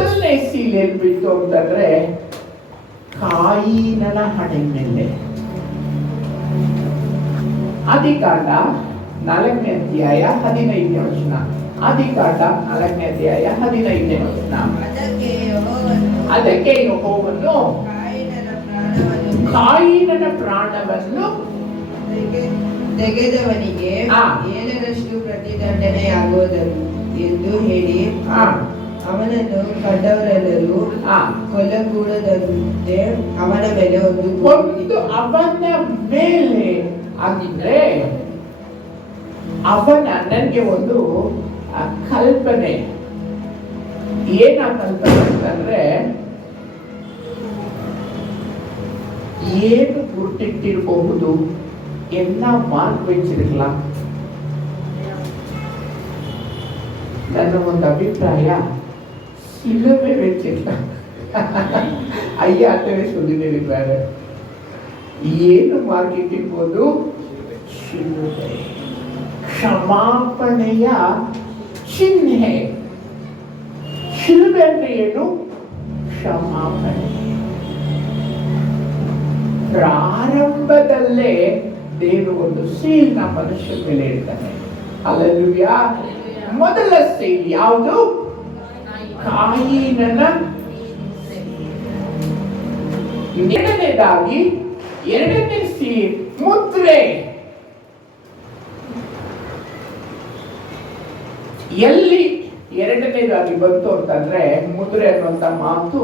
ಮೊದಲನೇ ಸೀಲ್ ಎಲ್ಲಿ ಬಿತ್ತು ಅಂತಂದ್ರೆ ಕಾಯಿನನ ಹಣೆ ಮೇಲೆ. ಆದಿಕಾಂಡ 4ನೇ ಅಧ್ಯಾಯ 15ನೇ ವಚನ. ಆದಿಕಾಂಡ 4ನೇ ಅಧ್ಯಾಯ 15ನೇ ವಚನ. ಅದಕ್ಕೆ ಯೆಹೋವನು ಕಾಯಿನನ ಪ್ರಾಣವನ್ನು ತೆಗೆದವನಿಗೆ 7ರಷ್ಟು ಪ್ರತಿದಂಡನೆಯಾಗುವುದು ಎಂದು ಹೇಳಿ ಅವನನ್ನು ಕಂಡವರೆಲ್ಲರೂ ಕೊಲ್ಲಕೂಡದಂತೆ ಅವನ ಮೇಲೆ ಒಂದು ಅವನ ಮೇಲೆ ಆಗಿದ್ರೆ ನನಗೆ ಒಂದು ಕಲ್ಪನೆ. ಏನ ಕಲ್ಪನೆ ಅಂತಂದ್ರೆ, ಏನು ಗುರುತಿಟ್ಟಿರಬಹುದು, ಎಲ್ಲ ಮಾರ್ಕ್ ವೆಚ್ಚಿರಲ್ಲ. ನನ್ನ ಒಂದು ಅಭಿಪ್ರಾಯ, சிலுவை வச்சிருக்காங்க. ஐயாட்டவே சொல்லியிருக்கிறாரு. ಏನು ಮಾರ್ಗಿಟ್ಟಿರ್ಬೋದು? ಶಿಲುಬೆ, ಕ್ಷಮಾಪಣೆಯ ಚಿಹ್ನೆ. ಶಿಲುಬೆ ಅಂದ್ರೆ ಏನು? ಕ್ಷಮಾಪಣೆ. ಪ್ರಾರಂಭದಲ್ಲೇ ದೇವರು ಒಂದು ಸೀಲ್ ನ ಮನುಷ್ಯ ಮೇಲೆ ಇಡ್ತಾನೆ. ಹಲ್ಲೆಲೂಯಾ. ಮೊದಲ ಸೀಲ್ ಯಾವುದು? ಕಾಯಿನನ. ಎರಡನೇದಾಗಿ ಎರಡನೇ ಸೀಲ್ ಮುದ್ರೆ. ಎಲ್ಲಿ ಎರಡನೇದಾಗಿ ಬಂತು ಅಂತಂದ್ರೆ ಮುದ್ರೆ ಅನ್ನುವಂತ ಮಾತು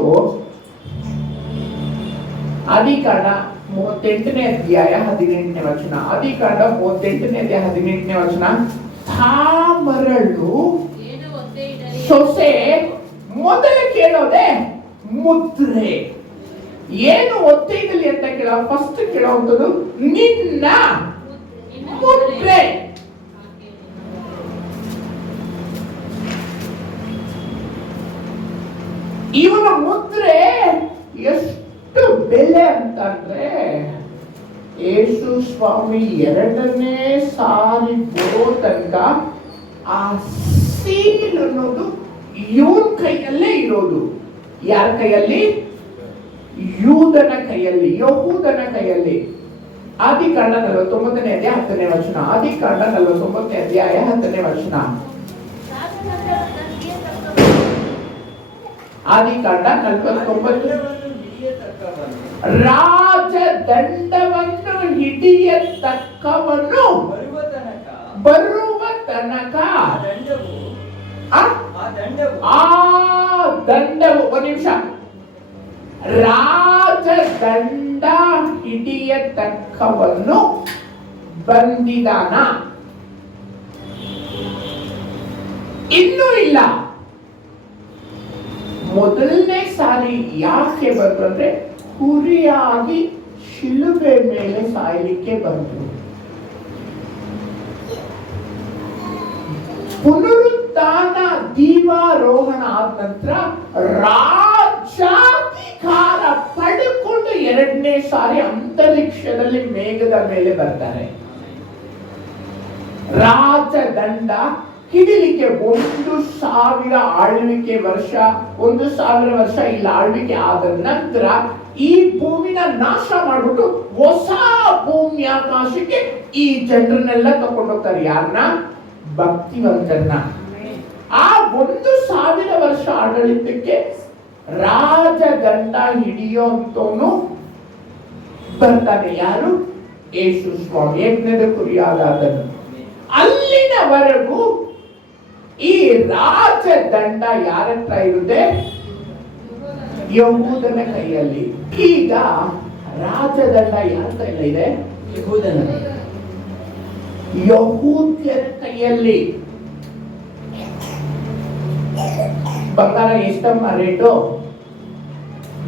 ಆದಿಕಾಂಡ 38ನೇ ಅಧ್ಯಾಯ 18ನೇ ವಚನ. ಆದಿಕಾಂಡ 38ನೇ ಅಧ್ಯಾಯ 18ನೇ ವಚನ. ತಾಮರಳು ಸೊಸೆ ಮೊದಲು ಕೇಳೋದೆ ಮುದ್ರೆ. ಏನು ಒತ್ತೈದಲ್ಲಿ ಅಂತ ಫಸ್ಟ್ ಕೇಳುವಂಥದ್ದು ನಿನ್ನ ಮುದ್ರೆ. ಇವನ ಮುದ್ರೆ ಎಷ್ಟು ಬೆಲೆ ಅಂತಂದ್ರೆ, ಯೇಸು ಸ್ವಾಮಿ 2ನೇ ಸಾರಿ ಬರೋ ತನಕ ಆ ಸೀಲ್ ಅನ್ನೋದು ಇವನ್ ಕೈಯಲ್ಲೇ ಇರೋದು. ಯಾರ ಕೈಯಲ್ಲಿ? ಯೂದನ ಕೈಯಲ್ಲಿ, ಯಹೂದನ ಕೈಯಲ್ಲಿ. ಆದಿಕಾಂಡ 49ನೇ ಅಧ್ಯಾಯ 10ನೇ ವಚನ. ಆದಿಕಾಂಡ 49ನೇ ಅಧ್ಯಾಯ 10ನೇ ವಚನ. ಆದಿಕಾಂಡ 49. ರಾಜದಂಡವನ್ನು ಹಿಡಿಯತಕ್ಕವನು ಬರುವ ತನಕ ಆ ದಂಡವು, ಒಂದು ನಿಮಿಷ, ರಾಜದಂಡ ಹಿಡಿಯತಕ್ಕವನು ಬಂದಿದಾನ? ಇನ್ನೂ ಇಲ್ಲ. ಮೊದಲನೇ ಸಾರಿ ಯಾಕೆ ಬಂತು ಅಂದ್ರೆ ಕುರಿಯಾಗಿ ಶಿಲುಬೆ ಮೇಲೆ ಸಾಯಲಿಕ್ಕೆ ಬಂತು. ಪುನರುತ್ಥಾನ ದೀವಾರೋಹಣ ಆದ ನಂತರ ರಾಜ್ಯಾಧಿಕಾರ ಪಡೆದುಕೊಂಡು 2ನೇ ಸಾರಿ ಅಂತರಿಕ್ಷದಲ್ಲಿ ಮೇಘದ ಮೇಲೆ ಬರ್ತಾರೆ. ರಾಜದಂಡ ಹಿಡಿಲಿಕ್ಕೆ 1,000 ಆಳ್ವಿಕೆ ವರ್ಷ, 1,000 ವರ್ಷ ಇಲ್ಲಿ ಆಳ್ವಿಕೆ ಆದ ನಂತರ ಈ ಭೂಮಿನ ನಾಶ ಮಾಡ್ಬಿಟ್ಟು ಹೊಸ ಭೂಮಿ ಆಕಾಶಕ್ಕೆ ಈ ಜನರನ್ನೆಲ್ಲ ತಗೊಂಡು ಹೋಗ್ತಾರೆ. ಯಾರನ್ನ? ಭಕ್ತಿವಂತರನ್ನ. ಆ 1,000 ವರ್ಷ ಆಡಳಿತಕ್ಕೆ ರಾಜದಂಡ ಹಿಡಿಯೋಂತವನು ಬರ್ತಾನೆ. ಯಾರು? ಯೇಸು ಸ್ವಾಮಿ, ಯಜ್ಞದ ಕುರಿಯಾದನು. ಅಲ್ಲಿನವರೆಗೂ ಈ ರಾಜದಂಡ ಯಾರ ಹತ್ರ ಇರುತ್ತೆ? ಯಹೂದನ ಕೈಯಲ್ಲಿ. ಈಗ ರಾಜದಂಡ ಯಾರ ಕೈಯಲ್ಲಿ ಇದೆ? ಯಹೂದ್ಯರ ಕೈಯಲ್ಲಿ. ಬಂಗಾರ ಎಷ್ಟಮ್ಮ ರೇಟು?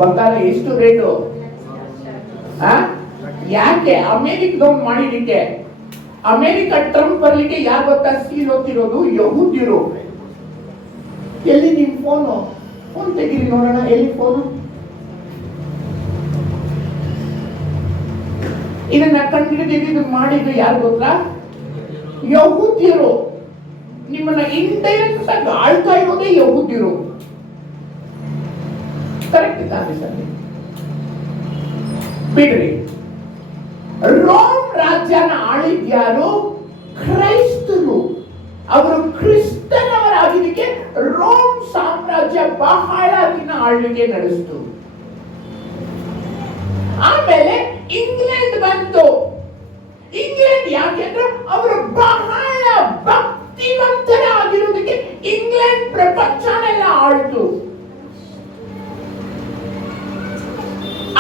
ಬಂಗಾರ ಎಷ್ಟು ರೇಟು? ಯಾಕೆ? ಅಮೆರಿಕದವ್ನು ಮಾಡಿದಕ್ಕೆ. ಅಮೆರಿಕ ಟ್ರಂಪ್ ಬರ್ಲಿಕ್ಕೆ ಯಾರು ಗೊತ್ತಾ ಸೀಲ್ ಹೋಗ್ತಿರೋದು? ಯಹೂದ್ಯರು. ಎಲ್ಲಿ ನಿಮ್ ಫೋನು? ಫೋನ್ ತೆಗೀರಿ ನೋಡೋಣ. ಎಲ್ಲಿ ಫೋನು? ಇದನ್ನ ಕಂಡುಹಿಡಿದು ಮಾಡಿದ್ದು ಯಾರು ಗೊತ್ತಾ? ಯಹೂದ್ಯರು. ನಿಮ್ಮನ್ನ ಇಂಡೈರೆಕ್ಟ್ ಆಗಿ ಆಳ್ತಾ ಇರೋದೇ ಯಹೂದ್ಯರು. ಕರೆಕ್ಟ್ ತಾನೆ ಸರ್? ಬಿಡ್ರಿ, ರೋಮ್ ರಾಜ್ಯನ ಆಳಿದ್ಯಾರು? ಕ್ರೈಸ್ತರು. ಅವರು ಕ್ರಿಸ್ತನವರಾಗಿದ್ದಕ್ಕೆ ರೋಮ್ ಸಾಮ್ರಾಜ್ಯ ಬಹಳ ದಿನ ಆಳ್ವಿಕೆ ನಡೆಸಿತು. ಆಮೇಲೆ ಇಂಗ್ಲೆಂಡ್ ಬಂತು. ಇಂಗ್ಲೆಂಡ್ ಯಾಕೆಂದ್ರೆ ಅವರು ಬಹಳ ಭಕ್ತಿವಂತರಾಗಿರುವುದಕ್ಕೆ ಇಂಗ್ಲೆಂಡ್ ಪ್ರಪಂಚನೆಲ್ಲ ಆಳ್ತು.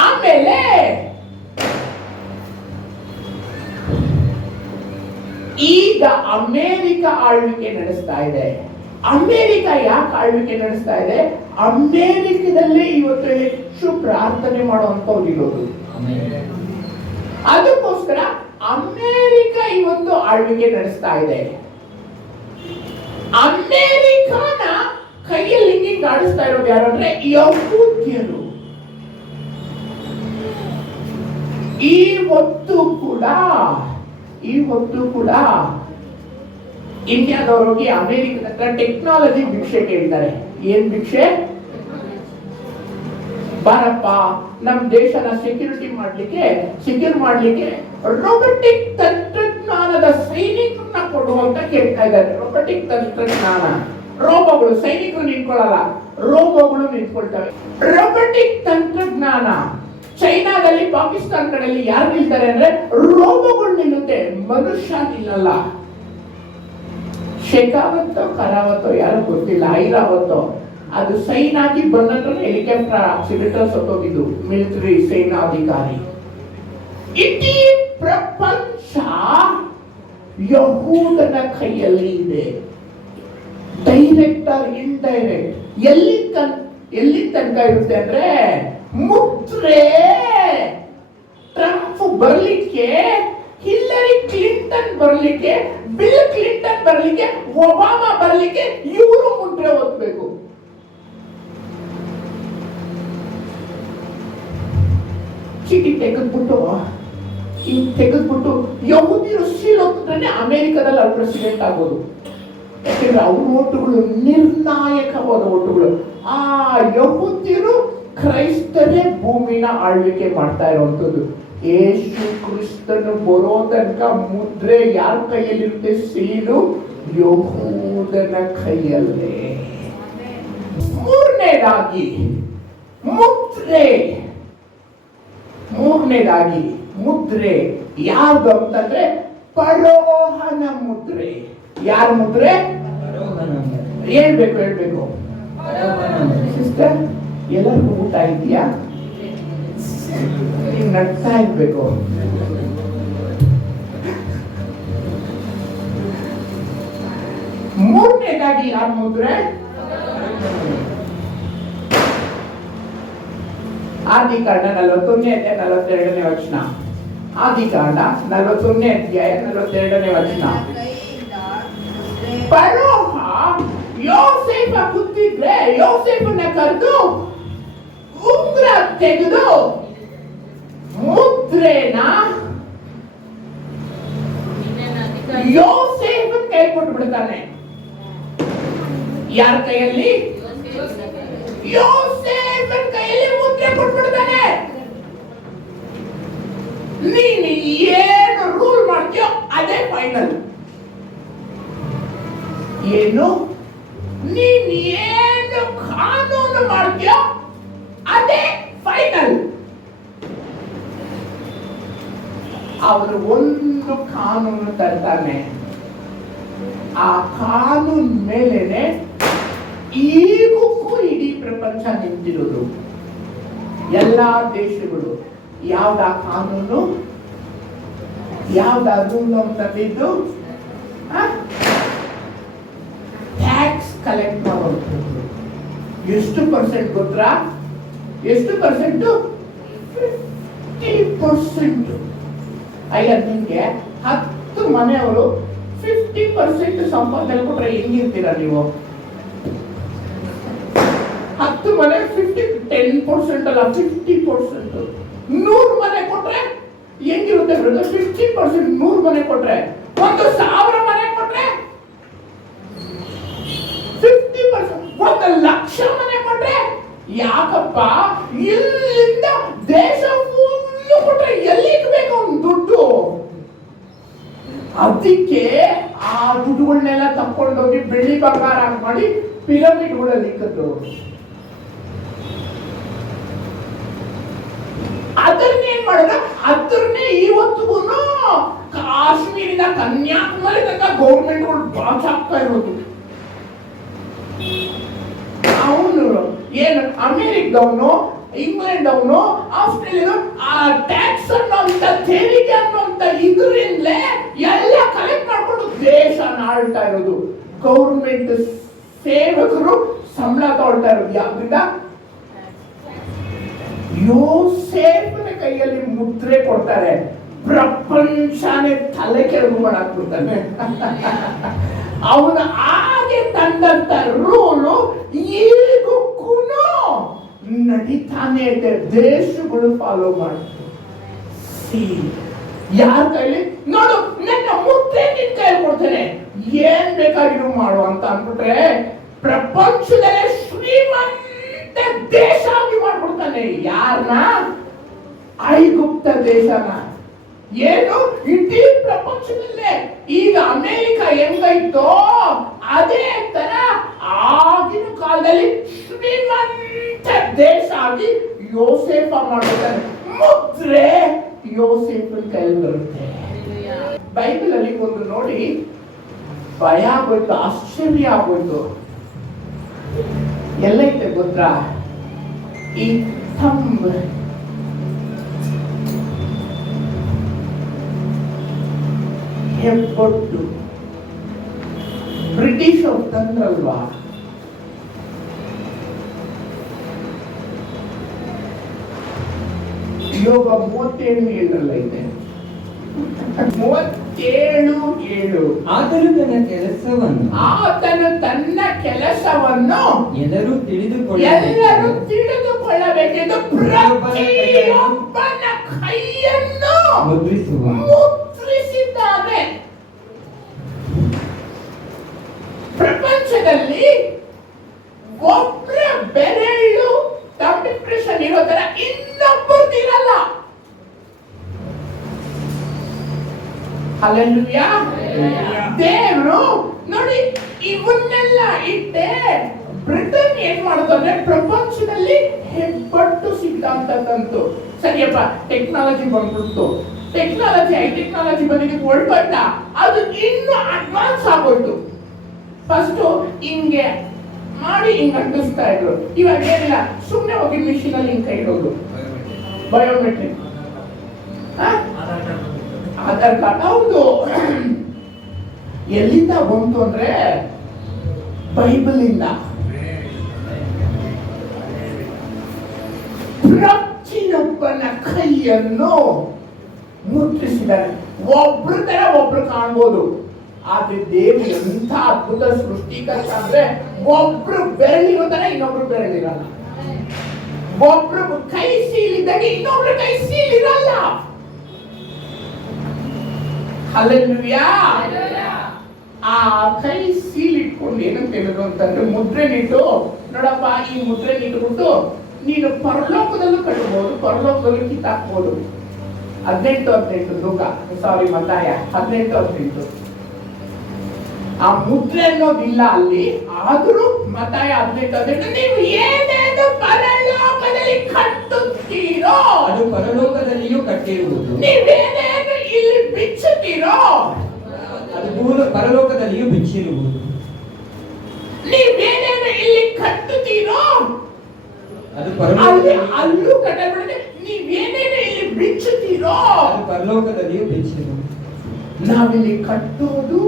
ಆಮೇಲೆ ಈಗ ಅಮೇರಿಕ ಆಳ್ವಿಕೆ ನಡೆಸ್ತಾ ಇದೆ. ಅಮೇರಿಕ ಯಾಕೆ ಆಳ್ವಿಕೆ ನಡೆಸ್ತಾ ಇದೆ? ಅಮೇರಿಕದಲ್ಲೇ ಇವತ್ತು ಹೆಚ್ಚು ಪ್ರಾರ್ಥನೆ ಮಾಡುವಂತವ್ರು ಇರೋದು. ಅದಕ್ಕೋಸ್ಕರ ಅಮೇರಿಕ ಇವತ್ತು ಆಳ್ವಿಕೆ ನಡೆಸ್ತಾ ಇದೆ. ಅಮೇರಿಕನ ಕೈಯಲ್ಲಿ ಹಿಂಗಿಂಗ್ ಆಡಿಸ್ತಾ ಇರೋದು ಯಾರು ಅಂದ್ರೆ ಯಹೂದ್ಯರು. ಇವತ್ತು ಕೂಡ ಇಂಡಿಯಾದವರು ಹೋಗಿ ಅಮೆರಿಕದ ಹತ್ರ ಟೆಕ್ನಾಲಜಿ ಭಿಕ್ಷೆ ಕೇಳ್ತಾರೆ. ಏನ್ ಭಿಕ್ಷೆ? ಬಾರಪ್ಪ, ನಮ್ ದೇಶನ ಸೆಕ್ಯೂರ್ ಮಾಡ್ಲಿಕ್ಕೆ ರೋಬೋಟಿಕ್ ತಂತ್ರಜ್ಞಾನದ ಸೈನಿಕರನ್ನ ಕೊಡು ಅಂತ ಕೇಳ್ತಾ ಇದ್ದಾರೆ. ರೋಬೋಟಿಕ್ ತಂತ್ರಜ್ಞಾನ, ರೋಬೋಗಳು, ಸೈನಿಕರು ನಿಂತ್ಕೊಳ್ಳಲ್ಲ, ರೋಬೋಗಳು ನಿಂತ್ಕೊಳ್ತವೆ. ರೋಬೋಟಿಕ್ ತಂತ್ರಜ್ಞಾನ ಚೈನಾದಲ್ಲಿ, ಪಾಕಿಸ್ತಾನ ಕಡೆಯಲ್ಲಿ ಯಾರು ನಿಲ್ತಾರೆ ಅಂದ್ರೆ ರೋಬೋಗಳು ನಿಲ್ಲುತ್ತೆ, ಮನುಷ್ಯ ನಿಲ್ಲಲ್ಲ. ಶೆಖಾವತ್ತೋ ಕರಾವತ್ತೋ ಯಾರು ಗೊತ್ತಿಲ್ಲ, ಐರಾವತ್ತೋ, ಅದು ಸೈನ್ ಆಗಿ ಬಂದ್ರೆ ಹೆಲಿಕಾಪ್ಟರ್ ಆಕ್ಸಿಡೆಂಟ್ ಸತ್ತೋಗಿದ್ದು ಮಿಲಿಟರಿ ಸೇನಾಧಿಕಾರಿ. ಇಡೀ ಪ್ರಪಂಚ ಯಹೂದನ ಕೈಯಲ್ಲಿ ಇದೆ, ಡೈರೆಕ್ಟ್ ಆರ್ ಇಂಡೈರೆಕ್ಟ್. ಎಲ್ಲಿ ತನಕ ಇರುತ್ತೆ ಅಂದ್ರೆ ಮುದ್ರೆ ಟ್ರಂಪ್ ಬರ್ಲಿಕ್ಕೆ, ಹಿಲ್ಲರಿ ಕ್ಲಿಂಟನ್ ಬರ್ಲಿಕ್ಕೆ, ಬಿಲ್ ಕ್ಲಿಂಟನ್ ಬರ್ಲಿಕ್ಕೆ, ಒಬಾಮಾ ಬರ್ಲಿಕ್ಕೆ ಇವರು ಮುದ್ರೆ ಓದ್ಬೇಕು. ಚೀಟಿ ತೆಗೆದ್ಬಿಟ್ಟು ಯಹೂದಿರು ಸೀಲ್ ಹೋಗ್ತಾನೆ ಅಮೆರಿಕದಲ್ಲಿ ಅವ್ರು ಪ್ರೆಸಿಡೆಂಟ್ ಆಗೋದು. ಯಾಕಂದ್ರೆ ಅವ್ರ ಓಟುಗಳು ನಿರ್ಣಾಯಕವಾದ ಓಟುಗಳು. ಆ ಯಹೂದಿರು ಕ್ರೈಸ್ತರೇ ಭೂಮಿನ ಆಳ್ವಿಕೆ ಮಾಡ್ತಾ ಇರುವಂತದ್ದು. ಯೇಸು ಕ್ರಿಸ್ತನು ಬರೋ ತನಕ ಮುದ್ರೆ ಯಾರ ಕೈಯಲ್ಲಿರುತ್ತೆ? ಸೀಲು ಯಹೂದನ ಕೈಯಲ್ಲೇ. ಮೂರನೇದಾಗಿ ಮುದ್ರೆ ಯಾವ್ದು ಅಂತಂದ್ರೆ ಪರೋಹನ ಮುದ್ರೆ. ಯಾರ ಮುದ್ರೆ? ಹೇಳ್ಬೇಕು ಸಿಸ್ಟರ್, ಎಲ್ಲರಿಗೂ ಊಟ ಇದೆಯಾ? ನಡ್ತಾ ಇರ್ಬೇಕು. ಮೂರನೇದಾಗಿ ಯಾರ ಮುದ್ರೆ? ಆದಿಕಾಂಡ 41ನೇ ಅಧ್ಯಾಯ 42ನೇ ವಚನ. ಆದಿಕಾಂಡ 41ನೇ ಅಧ್ಯಾಯ 42ನೇ ವಚನ. ಫರೋಹ ಯೋಸೇಫ ಕೂತಿದ್ರೆ ಯೋಸೇಫನ ಕರೆದು ಉಂಗುರ ತೆಗೆದು ಮುದ್ರೆನ ಯೋಸೇಫನ ಕೈ ಕೊಟ್ಟು ಬಿಡ್ತಾನೆ. ಯಾರ ಕೈಯಲ್ಲಿ? ಯೋಸೇಫನ ಕೈಯಲ್ಲಿ ಮುದ್ರೆ ಕೊಟ್ಬಿಡ್ತಾನೆ. ನೀನು ಏನು ರೂಲ್ ಮಾಡ್ತೀಯೋ ಅದೇ ಫೈನಲ್. ಏನು ನೀನು ಏನು ಕಾನೂನು ಮಾಡ್ತೀಯೋ ಅದೇ ಫೈನಲ್. ಅವರು ಒಂದು ಕಾನೂನು ತರ್ತಾನೆ. ಆ ಕಾನೂನು ಮೇಲೇನೆ ಈಗಕ್ಕೂ ಇಡೀ ಪ್ರಪಂಚ ನಿಂತಿರೋದು. ಎಲ್ಲಾ ದೇಶಗಳು ಯಾವ್ದ ಕಾನೂನು, ಯಾವ್ದ ರೂಲ್ ಅಂತಂದಿದ್ದು? ಟ್ಯಾಕ್ಸ್ ಕಲೆಕ್ಟ್ ಮಾಡೋದು. ಎಷ್ಟು ಪರ್ಸೆಂಟ್ ಗೊತ್ತಾ? ಎಷ್ಟು ಪರ್ಸೆಂಟ್? 50%. ಅಯ್ಯ, ನಿಮ್ಗೆ 10 ಮನೆಯವರು 50% ಸಂಪಾದನೆ ಕೊಟ್ರೆ ಹೆಂಗಿರ್ತೀರಾ ನೀವು? 10 ಮನೆ 10% ಅಲ್ಲ, 50%. 100 ಮನೆ ಕೊಟ್ರೆ ಹೆಂಗಿರುತ್ತೆ? 50% 100 ಮನೆ ಕೊಟ್ರೆ, 1,000 ಮನೆ ಕೊಟ್ರೆ 50%, 1,00,000 ಮನೆ ಕೊಟ್ರೆ ಯಾಕಪ್ಪ, ಇಲ್ಲಿಂದ ದೇಶ ಫುಲ್ಲು ಕೊಟ್ರೆ ಎಲ್ಲಿಗೆ ಬೇಕು ಅವ್ನು ದುಡ್ಡು? ಅದಕ್ಕೆ ಆ ದುಡ್ಡುಗಳನ್ನೆಲ್ಲ ತಕೊಂಡೋಗಿ ಬೆಳ್ಳಿ ಬಂಗಾರ ಮಾಡಿ ಪಿರಮಿಡ್ಗಳಲ್ಲಿ ಇಕ್ಕದ್ದು. ಅದನ್ನೇನ್ ಮಾಡಿದ, ಅದನ್ನೇ ಇವತ್ತಿಗೂ ಕಾಶ್ಮೀರಿನ ಕನ್ಯಾಕುಮಾರಿ ತನಕ ಗೌರ್ಮೆಂಟ್ಗಳು ಬಾಚಾಗ್ತಾ ಇರೋದು. ಅವನು ಏನು ಅಮೆರಿಕದವನು, ಇಂಗ್ಲೆಂಡ್ ಅವನು, ಆಸ್ಟ್ರೇಲಿಯಾ ಆ ಟ್ಯಾಕ್ಸ್ ಅನ್ನೋಂಥ ತೆರಿಗೆ ಅನ್ನೋಂಥ ಇದರಿಂದಲೇ ಎಲ್ಲ ಕಲೆಕ್ಟ್ ಮಾಡ್ಕೊಂಡು ದೇಶನ ಆಳ್ತಾ ಇರೋದು. ಗೌರ್ಮೆಂಟ್ ಸೇವಕರು ಸಂಬಳ ತಗೊಳ್ತಾ ಇರೋದು ಯಾವ್ದ್ರಿಂದ? ಯೋಸೇಫನ ಕೈಯಲ್ಲಿ ಮುದ್ರೆ ಕೊಡ್ತಾರೆ, ಪ್ರಪಂಚನೇ ತಲೆ ಕೆಳಗು ಮಾಡಾಕ್ಬಿಡ್ತಾನೆ. ಅವನು ಹಾಗೆ ತಂದಂತ ರೂಲು ಈಗೂ ನಡೀತಾನೆ ಇದೆ. ದೇಶಗಳು ಫಾಲೋ ಮಾಡ್ತಾರೆ. ಯಾರ ಕೈಲಿ ನೋಡು, ನನ್ನ ಮುದ್ರೆ ನಿನ್ ಕೈಲಿ ಕೊಡ್ತೇನೆ, ಏನ್ ಬೇಕಾಗಿರೋ ಮಾಡು ಅಂತ ಅಂದ್ಬಿಟ್ರೆ ಪ್ರಪಂಚದಲ್ಲೇ ಶ್ರೀಮಂತ ದೇಶ ಆಗಿ ಮಾಡ್ಬಿಡ್ತಾನೆ. ಯಾರನ್ನ? ಐಗುಪ್ತ ದೇಶನ. ಏನು ಇಡೀ ಪ್ರಪಂಚದಲ್ಲೇ ಈಗ ಅಮೆರಿಕ ಹೆಂಗೈತೋ ಅದೇ ತರ ಆಗಿನ ಕಾಲದಲ್ಲಿ ಶ್ರೀಮಂತ ದೇಶ ಆಗಿ ಯೋಸೇಫ ಮಾಡ್ಬಿಡ್ತಾನೆ. ಮುದ್ರೆ ಯೋಸೇಫನ ಕೈಯಲ್ಲಿ ಬರುತ್ತೆ. ಬೈಬಲ್ ಅಲ್ಲಿ ಒಂದು ನೋಡಿ ಭಯ ಆಗೋಯ್ತು, ಆಶ್ಚರ್ಯ ಆಗೋಯ್ತು. ಎಲ್ಲೈತೆ ಗೊತ್ತಾ? ಈ ಥಂಬ್ ಹೆಬ್ಬೊಟ್ಟು ಬ್ರಿಟಿಷ್ ಅವ್ರು ತಂದ್ರಲ್ವಾ, ಯೋಗ 37:7 ಐತೆ. 37:7 ಆತನು ತನ್ನ ಕೆಲಸವನ್ನು ಎಲ್ಲರೂ ತಿಳಿದುಕೊಳ್ಳಬೇಕೆಂದು ಪ್ರತಿಯೊಬ್ಬನ ಕೈಯನ್ನು ಮುದ್ರಿಸಿದ್ದಾನೆ. ಪ್ರಪಂಚದಲ್ಲಿ ಒಬ್ಬರ ಬೆರಳು ಥಂಬ್ ಇಂಪ್ರೆಷನ್ ಇರೋ ತರ ಇನ್ನೊಬ್ಬರದಿರಲ್ಲ. ಹಲ್ಲೆಲೂಯಾ. ದೇವರು ನೋಡಿ ಇವನ್ನೆಲ್ಲ ಇಟ್ಟೆ ಬ್ರಿಟನ್ ಏನ್ ಮಾಡೋದು ಅಂದ್ರೆ ಪ್ರಪಂಚದಲ್ಲಿ ಹೆಬ್ಬಟ್ಟು ಸಿಗ್ತಂತಂತು. ಸರಿಯಪ್ಪ, ಟೆಕ್ನಾಲಜಿ ಬಂದ್ಬಿಡ್ತು. ಟೆಕ್ನಾಲಜಿ ಬಂದಿದ್ದಕ್ಕೆ ಒಳ್ಬಟ್ಟ ಅದು ಇನ್ನು ಅಡ್ವಾನ್ಸ್ ಆಗೋಯ್ತು. ಫಸ್ಟ್ ಹಿಂಗೆ ಮಾಡಿ ಹಿಂಗ್ ಅಂಟಿಸ್ತಾ ಇದ್ರು. ಇವಾಗ ಏನಿಲ್ಲ, ಸುಮ್ಮನೆ ಹೋಗಿ ಮಿಷಿನ್ ಅಲ್ಲಿ ಹಿಂಗ್ ಕೈ ಇಡೋದು. Biometric, Aadhaar card. ಹೌದು, ಎಲ್ಲಿಂದ ಬಂತು ಅಂದ್ರೆ ಬೈಬಲ್ ಇಂದ. ಪ್ರತಿಯೊಬ್ಬನ ಕೈಯನ್ನು ಮುದ್ರಿಸಿದ್ದಾರೆ. ಒಬ್ರು ತರ ಒಬ್ರು ಕಾಣ್ಬೋದು, ಆದ್ರೆ ದೇವರು ಎಂಥ ಅದ್ಭುತ ಸೃಷ್ಟಿಕರ್ತ ಅಂದ್ರೆ ಒಬ್ರು ಬೆರಳಿರೋ ತರ ಇನ್ನೊಬ್ರು ಬೆರಳಿರಲ್ಲ. ಒಬ್ರು ಕೈ ಸೀಲಿದ್ದಾಗ ಇನ್ನೊಬ್ರು ಕೈ ಸೀಲಿರಲ್ಲ. ಹಲ್ಲೆಲೂಯಾ. ಆ ಕೈ ಸೀಲ್ ಇಟ್ಕೊಂಡು ಏನಂತ ಹೇಳಿದ್ರು ಅಂತಂದ್ರೆ ಮುದ್ರೆ ನಿಟ್ಟು ನೋಡಪ್ಪ, ಈ ಮುದ್ರೆ ನಿಟ್ಬಿಟ್ಟು ನೀನು ಪರಲೋಕದಲ್ಲೂ ಕಟ್ಟಬಹುದು, ಪರಲೋಕದಲ್ಲೂ ಕಿತ್ತಾಕ್ಬಹುದು. 18:18 ಲೂಕ, ಸಾರಿ ಮತ್ತಾಯ 18:18. ಆ ಮುದ್ರೆ ಅನ್ನೋದಿಲ್ಲ ಅಲ್ಲಿ, ಆದ್ರೂ ಮತ್ತಾಯ 18:18 ನೀವು ಏನೇನು ಪರಲೋಕದಲ್ಲಿ ಕಟ್ಟುತ್ತೀರೋ ಅದು ಪರಲೋಕದಲ್ಲಿಯೂ ಕಟ್ಟಿರುವುದು, ನೀವೇನೇನು ಇಲ್ಲಿ ಬಿಚ್ಚುತ್ತೀರೋ ಅದು ಪರಲೋಕದಲ್ಲಿಯೂ ಬಿಚ್ಚಿರುವುದು, ನೀವೇನೇನು ಇಲ್ಲಿ ಕಟ್ಟುತ್ತೀರೋ ಅದು ಅಲ್ಲೂ ಕಟ್ಟಬಿಡದೆ, ನೀವೇನೇನು ಇಲ್ಲಿ ಬಿಚ್ಚುತ್ತೀರೋ ಅದು ಪರಲೋಕದಲ್ಲಿಯೂ ಬಿಚ್ಚಿರುವುದು. ನಾವಿಲ್ಲಿ ಕಟ್ಟೋದು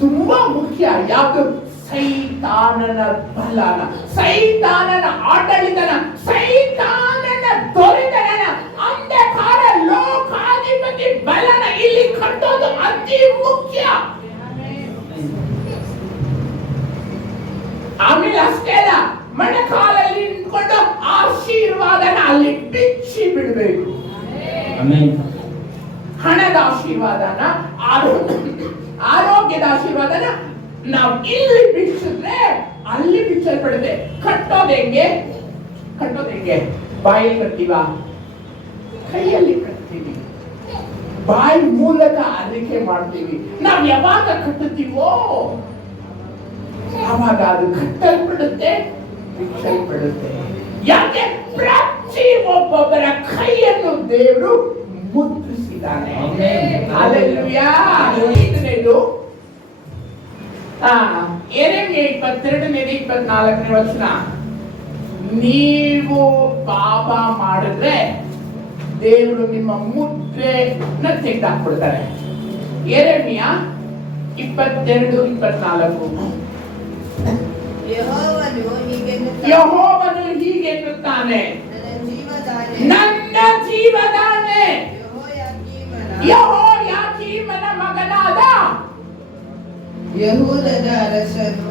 ತುಂಬಾ ಮುಖ್ಯ. ಯಾವುದು? ಸೈತಾನನ ಬಲನ, ಸೈತಾನನ ಆಡಳಿತನ, ಸೈತಾನನ ದೊರೆತನ, ಅಂಧಕಾರ ಲೋಕಾಧಿಪತಿ ಬಲನ ಇಲ್ಲಿ ಕಟ್ಟೋದು ಅತಿ ಮುಖ್ಯ. ಆಮೇಲೆ ಅಷ್ಟೇ ಅಲ್ಲ, ಮಣಕಾಲಲ್ಲಿ ನಿಂತ್ಕೊಂಡು ಆಶೀರ್ವಾದನ ಅಲ್ಲಿ ಬಿಚ್ಚಿ ಬಿಡಬೇಕು. ಹಣದ ಆಶೀರ್ವಾದನ, ಆರೋಗ್ಯದ ಆಶೀರ್ವಾದನ ನಾವು ಇಲ್ಲಿ ಬಿಚ್ಚಿದ್ರೆ ಅಲ್ಲಿ ಬಿಚ್ಚಲ್ಪಡುತ್ತೆ. ಕಟ್ಟೋದು ಹೆಂಗೆ? ಕಟ್ಟೋದು ಹೆಂಗೆ? ಬಾಯಲ್ಲಿ ಕಟ್ತೀವ, ಕೈಯಲ್ಲಿ ಕಟ್ತೀವಿ, ಬಾಯಿ ಮೂಲಕ ಅರಿಕೆ ಮಾಡ್ತೀವಿ. ನಾವ್ ಯಾವಾಗ ಕಟ್ಟುತ್ತೀವೋ ಆವಾಗ ಅದು ಕಟ್ಟಲ್ಪಡುತ್ತೆ, ಬಿಚ್ಚಲ್ಪಡುತ್ತೆ. ಯಾಕೆ? ಪ್ರತಿ ಒಬ್ಬೊಬ್ಬರ ಕೈಯನ್ನು ದೇವರು ಮುದ್ರಿಸಿದ್ದಾನೆ. ಹಲ್ಲೆಲೂಯಾ. ಐದನೇದು ಯೆರೆಮೀಯ 22:24 ವಚನ. ನೀವು ಪಾಪ ಮಾಡಿದ್ರೆ ದೇವರು ನಿಮ್ಮ ಮುದ್ರೆನ ತೆಗೆದಾಕ್ಬಿಡ್ತಾರೆ. ಯೆರೆಮೀಯ 22:24. ಯೆಹೋವನು ಹೀಗೆನ್ನುತ್ತಾನೆ, ನನ್ನ ಜೀವದಾಣೆ, ಯೆಹೋಯಾಕೀಮನ ಮಗನಾದ ಯೆಹೂದದ ಅರಸನು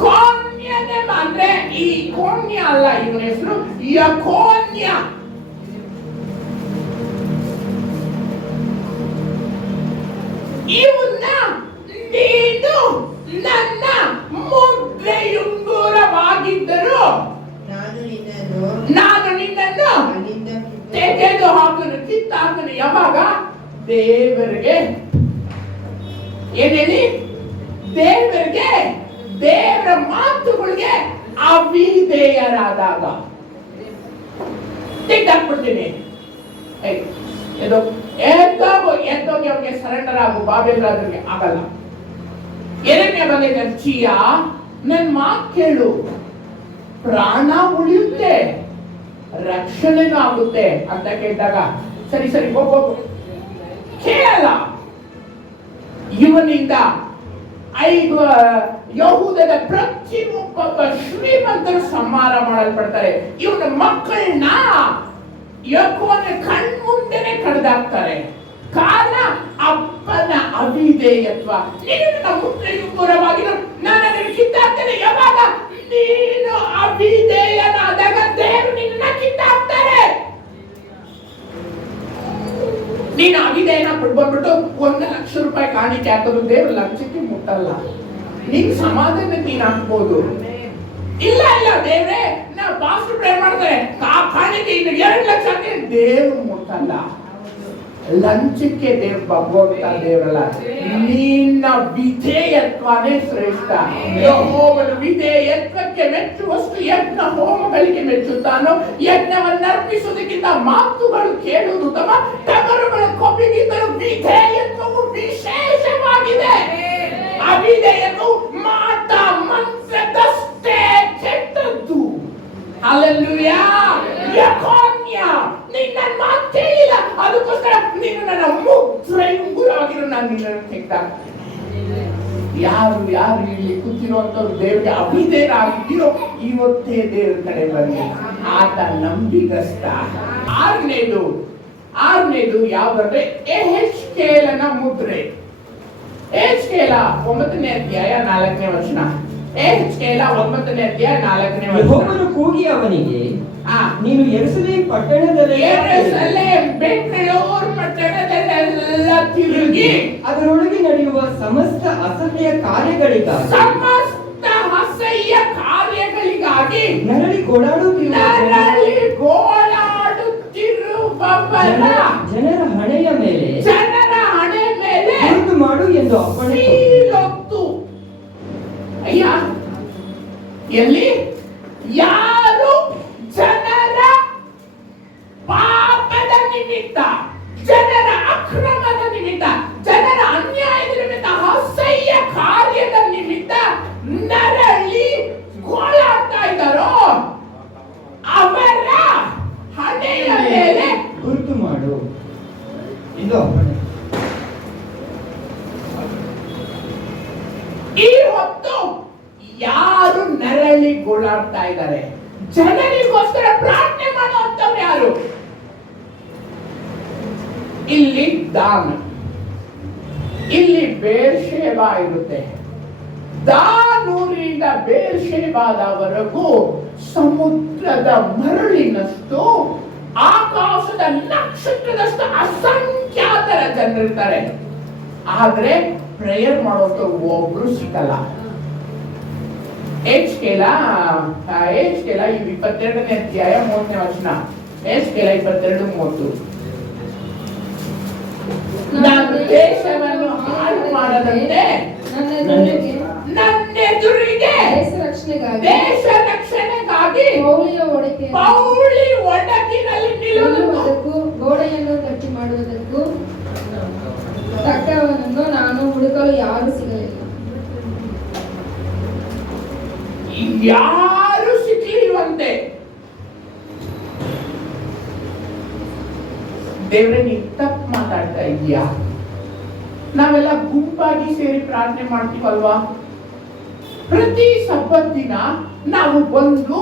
ಕೋನ್ಯನೆಂಬ, ಅಂದ್ರೆ ಈ ಕೋನ್ಯ ಅಲ್ಲ, ಇವನ ಹೆಸರು ಯೆಕೋನ್ಯ. ಇವನ್ನ ನೀನು ನನ್ನ ಮುದ್ರೆಯುಂಗುರವಾಗಿದ್ದರು ನಾನು ನಿನ್ನನ್ನು ತೆಗೆದು ಹಾಕುನು, ಕಿತ್ತಾಕುನು. ಯಾವಾಗ? ದೇವರಿಗೆ ಏನೇಳಿ? ದೇವರಿಗೆ, ದೇವರ ಮಾತುಗಳಿಗೆ ಅವಿಧೇಯರಾದಾಗ ತೆಗೆದಾಕ್ಬಿಡ್ತೀನಿ. ಎದ್ದೋಗಿ ಅವನಿಗೆ ಸರೆಂಡರ್ ಆಗು, ಬಾಬೆಲ್ ರಾಜರಿಗೆ ಆಗಲ್ಲ. ಯೆರೆಮೀಯ ಬಂದಿದ್ದ, ಚಿಯ ನನ್ ಮಾತು ಕೇಳು, ಪ್ರಾಣ ಉಳಿಯುತ್ತೆ, ರಕ್ಷಣೆನೂ ಆಗುತ್ತೆ ಅಂತ ಕೇಳಿದಾಗ ಸರಿ ಸರಿ ಹೋಗು, ಕೇಳಲ್ಲ. ಇವನಿಂದ 5 ಯಹೂದದ ಪ್ರತಿಯೊಬ್ಬ ಶ್ರೀಮಂತರು ಸಂಹಾರ ಮಾಡಲ್ಪಡ್ತಾರೆ. ಇವನ ಮಕ್ಕಳನ್ನ ಯೆಹೋವನ ಕಣ್ಮುಂದೆನೆ ಕಡ್ದಾಕ್ತಾರೆ. ಕಾರಣ ಅಪ್ಪನ ಅವಿಧೇಯತ್ವ. ನೀನು ನನ್ನ ಮುದ್ರೆಯುಂಗುರವಾಗಿರು, ನಾನು ಅದನ್ನು ಕಿತ್ತಾಕ್ತೇನೆ. ಯಾವಾಗ ನೀನು ಅವಿಧೇಯನಾದಾಗ ದೇವರು ನಿನ್ನ ಕಿತ್ತಾಕ್ತಾರೆ. ನೀನು ಅವಿಧೇಯನ ಬಿಟ್ಬಿಟ್ಟು 1 ಲಕ್ಷ ರೂಪಾಯಿ ಕಾಣಿಕೆ ಹಾಕೋದು ದೇವರು ಲಕ್ಷಕ್ಕೆ ಮುಟ್ಟಲ್ಲ. ನೀನ್ ಸಮಾಧಾನ ನೀನ್ ಹಾಕ್ಬೋದು. ಇಲ್ಲ ಇಲ್ಲ ದೇವ್ರೆ, ನಾ ಪಾಸ್ಟರ್ ಪ್ರೇಯರ್ ಮಾಡ್ತಾರೆ, ಕಾಣಿಕೆ ಇನ್ನು 2 ಲಕ್ಷ ಹಾಕಿ, ದೇವ್ರು ಮುಟ್ಟಲ್ಲ. ಲಂಚಕ್ಕೆ ದೇವ್ರು ಭಗವಂತ ದೇವರಲ್ಲ, ನಿನ್ನ ವಿಧೇಯತ್ವನೇ ಶ್ರೇಷ್ಠ. ಯೆಹೋವನ ವಿಧೇಯತ್ವಕ್ಕೆ ಮೆಚ್ಚುವಷ್ಟು ಯಜ್ಞ ಹೋಮಗಳಿಗೆ ಮೆಚ್ಚುತ್ತಾನೋ. ಯಜ್ಞವನ್ನು ಅರ್ಪಿಸುವುದಕ್ಕಿಂತ ಮಾತುಗಳು ಕೇಳುವುದು ತಮ್ಮ, ಟಗರುಗಳ ಕೊಬ್ಬಿಗಿಂತಲೂ ವಿಧೇಯತ್ವವು ವಿಶೇಷವಾಗಿದೆ. ಅವಿಧೇಯತ್ವವು ಮಾಟ ಮಂತ್ರದಷ್ಟೇ ಕೆಟ್ಟದ್ದು. ಹಲ್ಲೆಲೂಯಾ. ಯೆಕೋನ್ಯ, ನೀನು ನನ್ನ ಮಾತು ಕೇಳಿಲ್ಲ, ಅದಕ್ಕೋಸ್ಕರ ನೀನು ನನ್ನ ಮುದ್ರೆಯುಂಗುರವಾಗಿರು, ನಾನು ನಿನ್ನನ್ನು ತೆಗೆದಾಕ್ತೇನೆ. ಯಾರು ಯಾರು ಇಲ್ಲಿ ಕೂತಿರುವಂತವ್ರು ದೇವರಿಗೆ ಅವಿಧೇಯರಾಗಿದ್ದೀರೋ ಇವತ್ತೇ ದೇವರ ಕಡೆ ಬನ್ನಿ, ಆತ ನಂಬಿಗಸ್ತ. ಆರನೇದು ಯಾವ್ದಂದ್ರೆ ಯೆಹೆಜ್ಕೇಲನ ಮುದ್ರೆ. ಯೆಹೆಜ್ಕೇಲ 9ನೇ ಅಧ್ಯಾಯ 4ನೇ ವಚನ. ಯೆಹೆಜ್ಕೇಲ 9ನೇ ಅಧ್ಯಾಯ 4ನೇ ವಚನ. ಯೆಹೋವನು ಕೂಗಿ ಅವನಿಗೆ, ನೀನು ಯೆರೂಸಲೇಮ್ ಬೆಂಗಳೂರು ಪಟ್ಟಣದಲ್ಲೆಲ್ಲ ತಿರುಗಿ ಅದರೊಳಗೆ ನಡೆಯುವ ಸಮಸ್ತ ಅಸಹ್ಯ ಕಾರ್ಯಗಳಿಗಾಗಿ ನರಳಿ ಗೋಳಾಡುತ್ತಿರುವವರ ಜನರ ಹಣೆಯ ಮೇಲೆ ಗುರುತು ಮಾಡು ಎಂದು ಅಪ್ಪಣೆ ಕೊಟ್ಟು. ಅಯ್ಯ, ಎಲ್ಲಿ ಯಾರು ಜನರ ಪಾಪದ ನಿಮಿತ್ತ, ಜನರ ಅಕ್ರಮದ ನಿಮಿತ್ತ, ಜನರ ಅನ್ಯಾಯದ ನಿಮಿತ್ತ, ಅಸಹ್ಯ ಕಾರ್ಯದ ನಿಮಿತ್ತ ನರಳಿ ಗೋಳಾಡ್ತಾ ಇದ್ದಾರೋ ಅವರ ಹಣೆಯ ಮೇಲೆ ಗುರುತು ಮಾಡು ಎಂದು ಅಪ್ಪಣೆ. ಈ ಹೊತ್ತು ಯಾರು ನರಳಿ ಗೋಳಾಡ್ತಾ ಇದ್ದಾರೆ, ಜನರಿಗೋಸ್ಕರ ಪ್ರಾರ್ಥನೆ ಮಾಡುವಂತವ್ರು ಯಾರು? ಇಲ್ಲಿ ದಾನ್, ಇಲ್ಲಿ ಬೇರ್ಷೆಬಾ ಇರುತ್ತೆ. ದಾನೂರಿಂದ ಬೇರ್ಷೆಬಾದವರೆಗೂ ಸಮುದ್ರದ ಮರಳಿನಷ್ಟು, ಆಕಾಶದ ನಕ್ಷತ್ರದಷ್ಟು ಅಸಂಖ್ಯಾತರ ಜನರಿರ್ತಾರೆ. ಆದ್ರೆ ಪ್ರೇಯರ್ ಮಾಡೋದು ಒಬ್ರು ಸಿಗಲ್ಲ. ಏಜ್ಕೇಲ 22ನೇ ಅಧ್ಯಾಯ 30ನೇ ವಚನ. ಏಜ್ಕೇಲ 22:30. ನಾನು ದೇಶವನ್ನು ಹಾಳು ಮಾಡದಂತೆ ನನ್ನೆದುರಿಗೆ ದೇಶ ರಕ್ಷಣೆಗಾಗಿ ಪೌಳಿ ಒಡಕಿನಲ್ಲಿ ನಿಲ್ಲುವುದಕ್ಕೂ ಗೋಡೆಯನ್ನು ಗಟ್ಟಿ ಮಾಡುವುದಕ್ಕೂ ತಕ್ಕವನನ್ನು ನಾನು ಹುಡುಕಲು ಯಾರು ಸಿಗಲಿಲ್ಲ. ಯಾರು ಸಿಕ್ಕಿರುವಂತೆ ದೇವ್ರೆ ನೀನ್ ತಪ್ಪು ಮಾತಾಡ್ತಾ ಇದೀಯಾ? ನಾವೆಲ್ಲ ಗುಂಪಾಗಿ ಸೇರಿ ಪ್ರಾರ್ಥನೆ ಮಾಡ್ತೀವಲ್ವಾ? ಪ್ರತಿ ಸಬ್ಬತ್ ದಿನ ನಾವು ಬಂದು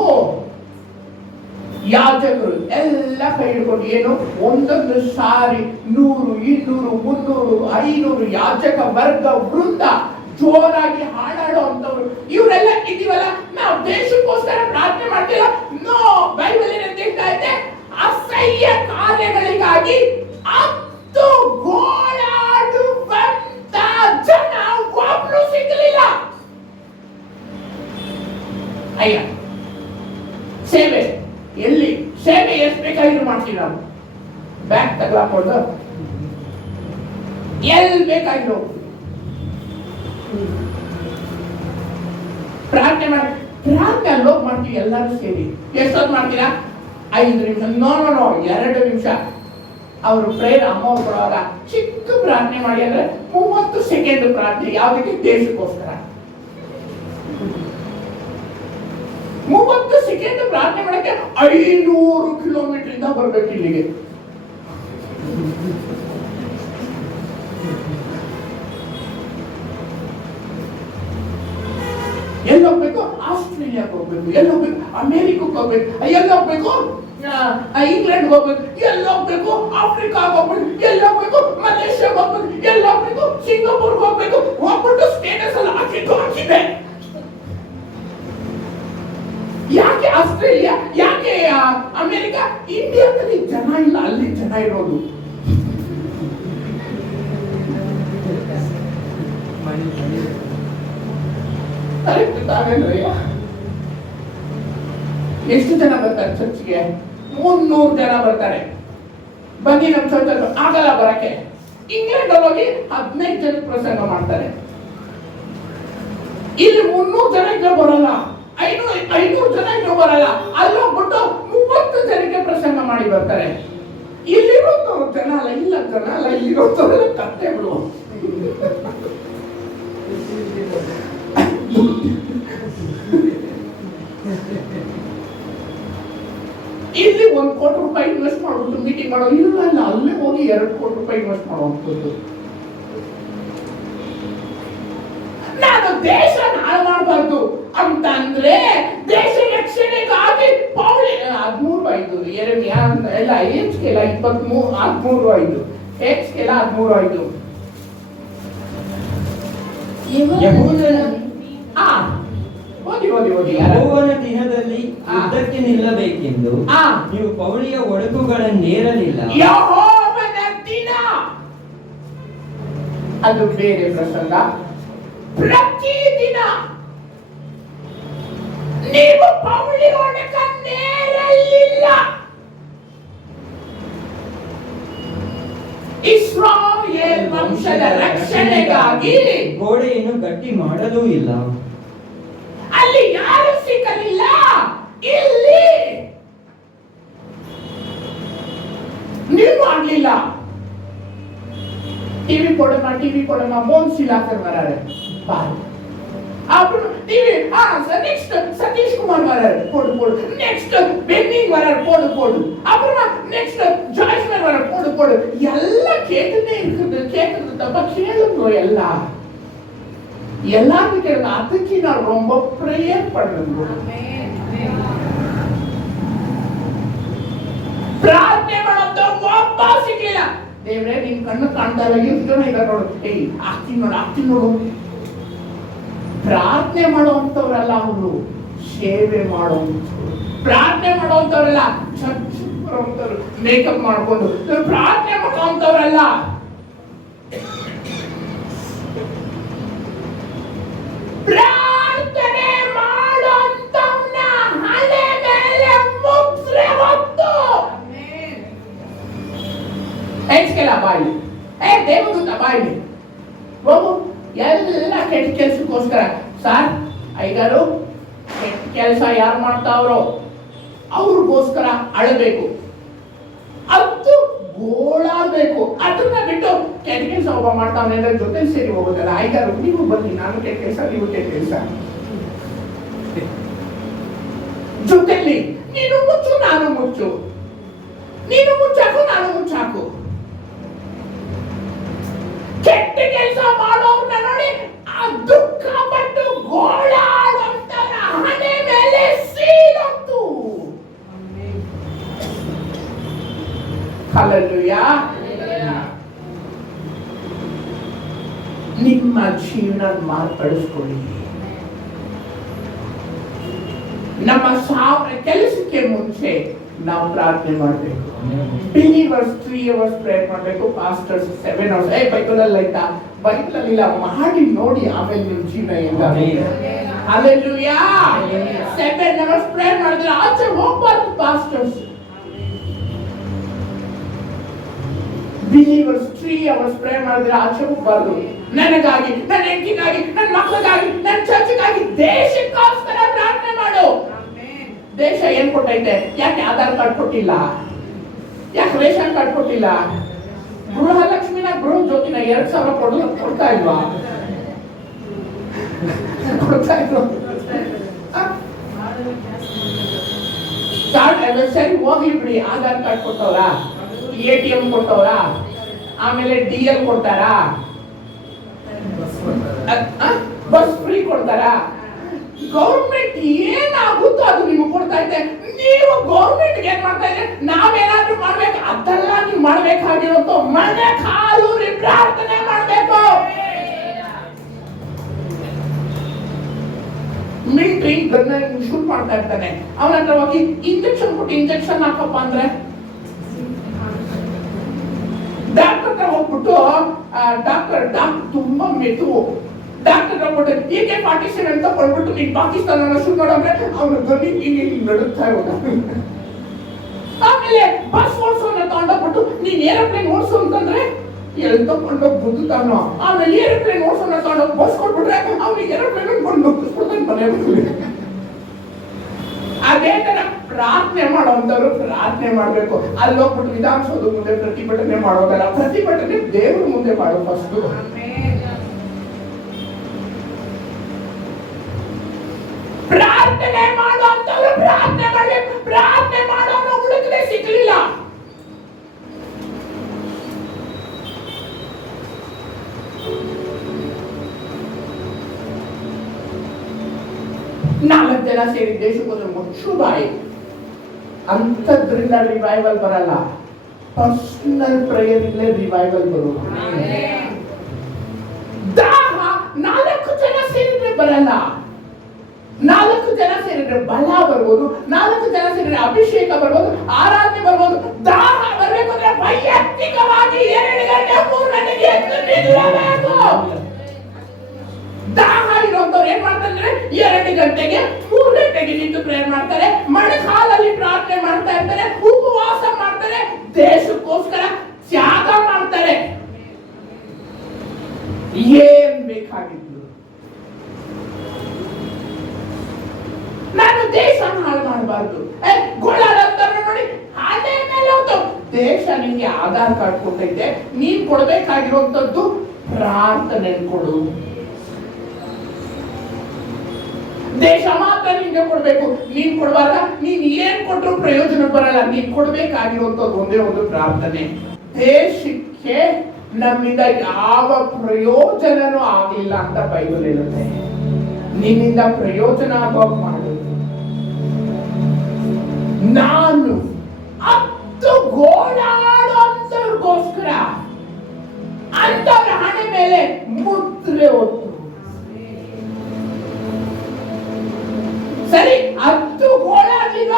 ಯಾಜಕರು ಎಲ್ಲ ಕೈ ಹಿಡ್ಕೊಂಡು ಏನು ಒಂದೊಂದು ಸಾರಿ 100, 200, 300, 500 ಯಾಜಕ ವರ್ಗ ವೃಂದ ಜೋರಾಗಿ ಹಾಡಾಡೋ ಅಂತವ್ರು ಇವರೆಲ್ಲ ಇದೀವಲ್ಲ. ನಾವು ದೇಶಕ್ಕೋಸ್ಕರ ಪ್ರಾರ್ಥನೆ ಮಾಡ್ತೀವ? ನೋ. ಬೈಬಲ್ ಏನಂತ ಹೇಳ್ತಾ ಇದೆ? ಅಸಹ್ಯ ಕಾರ್ಯಗಳಿಗಾಗಿ ಹತ್ತು ಗೋಳಾಡುವಂತ ಜನ ಒಬ್ರು ಸಿಗಲಿಲ್ಲ. ಅಯ್ಯ, ಸೇವೆ ಎಲ್ಲಿ? ಸೇವೆ ಎಷ್ಟು ಬೇಕಾದ್ರೂ ಮಾಡ್ತೀವಿ ನಾವು. ಬ್ಯಾಗ್ ತಗೊಳ್ಕೊಂಡು ಎಲ್ಲಿ ಬೇಕಾದ್ರು ಪ್ರಾರ್ಥನೆ ಮಾಡಿ. ಪ್ರಾರ್ಥನೆ ಅಲ್ಲೋಗಿ ಮಾಡ್ತೀವಿ ಎಲ್ಲರೂ ಸೇರಿ. ಎಷ್ಟೊತ್ತು ಮಾಡ್ತೀರಾ? 5 ನಿಮಿಷ. ನೋ 2 ನಿಮಿಷ. ಅವರು ಪ್ರೇಯರ್ ಅಮ್ಮವ್ರು ಕೊಡುವಾಗ ಚಿಕ್ಕ ಪ್ರಾರ್ಥನೆ ಮಾಡಿ ಅಂದ್ರೆ 30 ಸೆಕೆಂಡ್ ಪ್ರಾರ್ಥನೆ. ಯಾವುದಕ್ಕೆ? ದೇಶಕ್ಕೋಸ್ಕರ. 30 ಸೆಕೆಂಡ್ ಪ್ರಾರ್ಥನೆ ಮಾಡಕ್ಕೆ 500 ಕಿಲೋಮೀಟರ್ ಇಂದ ಬರ್ಬೇಕು ಇಲ್ಲಿಗೆ. ಎಲ್ಲಿ ಹೋಗ್ಬೇಕು? ಆಸ್ಟ್ರೇಲಿಯಾಕ್ಕೆ ಹೋಗ್ಬೇಕು, ಎಲ್ಲಿ ಹೋಗ್ಬೇಕು? ಅಮೆರಿಕಕ್ಕೆ ಹೋಗ್ಬೇಕು, ಎಲ್ಲಿ ಹೋಗ್ಬೇಕು? ಇಂಗ್ಲೆಂಡ್ ಹೋಗ್ಬೇಕು, ಎಲ್ಲಿ ಹೋಗ್ಬೇಕು? ಆಫ್ರಿಕಾಗೆ ಹೋಗ್ಬೇಕು, ಎಲ್ಲಿ ಹೋಗ್ಬೇಕು? ಮಲೇಷ್ಯಾಗೆ ಹೋಗ್ಬೇಕು, ಎಲ್ಲಿ ಹೋಗ್ಬೇಕು? ಸಿಂಗಾಪುರ್ಗೆ ಹೋಗ್ಬೇಕು. ಹೋಗ್ಬಿಟ್ಟು ಸ್ಟೇಟಸ್ ಅಲ್ಲಿ ಹಾಕಿದೆ. ಯಾಕೆ ಆಸ್ಟ್ರೇಲಿಯಾ? ಯಾಕೆ ಅಮೆರಿಕ? ಇಂಡಿಯಾದಲ್ಲಿ ಜನ ಇಲ್ಲ, ಅಲ್ಲಿ ಜನ ಇರೋದು. ಎಷ್ಟು ಜನ ಬರ್ತಾರೆ ಚರ್ಚ್ಗೆ? 300 ಜನ ಬರ್ತಾರೆ. ಬನ್ನಿ ನಮ್ಮ ಚರ್ಚ್ ಆಗಲ್ಲ ಬರಕ್ಕೆ. ಇಂಗ್ಲೆಂಡ್ ಹೋಗಿ 15 ಜನ ಪ್ರಸಂಗ ಮಾಡ್ತಾರೆ. ಇಲ್ಲಿ 300 ಜನ ಇದ್ರೆ ಬರಲ್ಲ, 500 ಜನ ಇದ್ರೆ ಬರಲ್ಲ. ಅಲ್ಲೋಗ್ಬಿಟ್ಟು 30 ಜನಕ್ಕೆ ಪ್ರಸಂಗ ಮಾಡಿ ಬರ್ತಾರೆ. ಇಲ್ಲಿರೋದು ಜನ ಅಲ್ಲ, ಇಲ್ಲ ಜನ ಅಲ್ಲ, ಇಲ್ಲಿರೋದು ಕತ್ತೆಗಳು. ಇಲ್ಲಿ 1 ಕೋಟಿ ರೂಪಾಯಿ ಇನ್ವೆಸ್ಟ್ ಮಾಡೋದು ಮೀಟಿಂಗ್ ಮಾಡೋದು ಇಲ್ಲ, ಅಲ್ಲೇ ಹೋಗಿ 2 ಕೋಟಿ ರೂಪಾಯಿ ಇನ್ವೆಸ್ಟ್ ಮಾಡುವಂಥದ್ದು. ನಾನು ದೇಶ ಹಾಳು ಮಾಡಬಾರ್ದು ಅಂತಂದ್ರೆ ದೇಶ ರಕ್ಷಣೆಗಾಗಿ ಪೌಳಿ 13:5 ಯೆರೆಮೀಯ ಎಲ್ಲ ಏಜ್ಕೇಲ 13:5 ಏಜ್ಕೇಲ 13:5 ಯೆಹೋವನ ದಿನದಲ್ಲಿ ಯುದ್ಧಕ್ಕೆ ನಿಲ್ಲಬೇಕೆಂದು ನೀವು ಪೌಳಿಯ ಒಡಕುಗಳನ್ನೇರಲಿಲ್ಲ. ಯೆಹೋವನ ದಿನ ಅದು ಬೇರೆ ಪ್ರಸಂಗ. ಪ್ರತಿ ದಿನ ನೀವು ಪೌಳಿ ಒಡಕನ್ನೇರಲಿಲ್ಲ. ಇಸ್ರಾಯೇಲ್ ವಂಶದ ರಕ್ಷಣೆಗಾಗಿ ಗೋಡೆಯನ್ನು ಗಟ್ಟಿ ಮಾಡಲೂ ಇಲ್ಲ. ಅಲ್ಲಿ ಯಾರು ಸಿಕ್ಕಲಿಲ್ಲ. ಇಲ್ಲಿ ನೀವು ಮಾಡ್ಲಿಲ್ಲ. ಟಿವಿ ಕೊಡೋಣ ಮೋಹನ್ ಶಿಲಾಕರ್ ವರಾರೆ ಬಾಲ್. ಅப்புறம் ಟಿವಿ ನೆಕ್ಸ್ಟ್ ಸತೀಶ್ ಕುಮಾರ್ ವರಾರೆ போடு. ನೆಕ್ಸ್ಟ್ ಬೆನ್ನಿಂಗ್ ವರಾರೆ போடு. அப்புறம் ನೆಕ್ಸ್ಟ್ ಜಾಯ್ಸ್ மேன் வரார் போடு. ಎಲ್ಲ ಕೇಳ್ತಾನೆ இருக்குது ತಪ್ಪ ಕೇಳುದು எல்லாரும் கேளுங்க. அதுக்கு நான் ரொம்ப ப்ரேயர் பண்ணுங்க. ಪ್ರಾರ್ಥನೆ ಮಾಡೋದು ಒಬ್ಬ ಸಿಗ್ಲಿಲ್ಲ. ದೇವ್ರೆ ನಿನ್ ಕಣ್ಣು ಕಾಣ್ತಾ ಇಲ್ಲ, ಎಷ್ಟು ಜನ ಇದ್ದಾರೆ ನೋಡು. ಆಗ್ತೀನಿ ನೋಡು. ಪ್ರಾರ್ಥನೆ ಮಾಡುವಂತವ್ರಲ್ಲ ಅವರು, ಸೇವೆ ಮಾಡುವಂತವ್ರು. ಪ್ರಾರ್ಥನೆ ಮಾಡುವಂತವ್ರಲ್ಲ ಚರ್ಚ್ ಬರುವಂತವ್ರು ಮೇಕಪ್ ಮಾಡ್ಕೊಂಡು. ಪ್ರಾರ್ಥನೆ ಮಾಡುವಂತವ್ರಲ್ಲ. ಪ್ರಾರ್ಥನೆ ಮಾಡ ಯಾರು ಕೆಟ್ಟ ಕೆಲಸ ಯಾರು ಮಾಡ್ತಾವ್ರೋ ಅವ್ರಿಗೋಸ್ಕರ ಅಳಬೇಕು, ಅದು ಗೋಳಾಡ್ಬೇಕು. ಅದನ್ನ ಬಿಟ್ಟು ಕೆಟ್ಟ ಕೆಲಸ ಒಬ್ಬ ಮಾಡ್ತಾವನೆ ಅಂದ್ರೆ ಜೊತೆ ಸೇರಿ ಹೋಗೋದಲ್ಲ. ಆಯ್ತಾರು ನೀವು ಬನ್ನಿ, ನಾನು ಕೆಟ್ಟ ಕೆಲಸ, ನೀವು ಕೆಟ್ಟ ಕೆಲಸ, ಜೊತೆಲಿ ನೀನು ಮುಚ್ಚು ನಾನು ಮುಚ್ಚು, ನೀನು ಮುಚ್ಚಾಕು ನಾನು ಮುಚ್ಚಾಕು. ಕೆಟ್ಟ ಕೆಲಸ ಮಾಡೋರ್ನ ನೋಡಿ ಆ ದುಃಖ ಪಟ್ಟು ಗೋಳಾಡುವಂತವರ ಹಣೆ ಮೇಲೆ ಸೀಲೊತ್ತು. ಹಲ್ಲೆಲೂಯಾ. ನಿಮ್ಮ ಜೀವನ ಮಾರ್ಪಡಿಸ್ಕೊಳ್ಳಿ. ನಮ್ಮ ಕೆಲಸಕ್ಕೆ ಮುಂಚೆ ನಾವು ಪ್ರಾರ್ಥನೆ ಮಾಡಬೇಕು. ಬಿಲೀವರ್ಸ್ 3 hours ಪ್ರೇಯರ್ ಮಾಡಬೇಕು, ಪಾಸ್ಟರ್ಸ್ 7 hours. ಬೈಬಲ್ ಅಲ್ಲಿ ಆಯ್ತಾ? ಬೈಬಲ್ ಅಲ್ಲಿ ಇಲ್ಲ, ಮಾಡಿ ನೋಡಿ ಆಮೇಲೆ ನಿಮ್ಮ ಜೀವನ ಹೆಂಗಾಗುತ್ತೆ. ಹಲ್ಲೆಲೂಯಾ. 7 hours ಪ್ರೇಯರ್ ಮಾಡಿದ್ರೆ ಆಚೆ ಹೋಗ್ಬಾರ್ದು ಪಾಸ್ಟರ್ಸ್. ಬಿಲೀವರ್ಸ್ 3 hours ಪ್ರೇಯರ್ ಮಾಡಿದ್ರೆ ಆಚೆ ಹೋಗ್ಬಾರ್ದು. ನನಗಾಗಿ, ನನ್ನ ಹೆಂಡತಿಗಾಗಿ, ನನ್ನ ಮಕ್ಕಳಿಗಾಗಿ, ನನ್ನ ಚರ್ಚ್ಗಾಗಿ, ದೇಶಕ್ಕೋಸ್ಕರ ಪ್ರಾರ್ಥನೆ ಮಾಡು. ದೇಶ ಏನ್ ಕೊಟ್ಟೈತೆ? ಯಾಕೆ ಆಧಾರ್ ಕಾರ್ಡ್ ಕೊಟ್ಟಿಲ್ಲ? ಯಾಕೆ ರೇಷನ್ ಕಾರ್ಡ್ ಕೊಟ್ಟಿಲ್ಲ? ಗೃಹಲಕ್ಷ್ಮಿನ ಗೃಹ ಜ್ಯೋತಿನ 2,000 ಕೊಡ್ತಾ ಇಲ್ವಾ? ಕೊಡ್ತಾ ಇದ್ರು. ಸರಿ ಹೋಗ್ಲಿ ಬಿಡಿ, ಆಧಾರ್ ಕಾರ್ಡ್ ಕೊಟ್ಟವ್ರ, ATM ಕೊಟ್ಟವ್ರ, ಆಮೇಲೆ DL ಕೊಡ್ತಾರ, ಬಸ್ ಫ್ರೀ ಕೊಡ್ತಾರ. ಗೌರ್ಮೆಂಟ್ ಏನಾಗುತ್ತೋ ಅದು ನಿಮಗೆ ಕೊಡ್ತಾ ಇದೆ. ನೀವು ಗೌರ್ಮೆಂಟ್ ಏನ್ ಮಾಡ್ತಾ ಇದ್ರೆ ನಾವೇನಾದ್ರೂ ಮಾಡ್ಬೇಕು. ಅದೆಲ್ಲ ನೀವು ಮಾಡ್ಬೇಕಾಗಿರೋದು ಮನೆ ಕಾಲು ಪ್ರಾರ್ಥನೆ ಮಾಡ್ಬೇಕು. ಮಿಲಿಟರಿ ಗನ್ ಶೂಟ್ ಮಾಡ್ತಾ ಇರ್ತಾನೆ, ಅವನ ಹತ್ರ ಹೋಗಿ ಇಂಜೆಕ್ಷನ್ ಕೊಟ್ಟು ಇಂಜೆಕ್ಷನ್ ಹಾಕಪ್ಪ ಅಂದ್ರೆ ಡಾಕ್ಟರ್ ಹತ್ರ ಹೋಗ್ಬಿಟ್ಟು ಡಾಕ್ಟರ್ ತುಂಬಾ ಮೆತು ಡಾಕ್ಟರ್ ಹೋಗ್ಬಿಟ್ಟು AK-47 ಅಂತ ಕೊಡ್ಬಿಟ್ಟು ನೀನ್ ಪಾಕಿಸ್ತಾನ ಶೂಟ್ ಮಾಡೋದ್ರೆ ಅವನು ಗನ್ನಿ ನಡುತ್ತಾ ಹೋದ. ಆಮೇಲೆ ಬಸ್ ಓಡಿಸೋನ ತಗೊಂಡೋಗ್ಬಿಟ್ಟು ನೀನ್ ಏರೋಪ್ಲೇನ್ ಓಡಿಸು ಅಂತಂದ್ರೆ ಎಲ್ಲಿ ತಗೊಂಡೋಗಿ ಬುದ್ದುತ್ತಾನೋ. ಆಮೇಲೆ ಏರೋಪ್ಲೇನ್ ಓಡಿಸೋನ ತಗೊಂಡೋಗಿ ಬಸ್ ಕೊಟ್ಬಿಟ್ರೆ ಅವ್ನಿಗೆ ಏರೋಪ್ಲೇನ್ ಕೊಂಡು ನುಗ್ಗಿಸ್ಬಿಡ್ತಾನೆ ಮನೆ. ಅದೇ ತರ ಪ್ರಾರ್ಥನೆ ಮಾಡೋಂಥವ್ರು ಪ್ರಾರ್ಥನೆ ಮಾಡ್ಬೇಕು. ಅಲ್ಲಿ ಹೋಗ್ಬಿಟ್ಟು ವಿಧಾನಸೌಧ ಮುಂದೆ ಪ್ರತಿಭಟನೆ ಮಾಡೋದಲ್ಲ, ಪ್ರತಿಭಟನೆ ದೇವ್ರ ಮುಂದೆ ಮಾಡೋ ಫಸ್ಟ್. ಪ್ರಾರ್ಥನೆ ಮಾಡುವಂತವ್ರು ಪ್ರಾರ್ಥನೆ ಮಾಡಬೇಕು. ಪ್ರಾರ್ಥನೆ ಮಾಡೋನು ಹುಡುಕದೆ ಸಿಗ್ಲಿಲ್ಲ. ನಾಲ್ಕು ಜನ ಸೇರಿ ದೇಶಕ್ಕೊಂದು ಮುಚ್ಚುಬಾಯಿ ಅಂತದ್ರಿಂದ ರಿವೈವಲ್ ಬರಲ್ಲ. ಪರ್ಸನಲ್ ಪ್ರೇಯರ್ ಇಲ್ಲೇ ರಿವೈವಲ್ ಬರುತ್ತೆ. ದಾಹ 4 ಜನ ಸೇರಿದ್ರೆ ಬರಲ್ಲ. 4 ಜನ ಸೇರಿದ್ರೆ ಬಲ ಬರ್ಬೋದು, 4 ಜನ ಸೇರಿದ್ರೆ ಅಭಿಷೇಕ ಬರ್ಬೋದು, ಆರಾಧನೆ ಬರ್ಬೋದು. ದಾಹ ಬರ್ಬೇಕು ಅಂದ್ರೆ ವೈಯಕ್ತಿಕವಾಗಿ 2 ಗಂಟೆ 3 ಗಂಟೆಗೆ ಎದ್ದು ನಿಲ್ಲಬೇಕು. ದಾಹ ಇರುವಂತವ್ರು ಏನ್ ಮಾಡ್ತಾರೆ? 2 ಗಂಟೆಗೆ 3 ಗಂಟೆಗೆ ನಿಂತು ಪ್ರೇಯರ್ ಮಾಡ್ತಾರೆ, ಮಳೆಗಾಲದಲ್ಲಿ ಪ್ರಾರ್ಥನೆ ಮಾಡ್ತಾ ಇರ್ತಾರೆ, ಉಪವಾಸ ಮಾಡ್ತಾರೆ, ದೇಶಕ್ಕೋಸ್ಕರ ತ್ಯಾಗ ಮಾಡ್ತಾರೆ. ಏನ್ ಬೇಕಾಗಿತ್ತು? ನಾನು ದೇಶ ಹಾಳು ಮಾಡಬಾರ್ದು. ಗೋಳಾಡೋದನ್ನ ನೋಡಿ ಅದೇ ಮೇಲೆ ಹೋಯ್ತು. ದೇಶ ನಿಮ್ಗೆ ಆಧಾರ್ ಕಾರ್ಡ್ ಕೊಟ್ಟೈತೆ, ನೀನ್ ಕೊಡ್ಬೇಕಾಗಿರುವಂತದ್ದು ಪ್ರಾರ್ಥನೆ ಕೊಡು. ದೇಶ ಮಾತ್ರ ನಿಮ್ಗೆ ಕೊಡ್ಬೇಕು, ನೀನ್ ಕೊಡಬಾರ್ದ. ನೀನ್ ಏನ್ ಕೊಟ್ರು ಪ್ರಯೋಜನ ಬರಲ್ಲ. ನೀನ್ ಕೊಡ್ಬೇಕಾಗಿರುವಂತದ್ದು ಒಂದೇ ಒಂದು ಪ್ರಾರ್ಥನೆ. ದೇಶಕ್ಕೆ ನಮ್ಮಿಂದ ಯಾವ ಪ್ರಯೋಜನನೂ ಆಗ್ಲಿಲ್ಲ ಅಂತ ಬೈಬಲ್ ಹೇಳುತ್ತೆ. ನಿನ್ನಿಂದ ಪ್ರಯೋಜನ ಆಗೋಕ್ ಮಾಡು. ನಾನು 10 ಗೋಳಾಡುವಂತವ್ರಿಗೋಸ್ಕರ ಅಂತವ್ರ ಹಣೆ ಮೇಲೆ ಮುದ್ರೆ ಹೊತ್ತು. ಸರಿ, 10 ಗೋಳಾಡಿಗ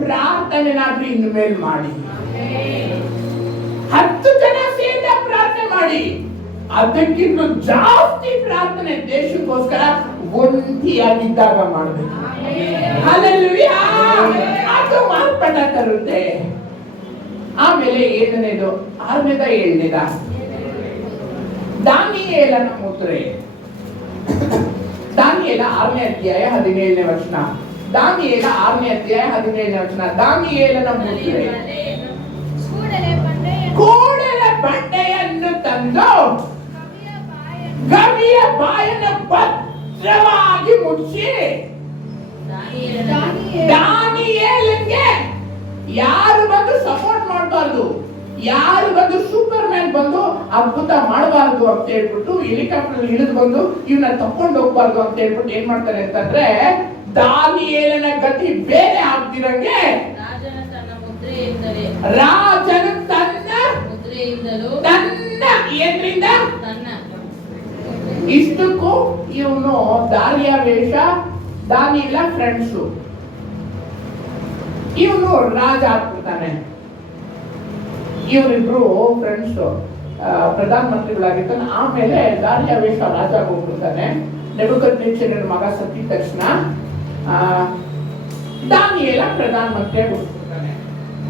ಪ್ರಾರ್ಥನೆನಾದ್ರೂ ಇನ್ನು ಮೇಲೆ ಮಾಡಿ. 10 ಜನ ಸೇರಿದ ಪ್ರಾರ್ಥನೆ ಮಾಡಿ. ಅದಕ್ಕಿಂತ ಜಾಸ್ತಿ ಪ್ರಾರ್ಥನೆ ದೇಶಕ್ಕೋಸ್ಕರ ಒಂಟಿಯಾಗಿದ್ದಾಗ ಮಾಡಬೇಕು. ಹಲ್ಲೆಲೂಯಾ. ಅದು ಮಾರ್ಪಟ ತರುತ್ತೆ. ಆಮೇಲೆ 7ನೇದು 6ನೇದ 7ನೇದ ದಾನಿಯೇಲನ ಮುದ್ರೆ. ದಾನಿಯೇಲ ದಾನಿಯೇಲ 6ನೇ ಅಧ್ಯಾಯ 17ನೇ ವಚನ. ದಾನಿಯೇಲ 6ನೇ ಅಧ್ಯಾಯ 17ನೇ ವಚನ. ದಾನಿಯೇಲನ ಮುದ್ರೆ ಕೂಡಲೇ ಬಂಡೆಯನ್ನು ತಂದು ಗವಿಯ ಬಾಯನ್ನು ಭದ್ರವಾಗಿ ಮುಚ್ಚಿ ದಾನಿಯೇಲನಿಗೆ ಯಾರು ಬಂದು ಸಪೋರ್ಟ್ ಮಾಡಬಾರ್ದು, ಯಾರು ಬಂದು ಸೂಪರ್ ಮ್ಯಾನ್ ಬಂದು ಅದ್ಭುತ ಮಾಡಬಾರ್ದು ಅಂತ ಹೇಳ್ಬಿಟ್ಟು ಹೆಲಿಕಾಪ್ಟರ್ ಇಳಿದು ಬಂದು ಇವನ್ನ ತಕೊಂಡು ಹೋಗ್ಬಾರ್ದು ಅಂತ ಹೇಳ್ಬಿಟ್ಟು ಏನ್ ಮಾಡ್ತಾರೆ ಅಂತಂದ್ರೆ, ದಾನಿಯೇಲನ ಗತಿ ಬೇರೆ ಆಗ್ತಿರಂಗೆ ರಾಜನು ತನ್ನ ಏನ್ರಿಂದ ಇಷ್ಟಕ್ಕೂ ಇವನು ದಾರಿಯಾವೇಶ ದಾನಿಯೇಲ ಫ್ರೆಂಡ್ಸು. ಇವನು ರಾಜ ಆಗ್ಬಿಡ್ತಾನೆ. ಇವರಿಬ್ರು ಫ್ರೆಂಡ್ಸ್ ಪ್ರಧಾನ ಮಂತ್ರಿಗಳಾಗಿರ್ತಾನೆ. ಆಮೇಲೆ ದಾರಿಯಾವೇಶ ರಾಜ ಹೋಗ್ಬಿಡ್ತಾನೆ. ನೆಬೂಕದ್ನೆಚ್ಚರನ ಮಗ ಸತ್ತಿದ ತಕ್ಷಣ ದಾನಿಯೇಲ ಪ್ರಧಾನ ಮಂತ್ರಿ ಹೋಗ್ಬಿಡ್ತಾನೆ.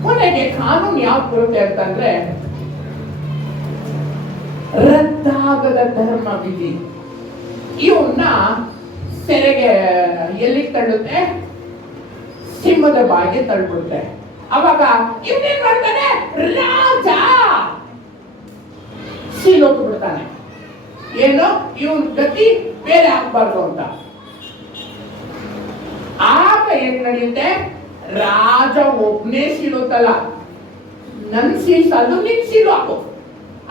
ಕೊನೆಗೆ ಕಾನೂನು ಯಾವ್ದು ಬರುತ್ತೆ ಅಂತಂದ್ರೆ, ರದ್ದಾಗದ ಧರ್ಮ ವಿಧಿ ಇವನ್ನ ಸೆರೆಗೆ ಎಲ್ಲಿ ತಳ್ಳುತ್ತೆ, ಸಿಂಹದ ಬಾಯಿಗೆ ತಳ್ಬಿಡುತ್ತೆ. ಅವಾಗ ಇವನೇನ್ ಮಾಡ್ತಾನೆ, ರಾಜ ಸೀಲೋತು ಬಿಡ್ತಾನೆ. ಏನು ಇವನ್ ಗತಿ ಬೇರೆ ಆಗ್ಬಾರ್ದು ಅಂತ. ಆಗ ಏನ್ ನಡೆಯುತ್ತೆ, ರಾಜ ಒಬ್ನೇ ಸೀಲೋತಲ್ಲ, ನನ್ ಸೀಲ್ ಸಾಲು ನಿನ್ ಸೀಲು ಹಾಕು.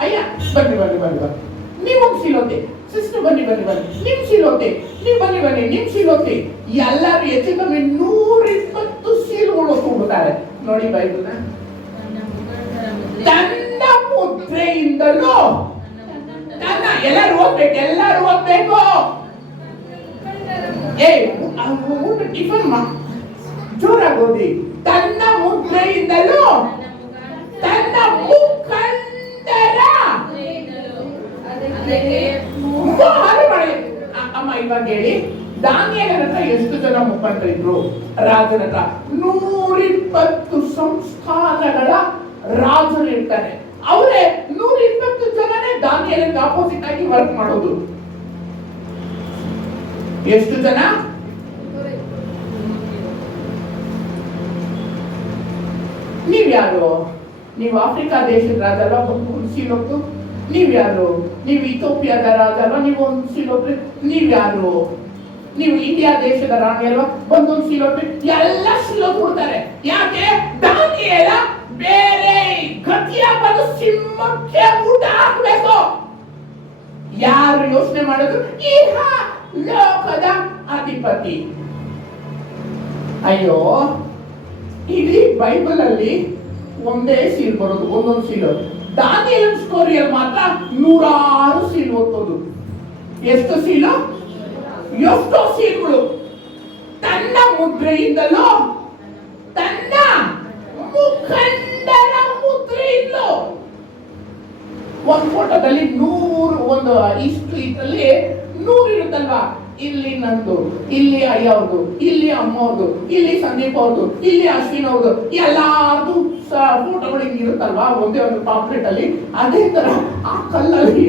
ಅಯ್ಯ ಬನ್ನಿ ಬನ್ನಿ ಬನ್ನಿ ಬನ್ನಿ, ನೀವು ಸೀಲೋತೆ ಸಿಸ್ಟರ್, ಬನ್ನಿ ಬನ್ನಿ ಬನ್ನಿ, ನಿಮ್ ಸೀಲೋತೆ, ನೀವು ಬನ್ನಿ ಬನ್ನಿ, ನಿಮ್ ಸೀಲೋತೆ. ಎಲ್ಲರೂ ಹೆಚ್ಚು ಕಮ್ಮಿ 120 ಸೀಲುಗಳು ಹೋಗ್ಬಿಡ್ತಾರೆ. ನೋಡಿ ಬೈಬಲ್ನ. ತನ್ನ ಮುದ್ರೆಯಿಂದಲೂ ತನ್ನ, ಎಲ್ಲರೂ ಓದ್ಬೇಕು, ಎಲ್ಲರೂ ಓದ್ಬೇಕು. ಊಟ ಟಿಫನ್ ಜೋರಾಗಿ ಓದಿ. ತನ್ನ ಮುದ್ರೆಯಿಂದಲೂ ತನ್ನ ಮುಖಂಡರ ಅಮ್ಮ ಇವಾಗ ಹೇಳಿ, ದಾನಿಯೇಲನ ಹತ್ರ ಎಷ್ಟು ಜನ ಮುಖಂಡರಿದ್ರು ರಾಜನ ಹತ್ರ? 120 ಸಂಸ್ಥಾನಗಳ ರಾಜರು ಇರ್ತಾರೆ. ಅವರೇ 120 ಜನನೇ ದಾನಿಯೇಲನಿಗೆ ಆಪೋಸಿಟ್ ಆಗಿ ವರ್ಕ್ ಮಾಡೋದು. ಎಷ್ಟು ಜನ? ನೀವ್ಯಾರು? ನೀವು ಆಫ್ರಿಕಾ ದೇಶದ ರಾಜ ಅಲ್ವಾ, ಒಂದು ಸೀಲೊತ್ತು? ನೀವ್ಯಾರು? ನೀವು ಇಥೋಪಿಯಾದ ರಾಜ ಅಲ್ವಾ, ನೀವು ಒಂದು ಸೀಲೊತ್ರಿ? ನೀವ್ಯಾರು? ನೀವು ಇಂಡಿಯಾ ದೇಶದ ರಾಣಿ ಅಲ್ವಾ, ಒಂದೊಂದು ಸೀಲೊತ್ರಿ? ಎಲ್ಲ ಸೀಲೊತ್ತು ಬಿಡ್ತಾರೆ. ಯಾಕೆ? ದಾನಿಯೇಲ ಬೇರೆ ಗತಿಯ ಬಂದು ಸಿಂಹಕ್ಕೆ ಊಟ ಹಾಕ್ಬೇಕು. ಯಾರು ಯೋಚನೆ ಮಾಡೋದು? ಇಹ ಲೋಕದ ಅಧಿಪತಿ. ಅಯ್ಯೋ, ಇಡೀ ಬೈಬಲ್ ಅಲ್ಲಿ ಒಂದೇ ಸೀಲ್ ಬರೋದು, ಒಂದೊಂದು ಸೀಲ್. ದಾನಿಯೇಲನ ಸ್ಟೋರಿಯಲ್ಲಿ ಮಾತ್ರ 106 ಸೀಲ್ ಓದೋದು. ಎಷ್ಟು ಸೀಲು? ಎಷ್ಟೋ ಸೀಲ್ಗಳು. ತನ್ನ ಮುದ್ರೆಯಿಂದಲೂ ತನ್ನ ಮುಖಂಡರ ಮುದ್ರೆಯಿಂದಲೂ. ಒಂದು ಫೋಟೋದಲ್ಲಿ 100, ಒಂದು ಇಷ್ಟು ಇದರಲ್ಲಿ 100 ಇರುತ್ತಲ್ವಾ? ಇಲ್ಲಿ ನಂದು, ಇಲ್ಲಿ ಅಯ್ಯವ್ರದು, ಇಲ್ಲಿ ಅಮ್ಮವ್ರದು, ಇಲ್ಲಿ ಸಂದೀಪ್ ಅವ್ರದು, ಇಲ್ಲಿ ಅಶ್ವಿನ್ ಅವ್ರದು, ಎಲ್ಲಾರ್ದು ಫೋಟೋಗಳು ಹಿಂಗಿರುತ್ತಲ್ವಾ ಒಂದೇ ಒಂದು ಪಾಂಪ್ಲೆಟ್ ಅಲ್ಲಿ. ಅದೇ ತರ ಆ ಕಲ್ಲಲ್ಲಿ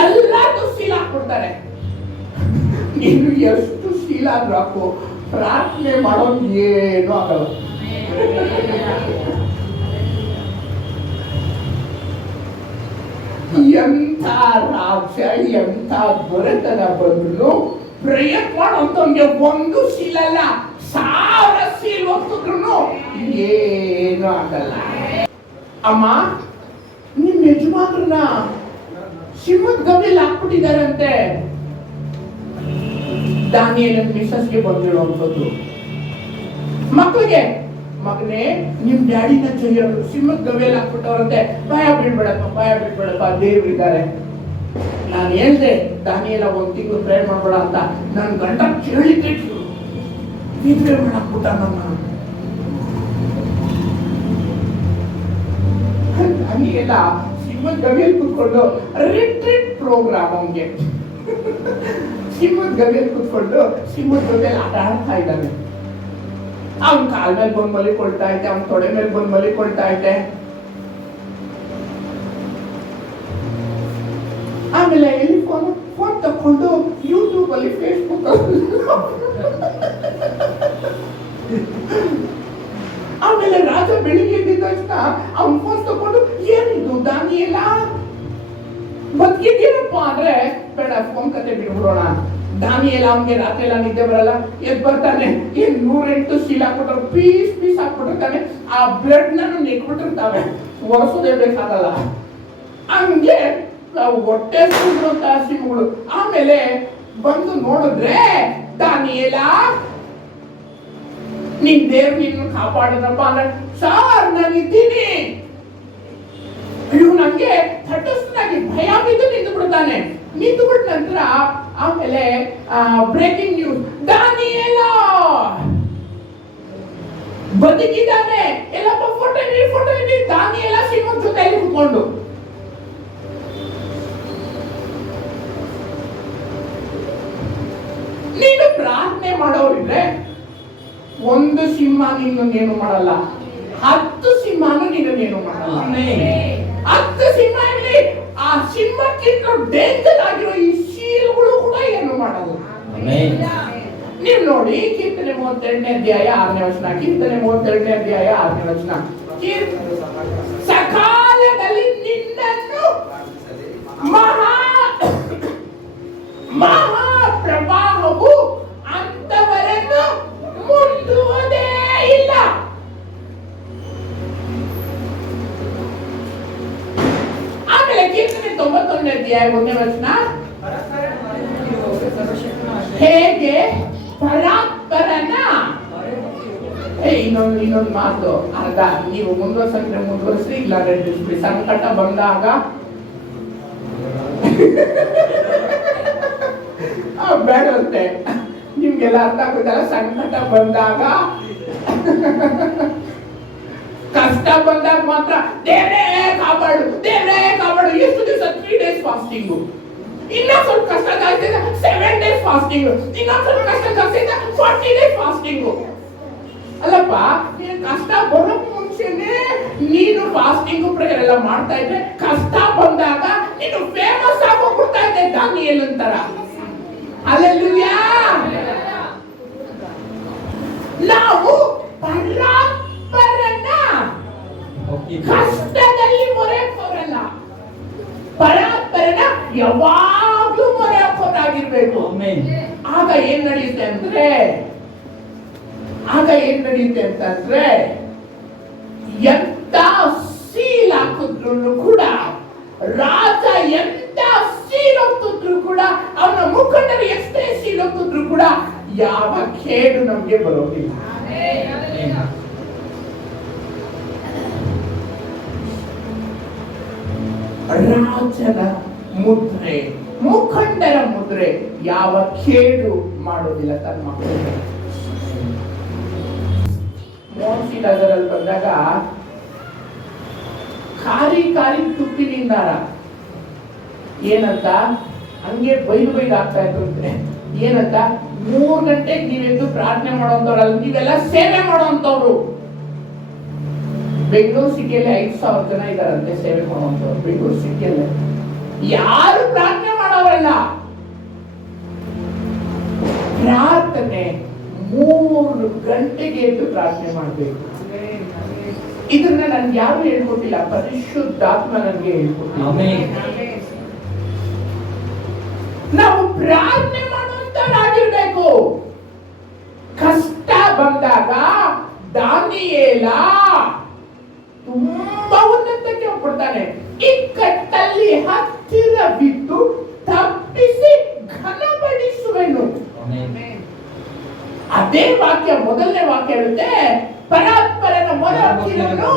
ಎಲ್ಲಾರ್ದು ಶೀಲ ಹಾಕ್ಬಿಡ್ತಾರೆ. ನೀನು ಎಷ್ಟು ಶೀಲ ಆದ್ರೂ ಹಾಕು, ಪ್ರಾರ್ಥನೆ ಮಾಡೋದು ಏನೂ ಆಗಲ್ಲ. ಎಂಥ ರಾಜ್ಯ, ಎಂಥ ದೊರೆತನ ಬಂದ್ರು ಪ್ರಯತ್ನ ಮಾಡೋಂತವ್ಗೆ ಒಂದು ಸೀಲಲ್ಲ, 1000 ಸೀಲ್ ಹೊತ್ತಿದ್ರು ಏನು ಆಗಲ್ಲ. ಅಮ್ಮ, ನಿಮ್ ಯಜಮಾನ್ರನ್ನ ಸಿಂಹದ ಗವಿಯಲ್ಲಿ ಹಾಕ್ಬಿಟ್ಟಿದಾರಂತೆ. ದಾನಿಯೇಲನ ಮಿಸಸ್ಗೆ ಬಂದಿರುವಂಥದ್ದು. ಮಕ್ಕಳಿಗೆ, ಮಗನೇ ನಿಮ್ ಡ್ಯಾಡಿನ ಜೈಯರು ಸಿಂಹದ ಗವಿಯಲ್ಲಿ ಹಾಕ್ಬಿಟ್ಟವ್ರಂತೆ. ಭಯ ಬೀಳ್ಬೇಡಪ್ಪ, ಭಯ ಬೀಳ್ಬೇಡಪ್ಪ, ದೇವ್ರಿದ್ದಾರೆ. ನಾನು ಹೇಳ್ದೆ ದಾನಿಯೇಲ 1 ತಿಂಗಳು ಪ್ರೇಯರ್ ಮಾಡ್ಬೇಡ ಅಂತ. ನನ್ ಗಂಡ ಕೇಳಿದ್ರೆ ನಿದ್ರೆ ಮಾಡಾಕ್ಬಿಟ್ಟ ನನ್ನ. ದಾನಿಯೇಲ ಸಿಂಹದ ಗವಿಯಲ್ಲಿ ಕೂತ್ಕೊಂಡು ರಿಟ್ರೀಟ್ ಪ್ರೋಗ್ರಾಮ್ ಅವನಿಗೆ. ಸಿಂಹದ ಗವಿಯಲ್ಲಿ ಕೂತ್ಕೊಂಡು ಸಿಂಹದ ಗವಿಯಲ್ಲಿ ಆಟ ಆಡ್ತಾ ಇದ್ದಾನೆ. ಅವನ್ ಕಾಲ್ ಮೇಲೆ ಬಂದ್ ಮಲಿಕೊಳ್ತಾ ಐತೆ, ಅವನ್ ತೊಡೆ ಮೇಲೆ ಬಂದ್ ಮಲಿಕೊಳ್ತಾ ಐತೆ. ಆಮೇಲೆ ಎಲ್ಲಿ ಫೋನ್ ತಕೊಂಡು ಯೂಟ್ಯೂಬ್ ಅಲ್ಲಿ ಫೇಸ್ಬುಕ್ ಆಮೇಲೆ ರಾಜ ಬೆಳಿಗ್ಗೆ ಎದ್ದಿದ ತಕ್ಷಣ ಅವ್ನ ಫೋನ್ ತಕೊಂಡು ಏನಿದು ದಾನಿಯೇಲ ಬದುಕಿದ್ದೀರಪ್ಪ ಅಂದ್ರೆ ಬೇಡ ಫೋನ್ ಕತೆ ಬಿಡ್ಬಿಡೋಣ. ದಾನಿಯೇಲ ಅವನಿಗೆ ರಾತ್ರಿ ಎಲ್ಲ ನಿದ್ದೆ ಬರಲ್ಲ, ಎದ್ ಬರ್ತಾನೆ, 108 ಶೀಲ ಹಾಕ್ಬಿಟ್ರೆ ಪೀಸ್ ಹಾಕ್ಬಿಟ್ಟಿರ್ತಾನೆ, ಆ ಬ್ಲಡ್ ನಾನು ನೆಕ್ಬಿಟ್ಟಿರ್ತಾವೆ, ಒರೆಸೋದೇ ಬೇಕಾಗಲ್ಲ. ಹಂಗೆ ಹೊಟ್ಟೆ ಸುಡುವಂತ ಸಿಂಹಗಳು. ಆಮೇಲೆ ಬಂದು ನೋಡಿದ್ರೆ ದಾನಿಯೇಲ ನಿನ್ ದೇವ್ರು ನಿನ್ನ ಕಾಪಾಡದಪ್ಪ ಅಂದ್ರೆ, ಸಾರ್ ನಾನಿದ್ದೀನಿ. ಇವ್ ನಂಗೆ ತಟಸ್ಥನಾಗಿ ಭಯ ಬಿದ್ದು ನಿಂತು ಬಿಡ್ತಾನೆ. ನಿಂತು ಬಿಟ್ಟ ನಂತರ ಆಮೇಲೆ ಬ್ರೇಕಿಂಗ್ ನ್ಯೂಸ್, ದಾನಿಯೇಲ ಬದುಕಿದ್ದಾನೆ. ಎಲ್ಲಪ್ಪ ಫೋಟೋ ಇಡಿ, ದಾನಿಯೇಲ ಸಿಂಹದ ಜೊತೆ ಕುತ್ಕೊಂಡು. ನೀನು ಪ್ರಾರ್ಥನೆ ಮಾಡೋರಿದ್ರೆ ಒಂದು ಸಿಂಹ ನಿನ್ನನ್ನೇನು ಮಾಡಲ್ಲ, 10 ಸಿಂಹನು ನಿನ್ನನ್ನೇನು ಮಾಡಲ್ಲ. 10 ಸಿಂಹ ಇರಲಿ, ಆ ಸಿಂಹಕ್ಕಿಂತ ಡೇಂಜರ್ ಆಗಿರೋ ಈ ಶೀಲ್ಗಳು ಕೂಡ ಏನು ಮಾಡಲ್ಲ. ನೀವು ನೋಡಿ ಕೀರ್ತನೆ 32ನೇ ಅಧ್ಯಾಯ 6ನೇ ವಚನ, ಕೀರ್ತನೆ 32ನೇ ಅಧ್ಯಾಯ 6ನೇ ವಚನ, ಸಕಾಲದಲ್ಲಿ ನಿನ್ನನ್ನು ಮಹಾ ಪ್ರವಾಹವು ಅಂತವರನ್ನು ಮುಟ್ಟುವುದೇ ಇಲ್ಲ. ಆಮೇಲೆ ಕೀರ್ತನೆ 91ನೇ ಅಧ್ಯಾಯ 1ನೇ ವಚನ, ಹೇಗೆ ಪರಾತ್ಪರನ ಇನ್ನೊಂದು ಮಾತು ಅರ್ಧ ನೀವು ಮುಂದುವರಿಸ್ರಿ, ಇಲ್ಲ ರೆಡ್ಡಿಸ್ಬಿಡಿ. ಸಂಕಟ ಬಂದಾಗ ಬೇಡವಂತೆ, ನಿಮ್ಗೆಲ್ಲ ಅರ್ಥ ಆಗುತ್ತಲ್ಲ. ಸಂಕಟ ಬಂದಾಗ, ಕಷ್ಟ ಬಂದಾಗ ಮಾತ್ರ ದೇವ್ರೇ ಕಾಪಾಡು, ದೇವ್ರೇ ಕಾಪಾಡು. ಎಷ್ಟು ದಿವಸ? 3 days ಫಾಸ್ಟಿಂಗು. ಇನ್ನೊಂದು ಸ್ವಲ್ಪ ಕಷ್ಟ ಜಾಸ್ತಿ 7 days ಫಾಸ್ಟಿಂಗು. ಇನ್ನೊಂದು ಸ್ವಲ್ಪ ಕಷ್ಟ ಜಾಸ್ತಿ 40 days ಫಾಸ್ಟಿಂಗು. ಅಲ್ಲಪ್ಪ, ನೀನು ಕಷ್ಟ ಬರೋಕ್ ಮುಂಚೆನೆ ನೀನು ಫಾಸ್ಟಿಂಗು ಪ್ರೇಯರ್ ಎಲ್ಲ ಮಾಡ್ತಾ ಇದ್ರೆ, ಕಷ್ಟ ಬಂದಾಗ ನೀನು ಫೇಮಸ್ ಆಗೋಗ್ಬಿಡ್ತಾ ಇದ್ದೆ ದಾನಿಯೇಲ ಅಂತಾರ. ಹಲ್ಲೆಲೂಯಾ. ನಾವು ಪರಾತ್ಪರನ ಕಷ್ಟದಲ್ಲಿ ಮೊರೆ ಹಾಕೋರಲ್ಲ, ಪರಾತ್ಪರನ ಯಾವಾಗ್ಲೂ ಮೊರೆ ಹಾಕೋರಾಗಿರ್ಬೇಕು. ಆಗ ಏನ್ ನಡೆಯುತ್ತೆ ಅಂತಂದ್ರೆ ಎಂತ ಸೀಲ್ ಹಾಕಿದ್ರು ಕೂಡ, ರಾಜ ಎಂತ ಸೀಲ್ ಹೊತ್ತಿದ್ರು ಕೂಡ, ಅವನ ಮುಖಂಡರು ಎಷ್ಟೇ ಸೀಲ್ ಹೊತ್ತಿದ್ರು ಕೂಡ ಯಾವ ಕೇಡು ನಮ್ಗೆ ಬರೋದಿಲ್ಲ. ರಾಜನ ಮುದ್ರೆ, ಮುಖಂಡರ ಮುದ್ರೆ ಯಾವ ಕೇಡು ಮಾಡೋದಿಲ್ಲ ತನ್ನ ಮಕ್ಕಳಿಗೆ. ಮೋನ್ಸಿ ನಗರಲ್ಲಿ ಬಂದಾಗ ಕಾರಿ ತುಪ್ಪಿನಿಂದಾರ ಏನಂತ ಹಂಗೆ ಬೈದು ಆಗ್ತಾ ಇತ್ತು. ಏನಂತ 3 ಗಂಟೆಗೆ ನೀವೆದ್ದು ಪ್ರಾರ್ಥನೆ ಮಾಡೋಂಥವ್ರಲ್ಲ, ನೀವೆಲ್ಲ ಸೇವೆ ಮಾಡೋಂಥವ್ರು. ಬೆಂಗಳೂರು ಸಿಟಿಯಲ್ಲಿ 5,000 ಜನ ಇದಾರಂತೆ ಸೇವೆ ಮಾಡುವಂತವ್ರು. ಬೆಂಗಳೂರು ಸಿಟಿಯಲ್ಲಿ ಯಾರು ಪ್ರಾರ್ಥನೆ ಮಾಡೋರಲ್ಲ. ಪ್ರಾರ್ಥನೆ 3 ಗಂಟೆಗೆ ಎದ್ದು ಪ್ರಾರ್ಥನೆ ಮಾಡಬೇಕು. ಇದನ್ನ ನನ್ಗೆ ಯಾರು ಹೇಳ್ಕೊಟ್ಟಿಲ್ಲ, ಪರಿಶುದ್ಧಾತ್ಮ ನನಗೆ ಹೇಳ್ಕೊಟ್ಟಿಲ್ಲ. ನಾವು ಪ್ರಾರ್ಥನೆ ಮಾಡುವಂತರಾಗಿರ್ಬೇಕು. ಕಷ್ಟ ಬಂದಾಗ ದಾನಿಯೇಲ ತುಂಬಾ ಉನ್ನತಕ್ಕೆ ಹೋಗ್ಬಿಡ್ತಾನೆ. ಇಕ್ಕಟ್ಟಲ್ಲಿ ಹತ್ತಿರವಿದ್ದು ತಪ್ಪಿಸಿ ಘನಪಡಿಸುವೆನು. ಅದೇ ವಾಕ್ಯ, ಮೊದಲನೇ ವಾಕ್ಯ ಹೇಳುತ್ತೆ, ಪರಾತ್ಪರನ ಮೊರೆ ಹತ್ತಿರನು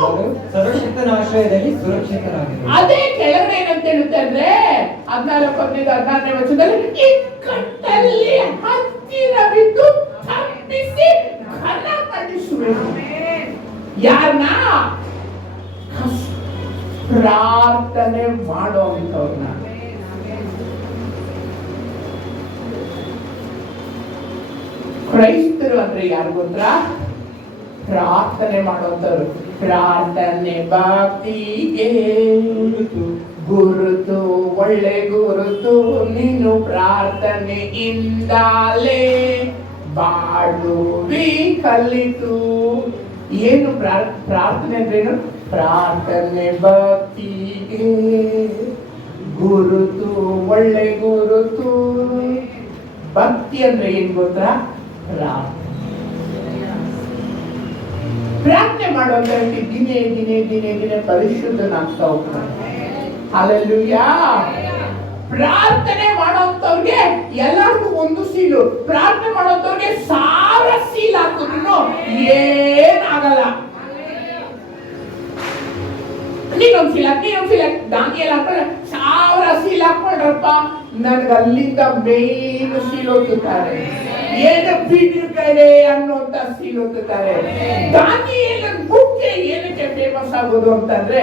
ಸರ್ವಶಕ್ತನ ಆಶ್ರಯದಲ್ಲಿ ಸುರಕ್ಷಿತರಾಗಿರು. ಅದೇ ಕೆಳಗಡೆ ಏನಂತ ಹೇಳುತ್ತೆ ಅಂದ್ರೆ 14-16ನೇ ವಚನದಲ್ಲಿ, ಇಕ್ಕಟ್ಟಲ್ಲಿ ಹತ್ತಿರವಿದ್ದು ತಪ್ಪಿಸಿ ಘನಪಡಿಸುವೆನು. ಯಾರನ್ನ? ಪ್ರಾರ್ಥನೆ ಮಾಡೋಂಥವ್ರನ್ನ. ಕ್ರೈಸ್ತರು ಅಂದ್ರೆ ಯಾರು ಗೊತ್ತಾ? ಪ್ರಾರ್ಥನೆ ಮಾಡೋಂಥವ್ರು. ಪ್ರಾರ್ಥನೆ ಭಕ್ತಿಗೆ ಗುರುತು ಒಳ್ಳೆ ಗುರುತು ನೀನು ಪ್ರಾರ್ಥನೆಯಿಂದಲೇ ಬಾಳುವಿ ಕಲಿತು. ಏನು ಪ್ರಾರ್ಥನೆ ಅಂದ್ರೇನು? ಪ್ರಾರ್ಥನೆ ಭಕ್ತಿಗೆ ಗುರುತು, ಒಳ್ಳೆ ಗುರುತು. ಭಕ್ತಿ ಅಂದ್ರೆ ಏನ್ ಗೊತ್ತಾ? ಪ್ರಾರ್ಥನೆ ಮಾಡುವಂತ ವ್ಯಕ್ತಿ ದಿನೇ ದಿನೇ ದಿನೇ ದಿನೇ ಪರಿಶುದ್ಧನಾಗ್ತಾ ಹೋಗ್ತಾನೆ. ಹಲ್ಲೆಲೂಯಾ. ಪ್ರಾರ್ಥನೆ ಮಾಡೋಂಥವ್ರಿಗೆ ಎಲ್ಲರಿಗೂ ಒಂದು ಸೀಲು, ಪ್ರಾರ್ಥನೆ ಮಾಡೋಂಥವ್ರಿಗೆ 1000 ಸೀಲ್ ಹಾಕಿದ್ರು ಏನಾಗಲ್ಲ. ನೀನೊಂದು ಸೀಲ್ ದಾನಿಯಲ್ ಹಾಕೊಂಡ್ರೆ 1000 ಸೀಲ್ ಹಾಕೊಂಡ್ರಪ್ಪ, ನನ್ಗೆ ಅಲ್ಲಿಂದ ಮೇನ್ ಸೀಲ್ ಹೊತ್ತುತ್ತಾರೆ. ಏನು ಬಿಡುಗಡೆ ಅನ್ನುವಂತ ಸೀಲ್ ಹೊತ್ತುತ್ತಾರೆ. ದಾನಿಯೇಲನ ಬುಕ್ ಏನಕ್ಕೆ ಫೇಮಸ್ ಆಗೋದು ಅಂತಂದ್ರೆ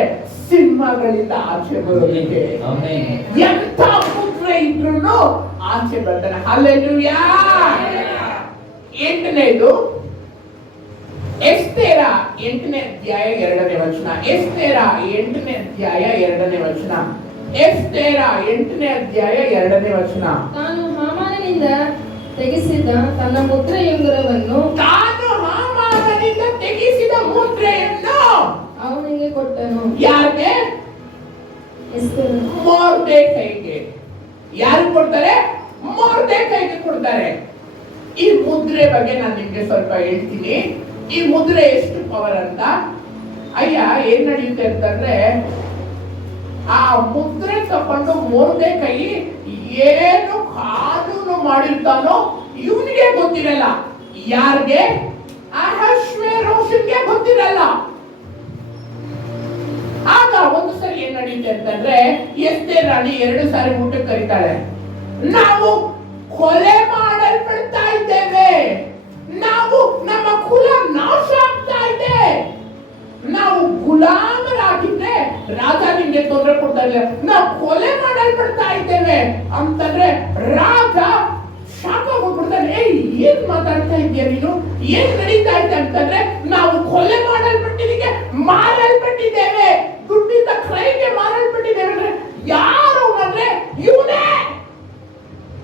ಸಿಂಹಗಳಿಂದ ಆಚೆ ಬರೋದಕ್ಕೆ. ಎಂಥ ಮುದ್ರೆ ಇದ್ರು ಆಚೆ ಬರ್ತಾನೆ. ಹಲ್ಲೆಲೂಯಾ. 8ನೇದು ಎಸ್ತೇರ 8ನೇ ಅಧ್ಯಾಯ 2ನೇ ವಚನ. ಎಸ್ತೇರ 8ನೇ ಅಧ್ಯಾಯ 2ನೇ ವಚನ. ಎಸ್ತೇರ 8ನೇ ಅಧ್ಯಾಯ 2ನೇ ವಚನ. ತಾನು ಹಾಮಾನನಿಂದ ತೆಗೆಸಿದ ತನ್ನ ಮುದ್ರೆಯುಂಗುರವನ್ನು ಅವನಿಗೆ ಕೊಟ್ಟನು. ಯಾರಿಗೆ? ಮೊರ್ದೆಕೈಗೆ. ಯಾರು ಕೊಡ್ತಾರೆ? ಮೊರ್ದೆಕೈಗೆ ಕೊಡ್ತಾರೆ. ಈ ಮುದ್ರೆ ಬಗ್ಗೆ ನಾನು ನಿಮ್ಗೆ ಸ್ವಲ್ಪ ಹೇಳ್ತೀನಿ. ಈ ಮುದ್ರೆ ಎಷ್ಟು ಪವರ್ ಅಂತ. ಅಯ್ಯ ಏನ್ ನಡೆಯುತ್ತೆ ಅಂತಂದ್ರೆ, ಆ ಮುದ್ರೆ ತಕೊಂಡು ಮೊರ್ದೆಕೈ ಏನು ಕಾನೂನು ಮಾಡಿರ್ತಾನೋ ಇವನಿಗೆ ಗೊತ್ತಿರಲ್ಲ. ಯಾರಿಗೆ? ಅಹಷ್ವೇರೋಷನ್ಗೆ ಗೊತ್ತಿರಲ್ಲ. ಆಗ ಒಂದು ಸರಿ ಏನ್ ನಡೆಯುತ್ತೆ ಅಂತಂದ್ರೆ, ಎಸ್ತೇರ್ ರಾಣಿ 2 ಸಾರಿ ಊಟಕ್ಕೆ ಕರೀತಾಳೆ. ನಾವು ಕೊಲೆ ಮಾಡಲ್ಪಡ್ತಾ ಇದ್ದೇವೆ, ನಾವು ನಮ್ಮ ಕುಲ ನಾಶ ಆಗ್ತಾ ಇದೆ, ನಾವು ಗುಲಾಮರಾಗಿದ್ದೆ ರಾಜ ನಿಮ್ಗೆ ತೊಂದರೆ ಕೊಡ್ತಾ ಇಲ್ಲ, ನಾವು ಕೊಲೆ ಮಾಡಲ್ಪಡ್ತಾ ಇದ್ದೇವೆ ಅಂತಂದ್ರೆ ರಾಜ ಶಾಖ ಹೋಗ್ಬಿಡ್ತಾನೆ. ಏನ್ ಮಾತಾಡ್ತಾ ಇದೀಯ ನೀನು? ಏನ್ ನಡೀತಾ ಇದೆ ಅಂತಂದ್ರೆ, ನಾವು ಕೊಲೆ ಮಾಡಲ್ಪಟ್ಟಿದ್ದಕ್ಕೆ ಮಾರಲ್ಪಟ್ಟಿದ್ದೇವೆ, ದುಡ್ಡಿಂದ ಕ್ರೈಗೆ ಮಾರಲ್ಪಟ್ಟಿದ್ದೇವೆ ಅಂದ್ರೆ ಯಾರು ಅಂದ್ರೆ ಇವನೇ,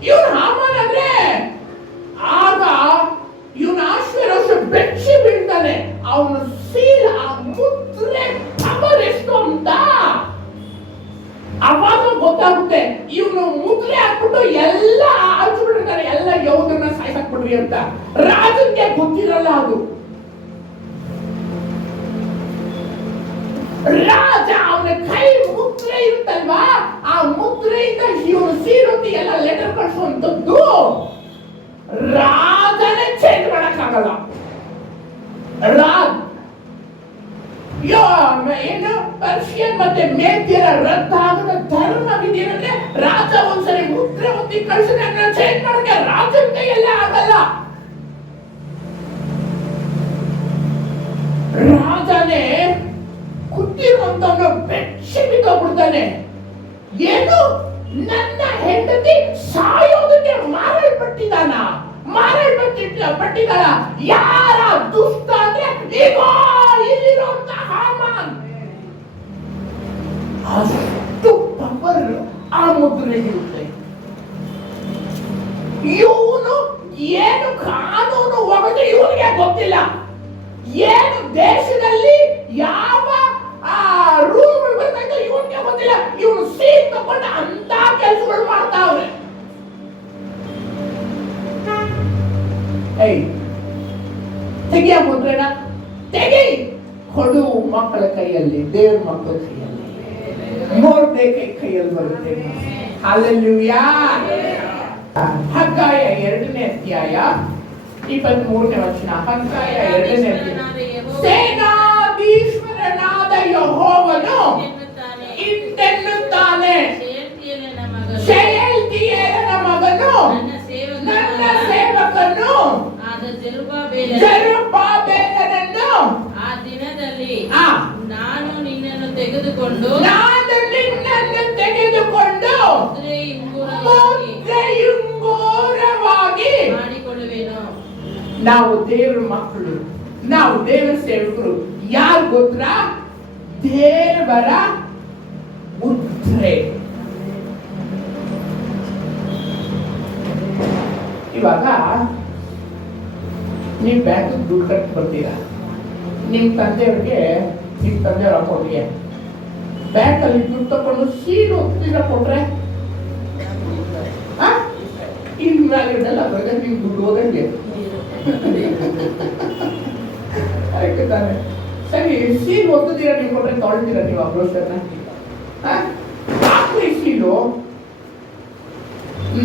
ಇವನು ಹಾಮಾನ್ ಅಂದ್ರೆ. ಆಗ ಇವನ ಆಶ್ವರೋಷ ಬೆಚ್ಚಿ ಬೀಳ್ತಾನೆ. ಅವನು ಸೀಲ್, ಆ ಮುದ್ರೆ ಪವರ್ ಎಷ್ಟು ಅಂತ ಅವಾಗ ಗೊತ್ತಾಗುತ್ತೆ. ಇವನು ಮುದ್ರೆ ಹಾಕ್ಬಿಟ್ಟು ಎಲ್ಲ ಆಚುಬಿಟ್ಟಿರ್ತಾರೆ, ಎಲ್ಲ ಯೌದನ್ನ ಸಾಯ್ಸಾಕ್ಬಿಡ್ರಿ ಅಂತ. ರಾಜನ್ಗೆ ಗೊತ್ತಿರಲ್ಲ ಅದು. ರಾಜ ಅವನ ಕೈ ಮುದ್ರೆ ಇರುತ್ತಲ್ವಾ, ಆ ಮುದ್ರೆಯಿಂದ ಇವನು ಸೀರೊತ್ತಿ ಎಲ್ಲ ಲೆಟರ್ ಕಳಿಸುವಂತದ್ದು ರಾಜನೇ ಚೇಂಜ್ ಮಾಡಕ್ಕಾಗಲ್ಲ. ಏನು ಪರ್ಷಿಯನ್ ಮತ್ತೆ ಮೇದ್ಯರ ರದ್ದಾಗದ ಧರ್ಮವಿದೇನಂದ್ರೆ, ರಾಜ ಒಂದ್ಸರಿ ಮುದ್ರೆ ಒತ್ತಿ ಕಳಿಸಿದ್ರೆ ಚೇಂಜ್ ಮಾಡಕ್ಕೆ ರಾಜನ ಕೈಯಲ್ಲೇ ಆಗಲ್ಲ. ರಾಜನೇ ಕುತ್ತಿರುವಂತವನು ಬೆಚ್ಚಿ ಬಿದ್ದೋಗ್ಬಿಡ್ತಾನೆ. ಏನು, ನನ್ನ ಹೆಂಡತಿ ಸಾಯೋದಕ್ಕೆ ಮಾರಲ್ಪಟ್ಟಿದ್ದಾಳ. ಯಾರ ದುಷ್ಟ ಅಂದ್ರೆ ಈಗ ಇಲ್ಲಿರುವಂತ ಹಾಮಾನ್. ಅಷ್ಟು ಪವರ್ ಆ ಮುದ್ರೆಗಿರುತ್ತೆ. ಇವನು ಏನು ಕಾನೂನು ಹೋಗೋದು ಇವನಿಗೆ ಗೊತ್ತಿಲ್ಲ. ಏನು ದೇಶದಲ್ಲಿ ಯಾವ ರೂಲ್ಗಳು ಬರ್ಬೇಕು ಇವನಿಗೆ ಗೊತ್ತಿಲ್ಲ. ಇವನು ಸೀಟ್ ತಗೊಂಡು ಅಂತ ಕೆಲಸಗಳು ಮಾಡ್ತಾವ್ರೆ. ತೆಗಿಯ ಮುದ್ರೆನ ತೆಗಿ, ಕೊಡು ಮಕ್ಕಳ ಕೈಯಲ್ಲಿ, ದೇವ್ರ ಮಕ್ಕಳ ಕೈಯಲ್ಲಿ, ಮೊರ್ದೆಕೈ ಕೈಯಲ್ಲಿ ಬರುತ್ತೆ. ಹಲ್ಲೆಲೂಯಾ. ಹಗ್ಗಾಯ 2ನೇ ಅಧ್ಯಾಯ 23ನೇ ವಚನ. ಹಗ್ಗಾಯ 2ನೇ ಅಧ್ಯಾಯ. ಸೇನಾಧೀಶ್ವರನಾದ ಯೆಹೋವನು ಇಂತೆನ್ನುತ್ತಾನೆ, ಶೆಯಲ್ತಿಯೇಲನ ಮಗನು ನನ್ನ ಸೇವಕನು ಜೆರುಬ್ಬಾಬೆಲನನ್ನು ಆ ದಿನದಲ್ಲಿ ನಾನು ನಿನ್ನನ್ನು ತೆಗೆದುಕೊಂಡು ಮುದ್ರೆಯುಂಗುರವಾಗಿ ಮಾಡಿಕೊಳ್ಳುವೆನು. ನಾವು ದೇವರ ಮಕ್ಕಳು, ನಾವು ದೇವರ ಸೇವಕರು. ಯಾರು ಗೊತ್ತಾ? ದೇವರ ಮುದ್ರೆ. ಇವಾಗ ನೀವು ಬ್ಯಾಂಕ್ ದುಡ್ಡು ಕಟ್ಟಿ ಬರ್ತೀರಾ, ನಿಮ್ಮ ತಂದೆಯವ್ರಿಗೆ ನಿಮ್ಮ ತಂದೆಯವ್ರ ಅಕೌಂಟ್ಗೆ ಬ್ಯಾಂಕ್ ಅಲ್ಲಿ ದುಡ್ಡು ತಗೊಂಡು ಸೀಲ್ ಹೋಗ್ತೀರಾ ಕೊಟ್ರೆ ಇನ್ವ್ಯಾಲ್ಯೂಡೆಲ್ಲ ಬರದೆ ನೀವು ದುಡ್ಡು ಹೋದಂಗೆ ಅದಕ್ಕೆ ತಾನೆ. ಸರಿ, ಸೀಲ್ ಓದಿದ್ದೀರಾ ನೀವು ಕೊಟ್ರೆ ತೊಳ್ತೀರಾ ನೀವು ಆ ಬ್ರೋಷರ್ನ? ಆಕ್ರಿ ಸೀಲು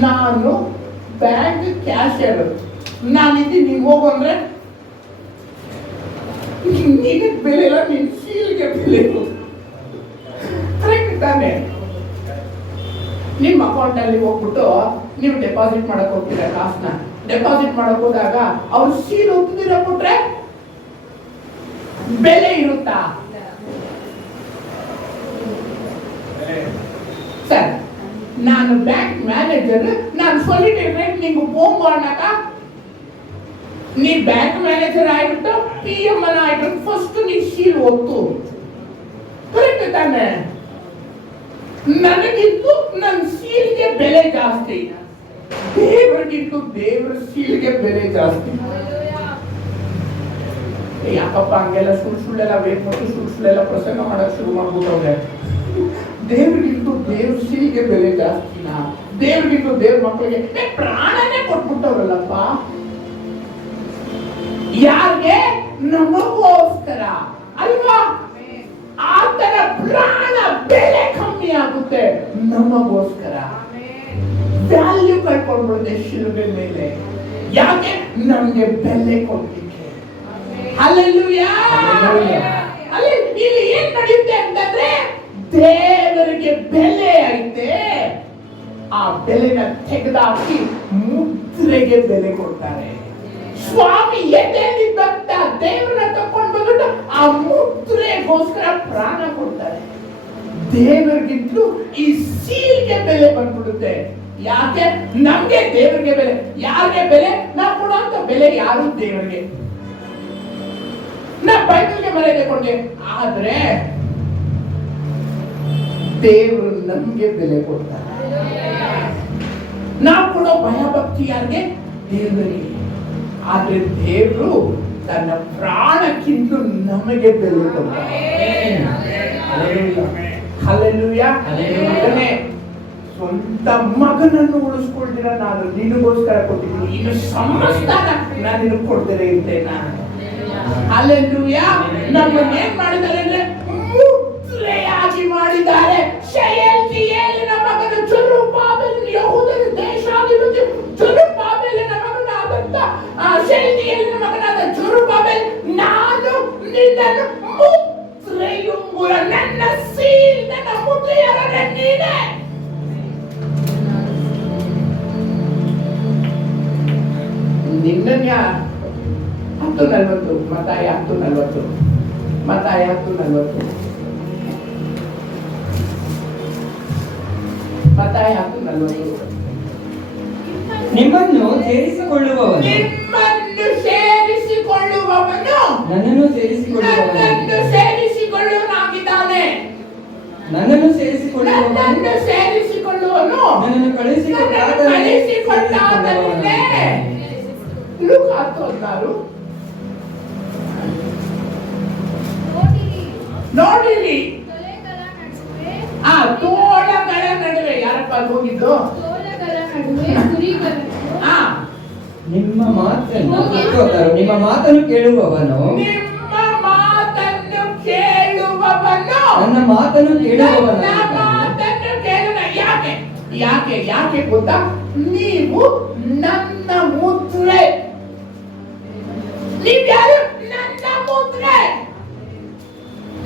ನಾನು ಬ್ಯಾಂಕ್ ಕ್ಯಾಶಿಯರ್ ನಾನಿದ್ದೀನಿ, ನೀವು ಹೋಗು ಅಂದ್ರೆ ನಿನಗೆ ಬೆಲೆ ಇಲ್ಲ, ನಿನ್ ಸೀಲ್ಗೆ ಬೆಲೆ ಕರೆಕ್ಟ್ ತಾನೆ. ನಿಮ್ಮ ಅಕೌಂಟ್ ಅಲ್ಲಿ ಹೋಗ್ಬಿಟ್ಟು ನೀವು ಡೆಪಾಸಿಟ್ ಮಾಡಕ್ ಹೋಗ್ತೀರಾ, ಕಾಸನ್ನ ಡೆಪಾಸಿಟ್ ಮಾಡಕ್ ಹೋದಾಗ ಅವ್ರು ಸೀಲ್ ಒತ್ತಿದ್ದೀರಾ ಕೊಟ್ರೆ ಬೆಲೆ ಇರುತ್ತಾ? ಸರ್, ನಾನು ಬ್ಯಾಂಕ್ ಮ್ಯಾನೇಜರ್, ನಾನು சொல்லிட்டே ನೀವು ಫೋನ್ ಮಾಡಕ ನೀ ಬ್ಯಾಂಕ್ ಮ್ಯಾನೇಜರ್ ಆಗಿಬಿಟ್ಟು PM ಆಗಿಬಿಟ್ಟು ಫಸ್ಟ್ ನೀ ಸೀಲ್ ಒತ್ತು, ಕರೆಕ್ಟ್ ತಾನೆ? ನನಗಿಂತೂ ನನ್ನ ಸೀಲ್ಗೆ ಬೆಲೆ ಜಾಸ್ತಿ, ದೇವರಿಗಿಂತೂ ದೇವರ ಸೀಲ್ಗೆ ಬೆಲೆ ಜಾಸ್ತಿ. ಯಾಕಪ್ಪ ಹಂಗೆಲ್ಲ ಸುಳ್ಳೆಲ್ಲ ಬೇಕು ಮತ್ತು ಸುಳ್ಳೆಲ್ಲ ಪ್ರಸಂಗ ಮಾಡಕ್ ಶುರು ಮಾಡ್ಬಿಟ್ಟವ್ರೆ. ದೇವರಿಗಿಂತೂ ದೇವ್ರ ಸೀಲ್ಗೆ ಬೆಲೆ ಜಾಸ್ತಿನಾ? ದೇವರಿಗಿಂತೂ ದೇವ್ರ ಮಕ್ಕಳಿಗೆ ಪ್ರಾಣನೇ ಕೊಟ್ಬಿಟ್ಟವ್ರಲ್ಲಪ್ಪ. ಯಾರಿಗೆ? ನಮಗೋಸ್ಕರ ಅಲ್ವಾ? ಆತರ ಪ್ರಾಣ ಬೆಲೆ ಕಮ್ಮಿ ಆಗುತ್ತೆ ನಮಗೋಸ್ಕರ. ವ್ಯಾಲ್ಯೂ ಕಳ್ಕೊಂಡ್ಬಿಡುತ್ತೆ ಶಿಲುಬೆ ಮೇಲೆ. ಯಾಕೆ? ನಮ್ಗೆ ಬೆಲೆ ಕೊಡ್ಲಿಕ್ಕೆ. ಹಲ್ಲೆಲೂಯಾ. ಅಲ್ಲಿ ಇಲ್ಲಿ ಏನ್ ನಡೆಯುತ್ತೆ ಅಂತಂದ್ರೆ ದೇವರಿಗೆ ಬೆಲೆ ಐತೆ, ಆ ಬೆಲೆನ ತೆಗೆದಾಕಿ ಮುದ್ರೆಗೆ ಬೆಲೆ ಕೊಡ್ತಾರೆ. ಸ್ವಾಮಿ ಎದೆನಿದ್ದಂತ ದೇವರನ್ನ ತಕೊಂಡು ಬಂದ್ಬಿಟ್ಟು ಆ ಮುದ್ರೆಗೋಸ್ಕರ ಪ್ರಾಣ ಕೊಡ್ತಾರೆ. ದೇವರಿಗಿಂತಲೂ ಈ ಸೀಲ್ಗೆ ಬೆಲೆ ಬಂದ್ಬಿಡುತ್ತೆ. ಯಾಕೆ? ನಮ್ಗೆ ದೇವರಿಗೆ ಬೆಲೆ. ಯಾರಿಗೆ ಬೆಲೆ? ನಾವು ಕೊಡುವಂತ ಬೆಲೆ ಯಾರು? ದೇವರಿಗೆ. ನಾ ಬೈಬಲ್ಗೆ ಮರ್ಯಾದೆ ಕೊಟ್ಟೆ, ಆದ್ರೆ ದೇವರು ನಮ್ಗೆ ಬೆಲೆ ಕೊಡ್ತಾರೆ. ನಾವು ಕೊಡೋ ಭಯ ಭಕ್ತಿ ಯಾರಿಗೆ? ದೇವರಿಗೆ. ಆದ್ರೆ ದೇವರು ತನ್ನ ಪ್ರಾಣಕ್ಕಿಂತ ನಮಗೆ ಬೆಲೆ ಕೊಡ್ತಾರೆ. ಹಲ್ಲೆಲೂಯಾ. ಮಗನೇ, ಸ್ವಂತ ಮಗನನ್ನು ಉಳಿಸ್ಕೊಳ್ತೀರ, ನಾನು ನಿನಗೋಸ್ಕರ ಕೊಟ್ಟಿದ್ದೀನಿ, ಇನ್ನು ಸಮಸ್ತಾನ ನಾನು ನಿನಗೆ ಕೊಡ್ತೀರ ಇರ್ತೇನೆ. ಹಲ್ಲೆಲೂಯಾ. ನಮ್ಮನ್ನ ಏನ್ ಮಾಡಿದ್ದಾರೆ ಅಂದ್ರೆ ಮುದ್ರೆಯಾಗಿ ಮಾಡಿದ್ದಾರೆ. ಶೆಯಲ್ತಿಯೇಲಿನ ಮಗನ ಜೆರುಬ್ಬಾಬೆಲನ ಯೆಹೂದದ ದೇಶಾಧಿಪತಿ ಜೆರುಬ್ಬಾಬೆಲನ ಮಗನಾದಂತ ಶೆಯಲ್ತಿಯೇಲಿನ ಮಗನಾದ ಜೆರುಬ್ಬಾಬೆಲ್, ನಾನು ನಿನ್ನನ್ನು ಮುದ್ರೆಯುಂಗುರ, ನನ್ನ ಸೀಲ್, ನನ್ನ ಮುದ್ರೆಯಾರ ನೀನೇ. ನಿನ್ನನ್ಯ 10:40 ಮತ್ತಾಯ 10:40 ಮತ್ತಾಯ 10:40 ಮತ್ತಾಯ 10:40 ನಿಮ್ಮನ್ನು ಸೇರಿಸಿಕೊಳ್ಳುವವನು ನನ್ನನ್ನು ಸೇರಿಸಿಕೊಳ್ಳುವವನಾಗಿದ್ದಾನೆ. ನನ್ನನ್ನು ಸೇರಿಸಿಕೊಳ್ಳುವವನು ನನ್ನನ್ನು ಕಳುಹಿಸಿಕೊಟ್ಟಾತನೇ. ಲೂಕ 10:16 ನೋಡಿರಿ. ತೋಳಗಳ ನಡುವೆ ಯಾರಪ್ಪ ಹೋಗಿದ್ದು? ನಿಮ್ಮ ಮಾತನ್ನು ಕೇಳುವವನು ನನ್ನ ಮಾತನ್ನು ಕೇಳುವವನು. ಯಾಕೆ ಗೊತ್ತಾ? ನೀವು ನನ್ನ ಮುದ್ರೆ. ನೀವ್ಯಾರು? ನನ್ನ ಮುದ್ರೆ.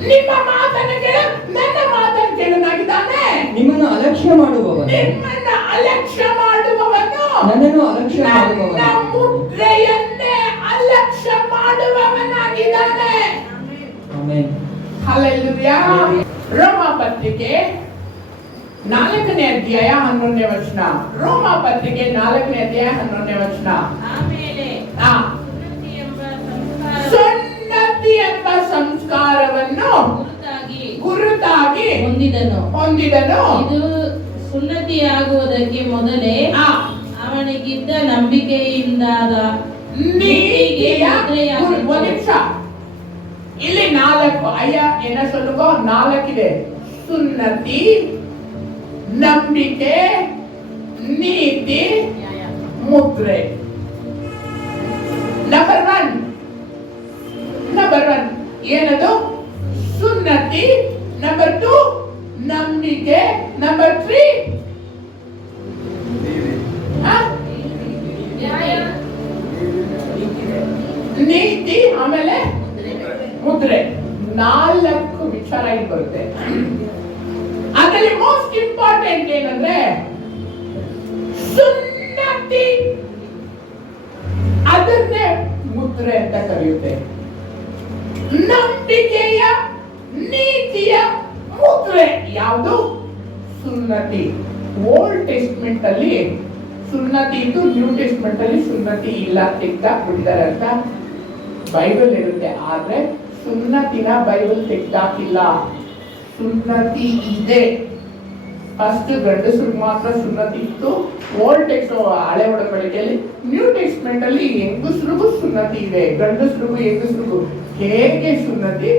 ನಿಮ್ಮ ಮಾತನ್ನು ಕೇಳು, ನನ್ನ ಮಾತನ್ನು ಕೇಳನಾಗಿದ್ದಾನೆ. ನಿಮ್ಮನ್ನು ಅಲಕ್ಷ್ಯ ಮಾಡುವವನು ನನ್ನನ್ನು ಅಲಕ್ಷ್ಯ ಮಾಡುವವನು. ನನ್ನ ಮುದ್ರೆಯನ್ನೇ ಅಲಕ್ಷ್ಯ ಮಾಡುವವನಾಗಿದ್ದಾನೆ. ಆಮೆನ್. ಹಲ್ಲೆಲೂಯಾ. ರೋಮ ಪತ್ರಿಕೆ 4ನೇ ಅಧ್ಯಾಯ 11ನೇ ವಚನ. ರೋಮ ಪತ್ರಿಕೆ 4ನೇ ಅಧ್ಯಾಯ 11ನೇ ವಚನ. ಆಮೇಲೆ ಸುನ್ನತಿ ಎಂಬ ಸಂಸ್ಕಾರವನ್ನು ಗುರುತಾಗಿ ಹೊಂದಿದನು ಇದು ಸುನ್ನತಿಯಾಗುವುದಕ್ಕೆ ಮೊದಲೇ ಆ, ಅವನಿಗಿದ್ದ ನಂಬಿಕೆಯಿಂದಾದ ನೀತಿಯ ಮುದ್ರೆಯಾಗಿತ್ತು. ಒಂದು ನಿಮಿಷ ಇಲ್ಲಿ 4 ಅಯ್ಯ ಏನ ಸೊಲ್ಲುಗೋ 4 ಇದೆ. ಸುನ್ನತಿ, ನಂಬಿಕೆ, ನೀತಿ, ಮುದ್ರೆ. ನಂಬರ್ 1 ಏನದು? ಸುನ್ನತಿ. ನಂಬರ್ 2 ನಂಬಿಕೆ. ನಂಬರ್ 3 ನೀತಿ. ಆಮೇಲೆ ಮುದ್ರೆ. 4 ವಿಚಾರ ಇಲ್ಲಿ ಬರುತ್ತೆ. ಅದರಲ್ಲಿ ಮೋಸ್ಟ್ ಇಂಪಾರ್ಟೆಂಟ್ ಏನಂದ್ರೆ ಸುನ್ನತಿ. ಅದನ್ನೇ ಮುದ್ರೆ ಅಂತ ಕರೆಯುತ್ತೆ. ನಂಬಿಕೆಯ ನೀತಿಯ ಮುದ್ರೆ ಯಾವುದು? ಸುನ್ನತಿ. ಓಲ್ಡ್ ಟೆಸ್ಟ್ಮೆಂಟ್ ಅಲ್ಲಿ ಸುನ್ನತಿ ಇದ್ದು, ನ್ಯೂ ಟೆಸ್ಟ್ಮೆಂಟ್ ಅಲ್ಲಿ ಸುನ್ನತಿ ಇಲ್ಲ, ತೆಗ್ದಾಕ್ಬಿಟ್ಟಿದ್ದಾರೆ ಅಂತ ಬೈಬಲ್ ಇರುತ್ತೆ. ಆದ್ರೆ ಸುನ್ನತಿನ ಬೈಬಲ್ ತೆಗ್ದಾಕಿಲ್ಲ, ಸುನ್ನತಿ ಇದೆ. ಫಸ್ಟ್ ಗಂಡಸರಿಗೆ ಮಾತ್ರ ಸುನ್ನತಿ ಇತ್ತು ಓಲ್ಡ್ ಟೆಕ್ಸ್ಟ್, ಹಳೆ ಒಡಂಬಡಿಕೆಯಲ್ಲಿ. ನ್ಯೂ ಟೆಸ್ಟ್ಮೆಂಟ್ ಅಲ್ಲಿ ಹೆಂಗಸರಿಗೂ ಸುನ್ನತಿ ಇದೆ, ಗಂಡಸರಿಗೂ ಹೆಂಗಸರಿಗೂ. ಹೇಗೆ ಸುನ್ನತಿ?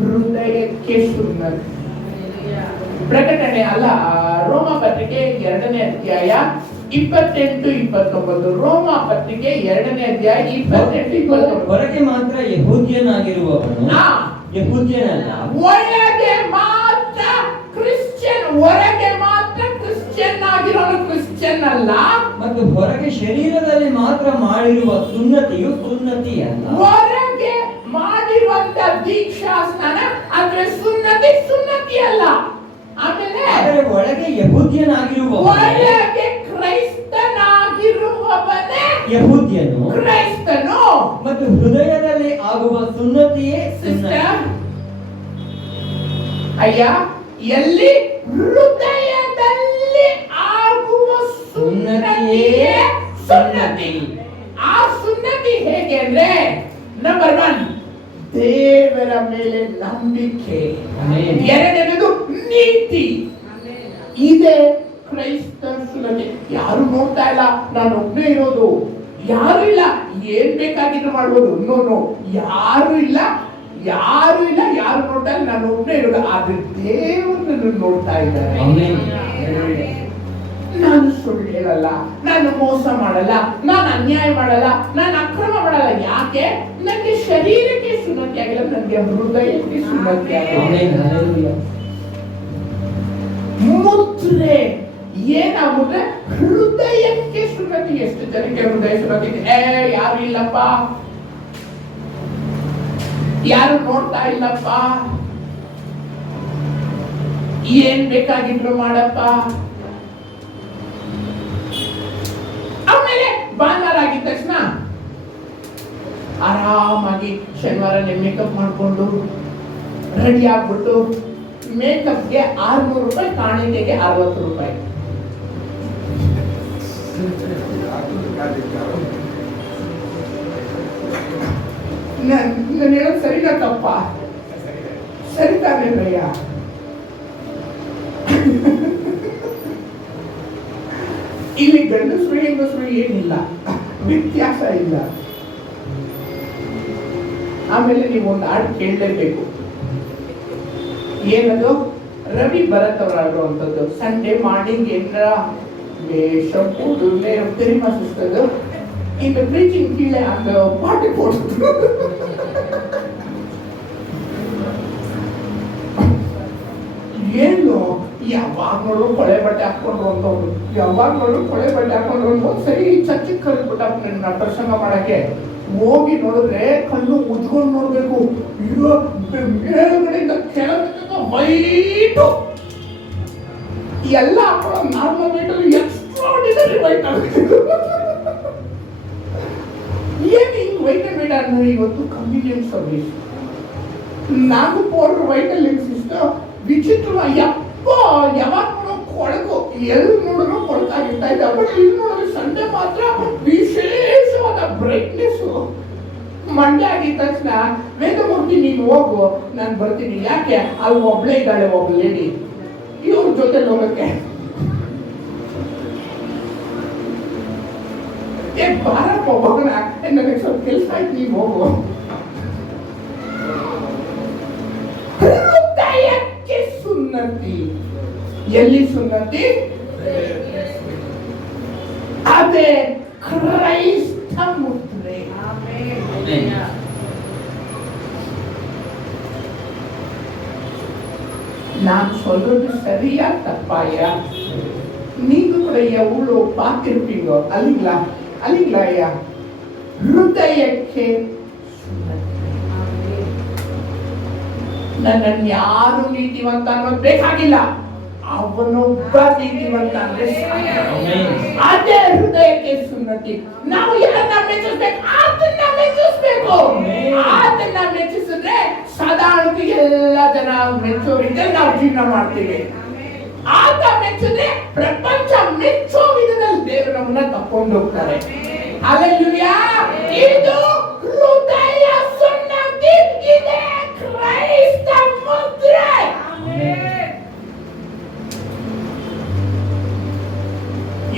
ಹೃದಯಕ್ಕೆ ಸುನ್ನತಿ. ಪ್ರಕಟಣೆ ಅಲ್ಲ, ರೋಮ ಪತ್ರಿಕೆ 2ನೇ ಅಧ್ಯಾಯ 28-29. ರೋಮ ಪತ್ರಿಕೆ 2ನೇ ಅಧ್ಯಾಯ 28-29. ಹೊರಗೆ ಮಾತ್ರ ಯಹೂದ್ಯನಾಗಿರುವವನು ಆ, ಯಹೂದ್ಯನಲ್ಲ, ಒಳಗೆ ಮಾತ್ರ ಕ್ರಿಶ್ಚಿಯನ್, ಹೊರಗೆ ಮಾತ್ರ ಕ್ರಿಶ್ಚಿಯನ್ ಆಗಿರೋನು ಕ್ರಿಶ್ಚಿಯನ್ ಅಲ್ಲ. ಮತ್ತು ಹೊರಗೆ ಶರೀರದಲ್ಲಿ ಮಾತ್ರ ಮಾಡಿರುವ ಸುನ್ನತಿಯು ಸುನ್ನತಿಯಲ್ಲ. ಹೊರಗೆ ಮಾಡಿರುವಂತ ದೀಕ್ಷಾ ಸ್ನಾನ ಅಂದ್ರೆ ಸುನ್ನತಿ ಅಲ್ಲ. ಆಮೇಲೆ ಆದರೆ ಒಳಗೆ ಯಹೂದ್ಯನಾಗಿರುವವನೇ ಒಳಗೆ ಕ್ರೈಸ್ತನಾಗಿರುವವನೇ ಯಹೂದ್ಯನು, ಕ್ರೈಸ್ತನು. ಮತ್ತು ಹೃದಯದಲ್ಲಿ ಆಗುವ ಸುನ್ನತಿಯೇ ಸುನ್ನತಿ. ಸಿಸ್ಟರ್ ಅಯ್ಯ, ಎಲ್ಲಿ ಹೃದಯದಲ್ಲಿ ಆಗುವ ಸುನ್ನತಿಯೇ ಸುನ್ನತಿ. ಆ ಸುನ್ನತಿ ಹೇಗೆ ಅಂದ್ರೆ ನಂಬರ್ 1 ದೇವರ ಮೇಲೆ ನಂಬಿಕೆ. ಆಮೆನ್. 2ನೇದು ನೀತಿ. ಇದೆ ಕ್ರೈಸ್ತ ಸುನ್ನತಿ. ಯಾರು ನೋಡ್ತಾ ಇಲ್ಲ, ನಾನು ಒಬ್ಬನೇ ಇರೋದು, ಯಾರು ಇಲ್ಲ, ಏನ್ ಬೇಕಾಗಿದ್ರು ಮಾಡ್ಬೋದು. ನೋ, ಯಾರು ಇಲ್ಲ, ಯಾರು ನೋಡ್ತಾ ಇಲ್ಲ, ನಾನು ಒಬ್ಬನೇ ಇರೋದು. ಆದ್ರೆ ದೇವರು ನೋಡ್ತಾ ಇದ್ದಾರೆ. ಆಮೆನ್. ನಾನು ಸುಳ್ಳು ಹೇಳಲ್ಲ, ನಾನು ಮೋಸ ಮಾಡಲ್ಲ, ನಾನು ಅನ್ಯಾಯ ಮಾಡಲ್ಲ, ನಾನು ಅಕ್ರಮ ಮಾಡಲ್ಲ. ಯಾಕೆ? ನನಗೆ ಶರೀರಕ್ಕೆ ಸುನ್ನತಿ ಆಗಿಲ್ಲ, ನನಗೆ ಹೃದಯಕ್ಕೆ ಸುನ್ನತಿ ಆಗಿಲ್ಲ. ಆಮೆನ್. ಹಲ್ಲೆಲೂಯಾ. ಮುದ್ರೆ ಏನಾಗುತ್ತೆ? ಹೃದಯಕ್ಕೆ ಸುನ್ನತಿ. ಎಷ್ಟು ಜನಕ್ಕೆ ಹೃದಯ ಸುನ್ನತಿ ಇದೆ? ಯಾರು ಇಲ್ಲಪ್ಪ, ಯಾರು ನೋಡ್ತಾ ಇಲ್ಲಪ್ಪ, ಏನ್ ಬೇಕಾಗಿದ್ರು ಮಾಡಪ್ಪ. ಆಮೇಲೆ ಭಾನುವಾರ ಆಗಿದ ತಕ್ಷಣ ಆರಾಮಾಗಿ ಶನಿವಾರ ಮೇಕಪ್ ಮಾಡ್ಕೊಂಡು ರೆಡಿ ಆಗ್ಬಿಟ್ಟು, ಮೇಕಪ್ಗೆ 600 ರೂಪಾಯಿ, ಕಾಣಿಕೆಗೆ 60 ರೂಪಾಯಿ. ನಾನು ಹೇಳೋದು ಸರಿನಾ ತಪ್ಪ? ಸರಿ ತಾನೇ ಭಯ್ಯ? ಇಲ್ಲಿ ಗಂಡಸರು ಹೆಂಗಸರು ಏನಿಲ್ಲ, ವ್ಯತ್ಯಾಸ ಇಲ್ಲ. ಆಮೇಲೆ ನೀವು ಒಂದು ಹಾಡು ಕೇಳಲೇಬೇಕು. ಏನದು? ರವಿ ಭರತ್ ಅವರು ಆಡುವಂಥದ್ದು. ಸಂಡೇ ಮಾರ್ನಿಂಗ್ ಏನರ ವೇಷ போடுலே தெரியுமா சிஸ்டர்? இந்த ப்ரீச்சிங் கீழே அந்த பாட்டு போட்டு ಏನು ಯಾವಾಗ್ಲೂ ಕೊಳೆ ಬಟ್ಟೆ ಹಾಕೊಂಡು ಅಂತವ್ರು, ಯಾವಾಗ್ಲೂ ಕೊಳೆ ಬಟ್ಟೆ ಹಾಕೊಂಡು ಸರಿ ಚರ್ಚಿಗೆ ಕರೆದ್ಬಿಟ್ಟ ನನ್ನ ಪ್ರಸಂಗ ಮಾಡಕ್ಕೆ. ಹೋಗಿ ನೋಡಿದ್ರೆ ಕಣ್ಣು ಉಜ್ಕೊಂಡು ನೋಡ್ಬೇಕು. ಇರೋ ಮೇಲ್ಗಡೆಯಿಂದ ಕೆಳಗಡೆ ವೈಟು ಎಲ್ಲ ಹಾಕೊಳ್ಳೋ ನಾರ್ಮಲ್ ವೈಟಲ್ಲಿ ಎಕ್ಸ್ಟ್ರಾರ್ಡಿನರಿ ವೈಟ್ ಆಗಬೇಕು. ಏನು ಹಿಂಗ್ ವೈಟ್ ಬೇಡ ಅಂದ್ರೆ ಇವತ್ತು ಕನ್ವೀನಿಯನ್ಸ್ ಸರ್ವಿಸ್. ನಾನು ಪೌಡರ್ ವೈಟಲ್ಲಿ ಸಿಸ್ಟ ವಿಚಿತ್ರ. ಯಪ್ಪ, ಯಾವಾಗ ನೋಡೋ ಕೊಳಕು, ಎಲ್ಲಿ ನೋಡಿದ್ರು ಕೊಳಕಾಗಿರ್ತಾ ಇದೆ. ಬಟ್ ಇಲ್ಲಿ ನೋಡಿದ್ರೆ ಸಂಡೆ ಮಾತ್ರ ವಿಶೇಷವಾದ ಬ್ರೈಟ್ನೆಸ್. ಮಂಡೆ ಆಗಿದ ತಕ್ಷಣ ವೇದಮೂರ್ತಿ ನೀನು ಹೋಗು, ನಾನು ಬರ್ತೀನಿ. ಯಾಕೆ? ಅಲ್ಲಿ ಒಬ್ಳೆ ಇದ್ದಾಳೆ ಒಬ್ಬ ಲೇಡಿ. ಜೊತೆ ಹೋಗಕ್ಕೆ ಬಾರಪ್ಪ ಹೋಗೋಣ, ನನಗೆ ಸ್ವಲ್ಪ ಕೆಲಸ ಆಯ್ತು, ನೀವು ಹೋಗು. ಹೃದಯಕ್ಕೆ ಸುನ್ನತಿ. ಎಲ್ಲಿ ಸುನ್ನತಿ? ಅದೇ ಕ್ರೈಸ್ತ ಮುದ್ರೆ. நான் சொல்றது சரியா தப்பாயா? நீங்க கூட எவ்வளவு பார்த்திருப்பீங்க அல்லீங்களா? அல்லீங்களா ஐயா? ಹೃದಯಕ್ಕೆ ನನ್ನನ್ನು ಯಾರು ನೀತಿವಂತ ಅನ್ನೋದು ಬೇಕಾಗಿಲ್ಲ, ಅವನೊಬ್ಬ ನೀತಿವಂತ ಅಂದ್ರೆ ಅದೇ ಹೃದಯಕ್ಕೆ ಸುನ್ನತಿ. ನಾವು ಯಾರನ್ನ ಮೆಚ್ಚಿಸ್ಬೇಕು? ಆತನ್ನ ಮೆಚ್ಚಿಸ್ಬೇಕು. ಆತನ್ನ ಮೆಚ್ಚಿಸಿದ್ರೆ ಸಾಧಾರಣಕ್ಕೆ ಎಲ್ಲ ಜನ ಮೆಚ್ಚೋರಿಗೆ ನಾವು ಜೀವನ ಮಾಡ್ತೀವಿ. ಆತ ಮೆಚ್ಚಿದ್ರೆ ಪ್ರಪಂಚ ಮೆಚ್ಚೋ ವಿಧದಲ್ಲಿ ದೇವರು ನಮ್ಮನ್ನ ತಕೊಂಡು ಹೋಗ್ತಾರೆ. ಹಲ್ಲೆಲೂಯಾ. ಇದು ಹೃದಯ ಸುನ್ನತಿ, ಇದೆ ಕ್ರೈಸ್ತ ಮುದ್ರೆ.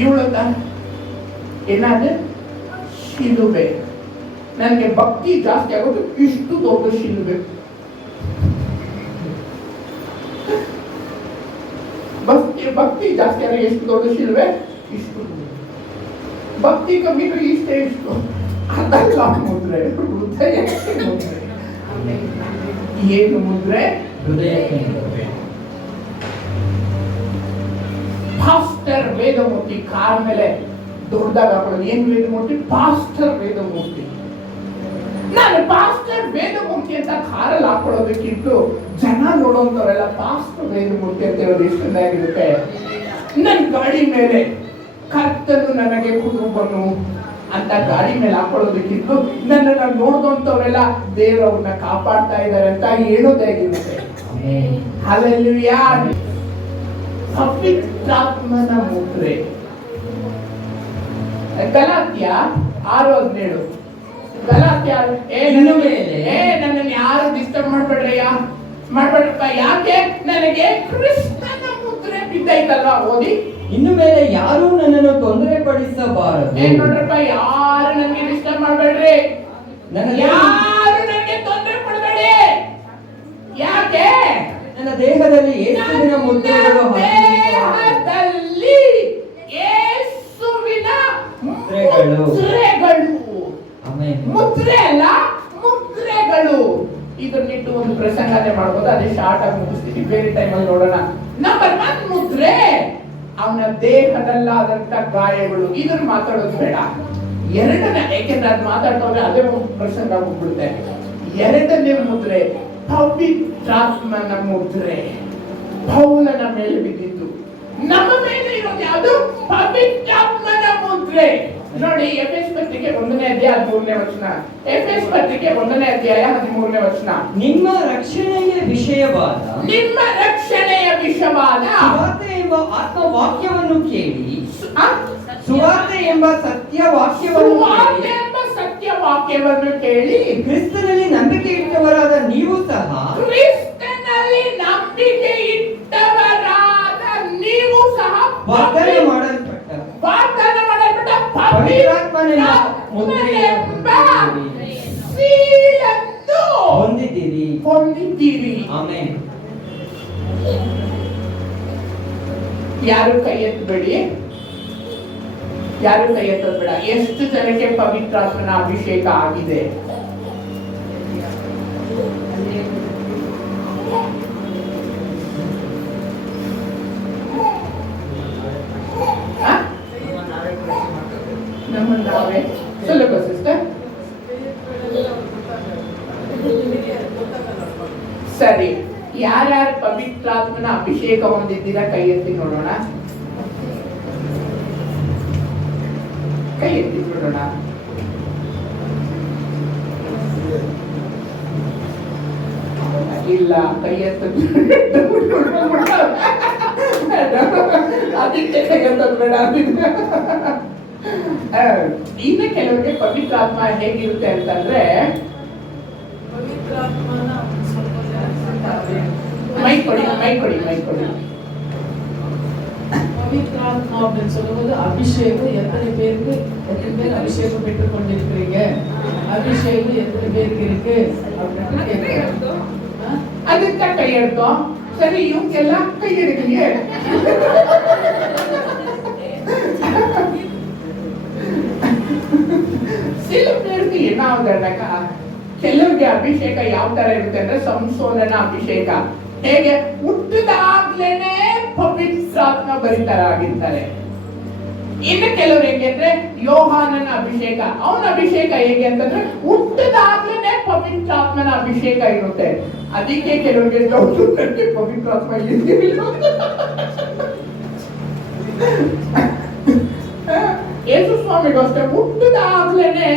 ಇವಳದ ಏನಾದ್ರೆ ಶಿಲುಬೆ. ನನಗೆ ಭಕ್ತಿ ಜಾಸ್ತಿ ಆಗೋದು ಇಷ್ಟು ದೊಡ್ಡ ಶಿಲುಬೆ. ಭಕ್ತಿ ಜಾಸ್ತಿ ಆದ್ರೆ ಎಷ್ಟು ದೊಡ್ಡ ಶಿಲುಬೆ? ಇಷ್ಟು. ಭಕ್ತಿ ಕಮ್ಮಿ ಇಷ್ಟೇ, ಇಷ್ಟು. ಅದಲ್ಲ ಮುದ್ರೆ, ಹೃದಯಕ್ಕೆ ಮುದ್ರೆ. ಏನು ಮುದ್ರೆ? ಹೃದಯಕ್ಕೆ. ಪಾಸ್ಟರ್ ವೇದಮೂರ್ತಿ ಕಾರ್ ಮೇಲೆ ದೊಡ್ಡದಾಗ ಹಾಕೊಳ್ಳೋದು. ಏನ್ ವೇದಮೂರ್ತಿ? ಪಾಸ್ಟರ್ ವೇದಮೂರ್ತಿ. ನಾನು ಪಾಸ್ಟರ್ ವೇದಮೂರ್ತಿ ಅಂತ ಕಾರಲ್ಲಿ ಹಾಕೊಳ್ಳೋದಕ್ಕಿಂತ ಜನ ನೋಡುವಂತವರೆಲ್ಲ ಪಾಸ್ಟರ್ ವೇದಮೂರ್ತಿ ಅಂತ ಹೇಳೋದು ಎಷ್ಟು ಚೆನ್ನಾಗಿರುತ್ತೆ. ನನ್ನ ಗಾಡಿ ಮೇಲೆ ಕರ್ತನು ನನಗೆ ಕುಟುಂಬನು ಅಂತ ಗಾಡಿ ಮೇಲೆ ಹಾಕೊಳ್ಳೋದಕ್ಕಿಂತ ನನ್ನನ್ನು ನೋಡಿದಂತವರೆಲ್ಲ ದೇವರವ್ರನ್ನ ಕಾಪಾಡ್ತಾ ಇದ್ದಾರೆ ಅಂತ ಹೇಳೋದಾಗಿರುತ್ತೆ. ಹಲ್ಲೆಲೂಯಾ. ಪವಿತ್ರಾತ್ಮನ ಮುದ್ರೆ. ಗಲಾತ್ಯ 6:17. ಗಲಾತ್ಯ ನನ್ನನ್ನು ಯಾರು ಡಿಸ್ಟರ್ಬ್ ಮಾಡ್ಬೇಡ್ರಯ್ಯ, ಮಾಡ್ಬೇಡ್ರಪ್ಪ. ಯಾಕೆ? ನನಗೆ ಕ್ರಿಸ್ತನ ಮುದ್ರೆ ಬಿದ್ದೈತಲ್ವಾ. ಓದಿ. ಇನ್ನು ಮೇಲೆ ಯಾರೂ ನನ್ನನ್ನು ತೊಂದರೆ ಪಡಿಸಬಾರದು. ಏನ್ ನೋಡ್ರಪ್ಪ, ಯಾರು ನನಗೆ ಡಿಸ್ಟರ್ಬ್ ಮಾಡ್ಬೇಡ್ರಿ, ಯಾರು ನನಗೆ ತೊಂದರೆ ಕೊಡಬೇಡಿ. ಯಾಕೆ? ನನ್ನ ದೇಹದಲ್ಲಿ ಯೇಸುವಿನ ಮುದ್ರೆಗಳು ದೇಹದಲ್ಲಿ ಯೇಸುವಿನ ಮುದ್ರೆಗಳು. ಮುದ್ರೆ ಅಲ್ಲ, ಮುದ್ರೆಗಳು. ಇದನ್ನಿಟ್ಟು ಒಂದು ಪ್ರಸಂಗನೇ ಮಾಡ್ಬೋದು, ಅದೇ ಶಾರ್ಟ್ ಆಗಿ ಮುಗಿಸ್ತೀನಿ, ಬೇರೆ ಟೈಮಲ್ಲಿ ನೋಡೋಣ. ನಂಬರ್ 1 ಮುದ್ರೆ ಅವನ ದೇಹದಲ್ಲಾದಂತ ಗಾಯಗಳು. ಇದನ್ನ ಮಾತಾಡೋದು ಬೇಡ. ಎರಡನೇ, ಯಾಕೆಂದ್ರೆ ಅದು ಮಾತಾಡ್ತವ್ರೆ ಅದೇ ಪ್ರಸಂಗ ಹೋಗ್ಬಿಡುತ್ತೆ. ಎರಡನೇ ಮುದ್ರೆ ಪವಿತ್ರಾತ್ಮನ ಮುದ್ರೆ. ಪೌಲನ ಮೇಲೆ ಬಿದ್ದಿತ್ತು, ನಮ್ಮ ಮೇಲೆ ಇರೋದು ಯಾವುದು? ಪವಿತ್ರಾತ್ಮನ ಮುದ್ರೆ. ನೋಡಿ, ಎಫೆಸ್ ಪತ್ರಿಕೆ 1ನೇ ಅಧ್ಯಾಯ 13ನೇ ವಚನ. ಎಫೆಸ್ ಪತ್ರಿಕೆ 1ನೇ ಅಧ್ಯಾಯ 13ನೇ ವಚನ. ನಿಮ್ಮ ರಕ್ಷಣೆಯ ವಿಷಯವಾದ ಸುವಾರ್ತೆ ಎಂಬ ಆತ್ಮವಾಕ್ಯವನ್ನು ಕೇಳಿ, ಸುವಾರ್ತೆ ಎಂಬ ಸತ್ಯವಾಕ್ಯವನ್ನು ಕೇಳಿ ಕ್ರಿಸ್ತನಲ್ಲಿ ನಂಬಿಕೆ ಇಟ್ಟವರಾದ ನೀವು ಸಹ ವಾಗ್ದಾನ ಮಾಡಲ್ಪಟ್ಟ ಪವಿತ್ರಾತ್ಮನೆಂಬ ಮುದ್ರೆಯನ್ನು ಹೊಂದಿದ್ದೀರಿ. ಆಮೆನ್. ಯಾರು ಕೈ ಎತ್ತಬೇಡಿ, ಯಾರು ಕೈ ಎತ್ತೋದು ಬೇಡ. ಎಷ್ಟು ಜನಕ್ಕೆ ಪವಿತ್ರಾತ್ಮನ ಅಭಿಷೇಕ ಆಗಿದೆ? ನಮ್ಮನ್ನು ನಾವೇ ಸುಲಭ ಸಿಸ್ಟರ್. ಸರಿ, ಯಾರ್ಯಾರು ಪವಿತ್ರಾತ್ಮನ ಅಭಿಷೇಕ ಹೊಂದಿದ್ದೀರಾ ಕೈ ಎತ್ತಿ ನೋಡೋಣ. ಕೈ ಎತ್ತಿ ನೋಡೋಣ. ಇಲ್ಲ, ಕೈ ಎತ್ತೋದು ಅದಕ್ಕೆ ಕೈ ಎತ್ತೋದು ಬೇಡ. ಇನ್ನು ಕೆಲವರಿಗೆ ಪವಿತ್ರಾತ್ಮ ಹೇಗಿರುತ್ತೆ ಅಂತಂದ್ರೆ, ಮೈ ಕೊಡಿ. பவித்ராத்மா அப்படின்னு சொல்லும்போது அபிஷேகம் எத்தனை பேருக்கு அபிஷேகம் பெற்றுக் கொண்டிருக்கிறீங்க, அபிஷேகம் எத்தனை பேருக்கு இருக்கு அப்படின்னு கேட்கிறோம். அதுக்கு கையெடுத்தோம். சரி, இவங்க எல்லாம் கையெடுக்கீங்க. ಸಿಲ ಪೇರಿಗೆ ಏನಾಗುತ್ತೆ ಅನ್ನಕ ಕೆಲವರಿಗೆ ಅಭಿಷೇಕ ಯಾವ ತರ ಇರುತ್ತೆ ಅಂದ್ರೆ ಸಂಸೋನನ ಅಭಿಷೇಕ ಹೇಗೆ ಹುಟ್ಟಿದಾಗ್ಲೇನೆ ಪವಿತ್ರಾತ್ಮ ಭರಿತರಾಗಿರ್ತಾರೆ. ಇನ್ನು ಕೆಲವರು ಹೇಗೆ ಅಂದ್ರೆ ಯೋಹಾನನ ಅಭಿಷೇಕ, ಅವನ ಅಭಿಷೇಕ ಹೇಗೆ ಅಂತಂದ್ರೆ ಹುಟ್ಟಿದಾಗ್ಲೇನೆ ಪವಿತ್ರಾತ್ಮನ ಅಭಿಷೇಕ ಇರುತ್ತೆ. ಅದಕ್ಕೆ ಕೆಲವರಿಗೆ ನನಗೆ ಪವಿತ್ರಾತ್ಮ ಇಲ್ಲಿಲ್ಲ. ಯೇಸು ಸ್ವಾಮಿಗೋಸ್ಕರ ಹುಟ್ಟಿದಾಗ್ಲೇನೆ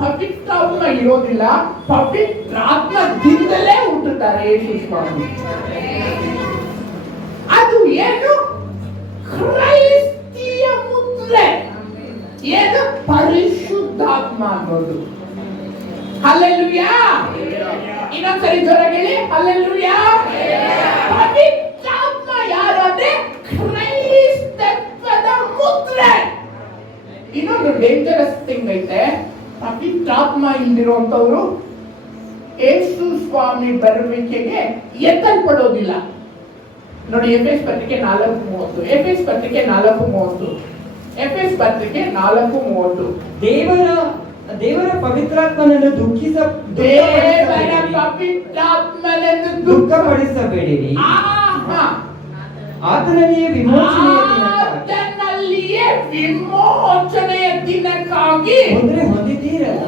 ಪವಿತ್ರಾತ್ಮ ಇರೋದಿಲ್ಲ, ಪವಿತ್ರಾತ್ಮದಿಂದಲೇ ಹುಟ್ಟುತ್ತಾರೆ ಯೇಸು ಸ್ವಾಮಿ. ಅದು ಏನು? ಕ್ರೈಸ್ತಿಯ ಮುದ್ರೆ. ಏನು? ಪರಿಶುದ್ಧಾತ್ಮ ಅನ್ನೋದು. ಹಲ್ಲೆಲೂಯಾ. ಇನ್ನೊಂದ್ಸರಿ ಜೋರಾಗಿ ಹೇಳಿ, ಹಲ್ಲೆಲೂಯಾ. ಪವಿತ್ರಾತ್ಮ ಯಾರು ಅಂದ್ರೆ ಕ್ರೈಸ್ತತ್ವದ ಮುದ್ರೆ. ಇನ್ನೊಂದು ಡೇಂಜರಸ್ ಥಿಂಗ್ ಐತೆ, ಪವಿತ್ರಾತ್ಮ ಇಲ್ದಿರುವಂತವ್ರು ಯೇಸು ಸ್ವಾಮಿ ಬರುವಿಕೆಗೆ ಎತ್ತಲ್ಪಡೋದಿಲ್ಲ. ನೋಡಿ, ಎಫೆಸ್ ಪತ್ರಿಕೆ 4:30, ಎಫೆಸ್ ಪತ್ರಿಕೆ 4:30, ಎಫೆಸ್ ಪತ್ರಿಕೆ 4:30. ದೇವರ ಪವಿತ್ರಾತ್ಮನನ್ನು ದೇವರ ಪವಿತ್ರಾತ್ಮನನ್ನು ದುಃಖಪಡಿಸಬೇಡಿರಿ, ಆತನಲ್ಲಿಯೇ ವಿಮೋಚನೆಯ ದಿನಕ್ಕಾಗಿ ಮುದ್ರೆ ಹೊಂದಿದ್ದೀರಲ್ಲ.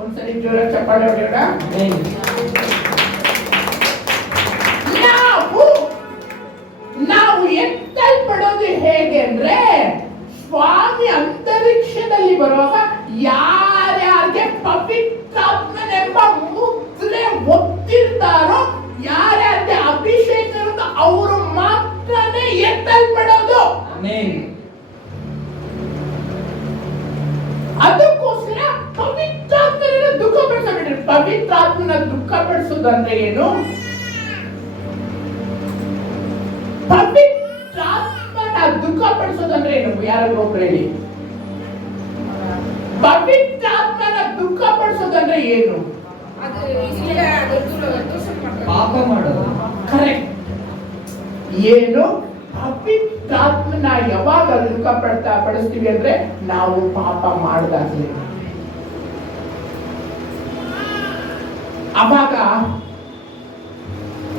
ಒಂದ್ಸರಿ ಜೋರ ಚಪ್ಪಾಳೆ ಹೊಡೆಯೋಣ. ನಾವು ಎತ್ತಲ್ಪಡೋದು ಹೇಗೆ ಅಂದ್ರೆ, ಸ್ವಾಮಿ ಅಂತರಿಕ್ಷದಲ್ಲಿ ಬರುವಾಗ ಯಾರ್ಯಾರಿಗೆ ಪವಿತ್ರಾತ್ಮನೆಂಬ ಮುದ್ರೆ ಒತ್ತಿರ್ತಾರೋ, ಯಾರ್ಯಾರಿಗೆ ಅಭಿಷೇಕ ಇರುತ್ತೋ ಅವರು ಮಾತ್ರನೇ ಎತ್ತಲ್ಪಡೋದು. ಅದಕ್ಕೋಸ್ಕರ ಪವಿತ್ರಾತ್ಮನ ದುಃಖಪಡಿಸಬೇಡ್ರಿ. ಪವಿತ್ರಾತ್ಮನ ದುಃಖಪಡಿಸೋದಂದ್ರೆ ಏನು? ಪವಿತ್ರಾತ್ಮನ ದುಃಖಪಡಿಸೋದಂದ್ರೆ ಏನು? ಯಾರಾದ್ರೂ ಒಬ್ರು ಹೇಳಿ. ಪವಿತ್ರಾತ್ಮನ ದುಃಖಪಡಿಸೋದಂದ್ರೆ ಏನು? ಪಾಪ ಮಾಡೋದು. ಕರೆಕ್ಟ್. ಏನು? ಪವಿತ್ರಾತ್ಮನ ಯಾವಾಗ ಪಡಿಸ್ತೀವಿ ಅಂದ್ರೆ ನಾವು ಪಾಪ ಮಾಡಿದಾಗ್ಲಿ. ಅವಾಗ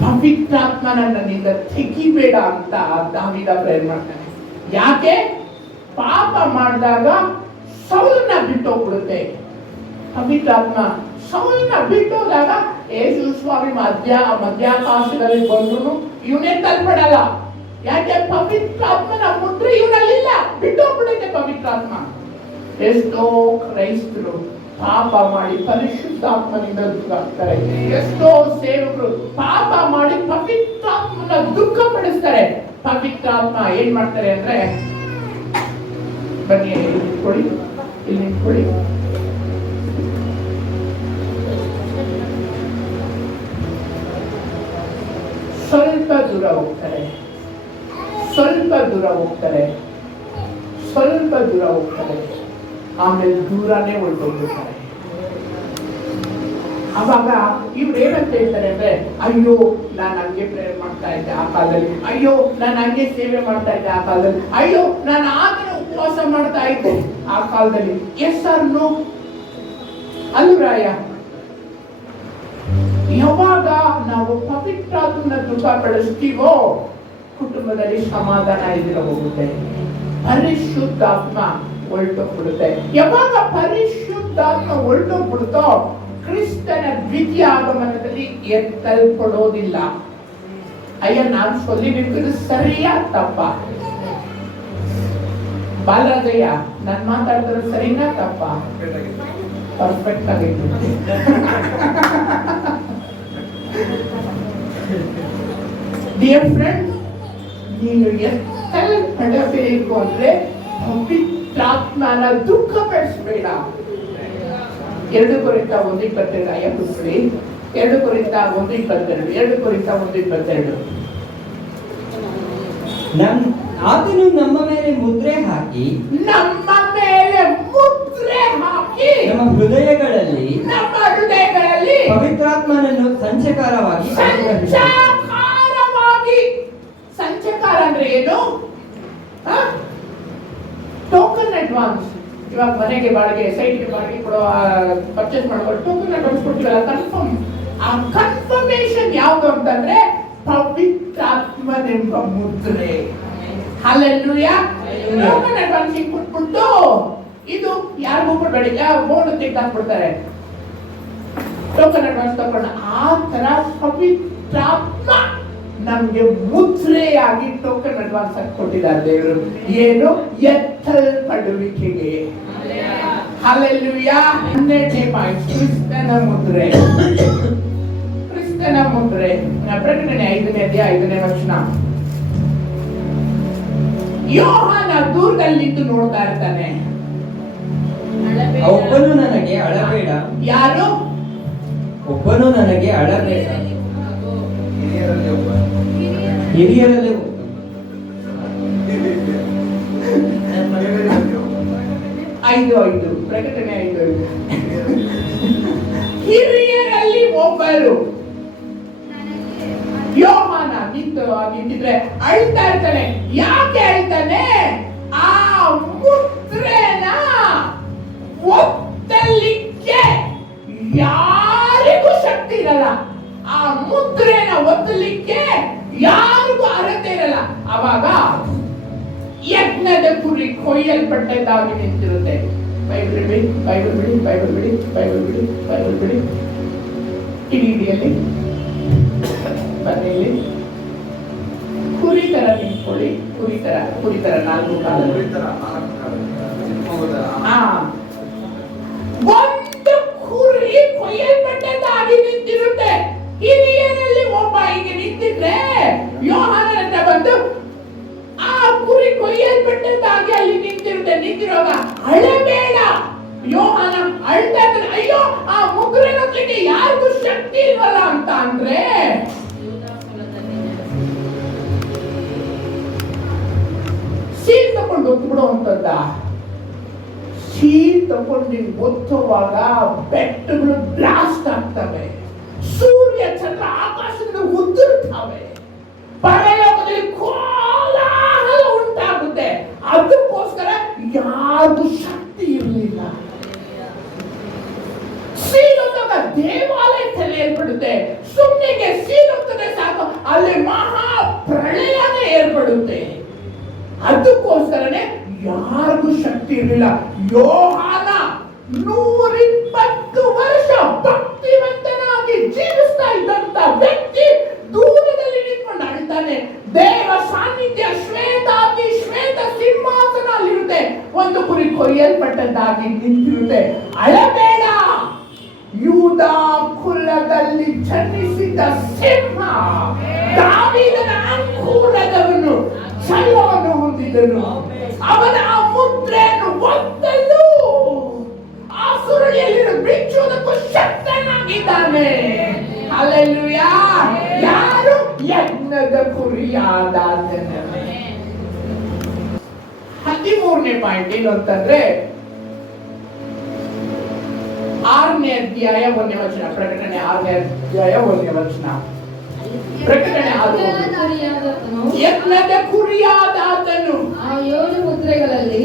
ಪವಿತ್ರಾತ್ಮನ ನನ್ನಿಂದ ತೆಗಿಬೇಡ ಅಂತ ದಾವೀದ ಪ್ರೇರ್ ಮಾಡ್ತಾನೆ. ಯಾಕೆ? ಪಾಪ ಮಾಡಿದಾಗ ಸೌಲನ್ನ ಬಿಟ್ಟೋಗ್ಬಿಡುತ್ತೆ. ಪವಿತ್ರಾತ್ಮ ಸೌಲನ್ನ ಬಿಟ್ಟೋದಾಗ ಯೇಸು ಸ್ವಾಮಿ ಮಧ್ಯಾಕಾಶದಲ್ಲಿ ಬಂದ್ರು ಇವನೇ ತಲ್ಪಡಲ್ಲ. ಯಾಕೆ? ಪವಿತ್ರಾತ್ಮನ ಮುದ್ರೆ ಇವನಲ್ಲಿಲ್ಲ, ಬಿಟ್ಟೋಗ್ಬಿಡುತ್ತೆ ಪವಿತ್ರಾತ್ಮ. ಎಷ್ಟೋ ಕ್ರೈಸ್ತರು ಪಾಪ ಮಾಡಿ ಪರಿಶುದ್ಧಾತ್ಮನಿಂದ ದುಃಖಾಗ್ತಾರೆ. ಎಷ್ಟೋ ಸೇವಕರು ಪಾಪ ಮಾಡಿ ಪವಿತ್ರಾತ್ಮನ ದುಃಖ ಪಡಿಸ್ತಾರೆ. ಪವಿತ್ರಾತ್ಮ ಏನ್ ಮಾಡ್ತಾರೆ ಅಂದ್ರೆ, ಬನ್ನಿ ಇಲ್ಲಿ ನಿಂತ್ಕೊಳ್ಳಿ. ಸ್ವಲ್ಪ ದೂರ ಹೋಗ್ತಾರೆ, ಆಮೇಲೆ ದೂರನೇ ಹೊರಟೋಗ್ಬಿಡ್ತಾರೆ. ಅವಾಗ ಇವ್ರು ಏನಂತ ಹೇಳ್ತಾರೆ ಅಂದ್ರೆ, ಅಯ್ಯೋ ನಾನು ಹಂಗೆ ಪ್ರೇಯರ್ ಮಾಡ್ತಾ ಇದ್ದೆ ಆ ಕಾಲದಲ್ಲಿ, ಅಯ್ಯೋ ನಾನು ಹಂಗೆ ಸೇವೆ ಮಾಡ್ತಾ ಇದ್ದೆ ಆ ಕಾಲದಲ್ಲಿ, ಅಯ್ಯೋ ನಾನು ಆದ್ರೆ ಉಪವಾಸ ಮಾಡ್ತಾ ಇದ್ದೆ ಆ ಕಾಲದಲ್ಲಿ. S R no? ಅಲ್ರಾಯ, ಯಾವಾಗ ನಾವು ಪವಿತ್ರಾತ್ಮನ ದುಃಖ ಪಡಿಸ್ತೀವೋ ಕುಟುಂಬದಲ್ಲಿ ಸಮಾಧಾನ ಇದ್ರೆ ಹೋಗುತ್ತೆ, ಪರಿಶುದ್ಧಾತ್ಮ ಹೊರಟೋಗ್ಬಿಡುತ್ತೆ. ಯಾವಾಗ ಪರಿಶುದ್ಧಾತ್ಮ ಹೊರಟೋಗ್ಬಿಡುತ್ತೋ ಕ್ರಿಸ್ತನ ದ್ವಿತೀಯ ಆಗಮನದಲ್ಲಿ ಎತ್ತಲ್ಪಡೋದಿಲ್ಲ. ಅಯ್ಯ, ನಾನು ಸೊಲ್ಲಿಬಿಟ್ಟು ಸರಿಯಾ ತಪ್ಪ? ಬಾಲರಾಜಯ್ಯ, ನಾನು ಮಾತಾಡಿದ್ರೆ ಸರಿನಾ ತಪ್ಪ? ಪರ್ಫೆಕ್ಟ್ ಆಗಿತ್ತು. ಡಿಯರ್ ಫ್ರೆಂಡ್, ನೀನು ಎತ್ತಲ್ಪಡಬೇಕು ಅಂದ್ರೆ ಪವಿತ್ರಾತ್ಮನ ದುಃಖ ಪಡಿಸಬೇಡ. 2 ಕೊರಿಂಥ 1:22 ಆಯ ಪುಸ್ತಕ, 2 ಕೊರಿಂಥ 1:22, 2 ಕೊರಿಂಥ 1:22. ಆತನು ನಮ್ಮ ಮೇಲೆ ಮುದ್ರೆ ಹಾಕಿ ನಮ್ಮ ಮೇಲೆ ಮುದ್ರೆ ಹಾಕಿ ನಮ್ಮ ಹೃದಯಗಳಲ್ಲಿ ಪವಿತ್ರಾತ್ಮನನ್ನು ಸಂಚಕಾರವಾಗಿ ಸಂಚಕಾರ ಅಂದ್ರೆ ಏನು? Token advance. ಇವಾಗ ಮನೆಗೆ ಬಾಡಿಗೆ, ಸೈಟ್ಗೆ ಬಾಡಿಗೆ ಕೊಡೋ, ಪರ್ಚೇಸ್ ಮಾಡ್ಕೊಂಡು ಟೋಕನ್ ಅಡ್ವಾನ್ಸ್ ಕೊಡ್ತೀವಲ್ಲ, ಕನ್ಫರ್ಮ್. ಆ ಕನ್ಫರ್ಮೇಶನ್ ಯಾವುದು ಅಂತಂದ್ರೆ ಪವಿತ್ರಾತ್ಮನೆಂಬ ಮುದ್ರೆ. ಹಲ್ಲೆಲೂಯಾ. ಟೋಕನ್ ಅಡ್ವಾನ್ಸ್ ಕೊಟ್ಬಿಟ್ಟು ಇದು ಯಾರಿಗೂ ಕೊಡಬೇಡಿ, ಬೋರ್ಡ್ ತೆಗೆದಾಕ್ಬಿಡ್ತಾರೆ ಟೋಕನ್ ಅಡ್ವಾನ್ಸ್ ತಗೊಂಡು. ಆ ತರ ಪವಿತ್ರಾತ್ಮ ನಮ್ಗೆ ಮುದ್ರೆಯಾಗಿ ಟೋಕನ್ ಅಡ್ವಾನ್ಸ್ ಆಗಿ ಕೊಟ್ಟಿದ್ದಾರೆ ದೇವರು. ಏನು? ಎತ್ತಲ್ಪಡುವಿಕೆಗೆ. ಹಲ್ಲೆಲೂಯಾ. 12ನೇ ಪಾಯಿಂಟ್, ಕ್ರಿಸ್ತನ ಮುದ್ರೆ. ಕ್ರಿಸ್ತನ ಮುದ್ರೆ. ಪ್ರಕಟಣೆ 5ನೇ ಅಧ್ಯಾಯ 5ನೇ ವಚನ. ಯೋಹಾನ ದೂರದಲ್ಲಿದ್ದು ನೋಡ್ತಾ ಇರ್ತಾನೆ. ಒಬ್ಬನು ನನಗೆ ಅಳಬೇಡ. ಯಾರು? ಒಬ್ಬನು ನನಗೆ ಅಳಬೇಡ. ಹಿರಿಯರಲ್ಲಿ 5:5. ಪ್ರಕಟಣೆ 5:5. ಹಿರಿಯರಲ್ಲಿ ಒಬ್ಬರು. ಯೋಹಾನ ನಿಂತಿದ್ರೆ ಅಳ್ತಾ ಇರ್ತಾನೆ. ಯಾಕೆ ಅಳ್ತಾನೆ? ಆ ಮುದ್ರೆನ ಒತ್ತಲಿಕ್ಕೆ ಯಾರಿಗೂ ಶಕ್ತಿ ಇರಲ್ಲ. ಆ ಮುದ್ರೆನ ಒತ್ತಲಿಕ್ಕೆ ಯಾರಿಗೂ ಅರ್ಹತೆ ಇರಲ್ಲ. ಅವಾಗ ಯಜ್ಞದ ಕುರಿ ಕೊಯ್ಯಲ್ಪಟ್ಟದ್ದಾಗಿ ನಿಂತಿರುತ್ತೆ. ಬೈಬಲ್ ಬಿಡಿ, ಬೈಬಲ್ ಬಿಡಿ, ಬೈಬಲ್ ಬಿಡಿ, ಬೈಬಲ್ ಬಿಡಿ, ಬೈಬಲ್ ಬಿಡಿ. ಟಿವಿಯಲ್ಲಿ ಬನ್ನಿ, ಕುರಿ ತರ ನಿಂತ್ಕೊಳ್ಳಿ. ಕುರಿ ತರ 4 ಕಾಲ. ಒಂದು ಕುರಿ ಕೊಯ್ಯಲ್ಪಟ್ಟದ್ದಾಗಿ ನಿಂತಿರುತ್ತೆ. ಹಿರಿಯರಲ್ಲಿ ಒಬ್ಬ ಹೀಗೆ ನಿಂತಿದ್ರೆ ಯೋಹಾನನ ಹತ್ರ ಬಂದು ಆ ಕುರಿ ಕೊಯ್ಯಲ್ಪಟ್ಟದ್ದಾಗಿ ಅಲ್ಲಿ ನಿಂತಿರುವಾಗ ಅಳಬೇಡ. ಯೋಹಾನ ಅಳ್ತಾ ಇರ್ತಾನೆ. ಅಯ್ಯೋ, ಆ ಮುಗ್ರೆ ನೋಡ್ಲಿಕ್ಕೆ ಯಾರಿಗೂ ಶಕ್ತಿ ಇಲ್ವಲ್ಲ ಅಂತ ಅಂದ್ರೆ ಸೀಲ್ ತಕೊಂಡು ಒತ್ಬಿಡುವಂತದ್ದ. ಸೀಲ್ ತಕೊಂಡು ಒತ್ತುವಾಗ ಬೆಟ್ಟಗಳು ಬ್ಲಾಸ್ಟ್ ಆಗ್ತವೆ. ಸೂರ್ಯ ಚಂದ್ರ ಆಕಾಶದಿಂದ ಉದುರುತ್ತವೆ. ಪರಲೋಕದಲ್ಲಿ ಕೋಲಾಹಲ ಉಂಟಾಗುತ್ತೆ. ಅದಕ್ಕೋಸ್ಕರ ಯಾರಿಗೂ ಶಕ್ತಿ ಇರಲಿಲ್ಲ. ಸೀಲೊತ್ತದ ದೇವಾಲಯ ಏರ್ಪಡುತ್ತೆ. ಸುಮ್ಮನೆಗೆ ಸೀಲೊತ್ತದೆ ಸಾಕು, ಅಲ್ಲಿ ಮಹಾ ಪ್ರಳಯನೇ ಏರ್ಪಡುತ್ತೆ. ಅದಕ್ಕೋಸ್ಕರನೇ ಯಾರಿಗೂ ಶಕ್ತಿ ಇರಲಿಲ್ಲ. ಯೋಹಾನ 120 ವರ್ಷ ಭಕ್ತಿವಂತನಾಗಿ ಜೀವಿಸ್ತಾ ಇದ್ದಂತ ವ್ಯಕ್ತಿ ದೂರದಲ್ಲಿ ನಿಂತ್ಕೊಂಡು ಅಳ್ತಾನೆ. ದೇವ ಸಾನ್ನಿಧ್ಯ ಶ್ವೇತ ಸಿಂಹಾಸನ ಅಲ್ಲಿರುತ್ತೆ. ಒಂದು ಕುರಿ ಕೊಯ್ಯಲ್ಪಟ್ಟದ್ದಾಗಿ ನಿಂತಿರುತ್ತೆ. ಅಳಬೇಡ, ಯೂದ ಕುಲದಲ್ಲಿ ಜನಿಸಿದ ಸಿಂಹ, ದಾವೀದನ ಅಂಕುರದವನು, ಛಲವನ್ನು ಹೊಂದಿದನು. ಅವನ ಆ ಮುದ್ರೆಯನ್ನು ಒತ್ತಲು, ಆ ಸುರುಳಿಯಲ್ಲಿ ಬಿಚ್ಚುವುದಕ್ಕೂ ಶಕ್ತನಾಗಿದ್ದಾನೆ. ಹಲ್ಲೆಲೂಯಾ. ಯಾರು? ಯಜ್ಞದ ಕುರಿಯಾದಾತನೇ. 13ನೇ ಪಾಯಿಂಟ್ ಏನು ಅಂತಂದ್ರೆ 6ನೇ ಅಧ್ಯಾಯ 1ನೇ ವಚನ. ಪ್ರಕಟಣೆ 6ನೇ ಅಧ್ಯಾಯ 1ನೇ ವಚನ. ಪ್ರಕಟಣೆ 6. ಯಜ್ಞದ ಕುರಿಯಾದಾತನು ಆ 7 ಮುದ್ರೆಗಳಲ್ಲಿ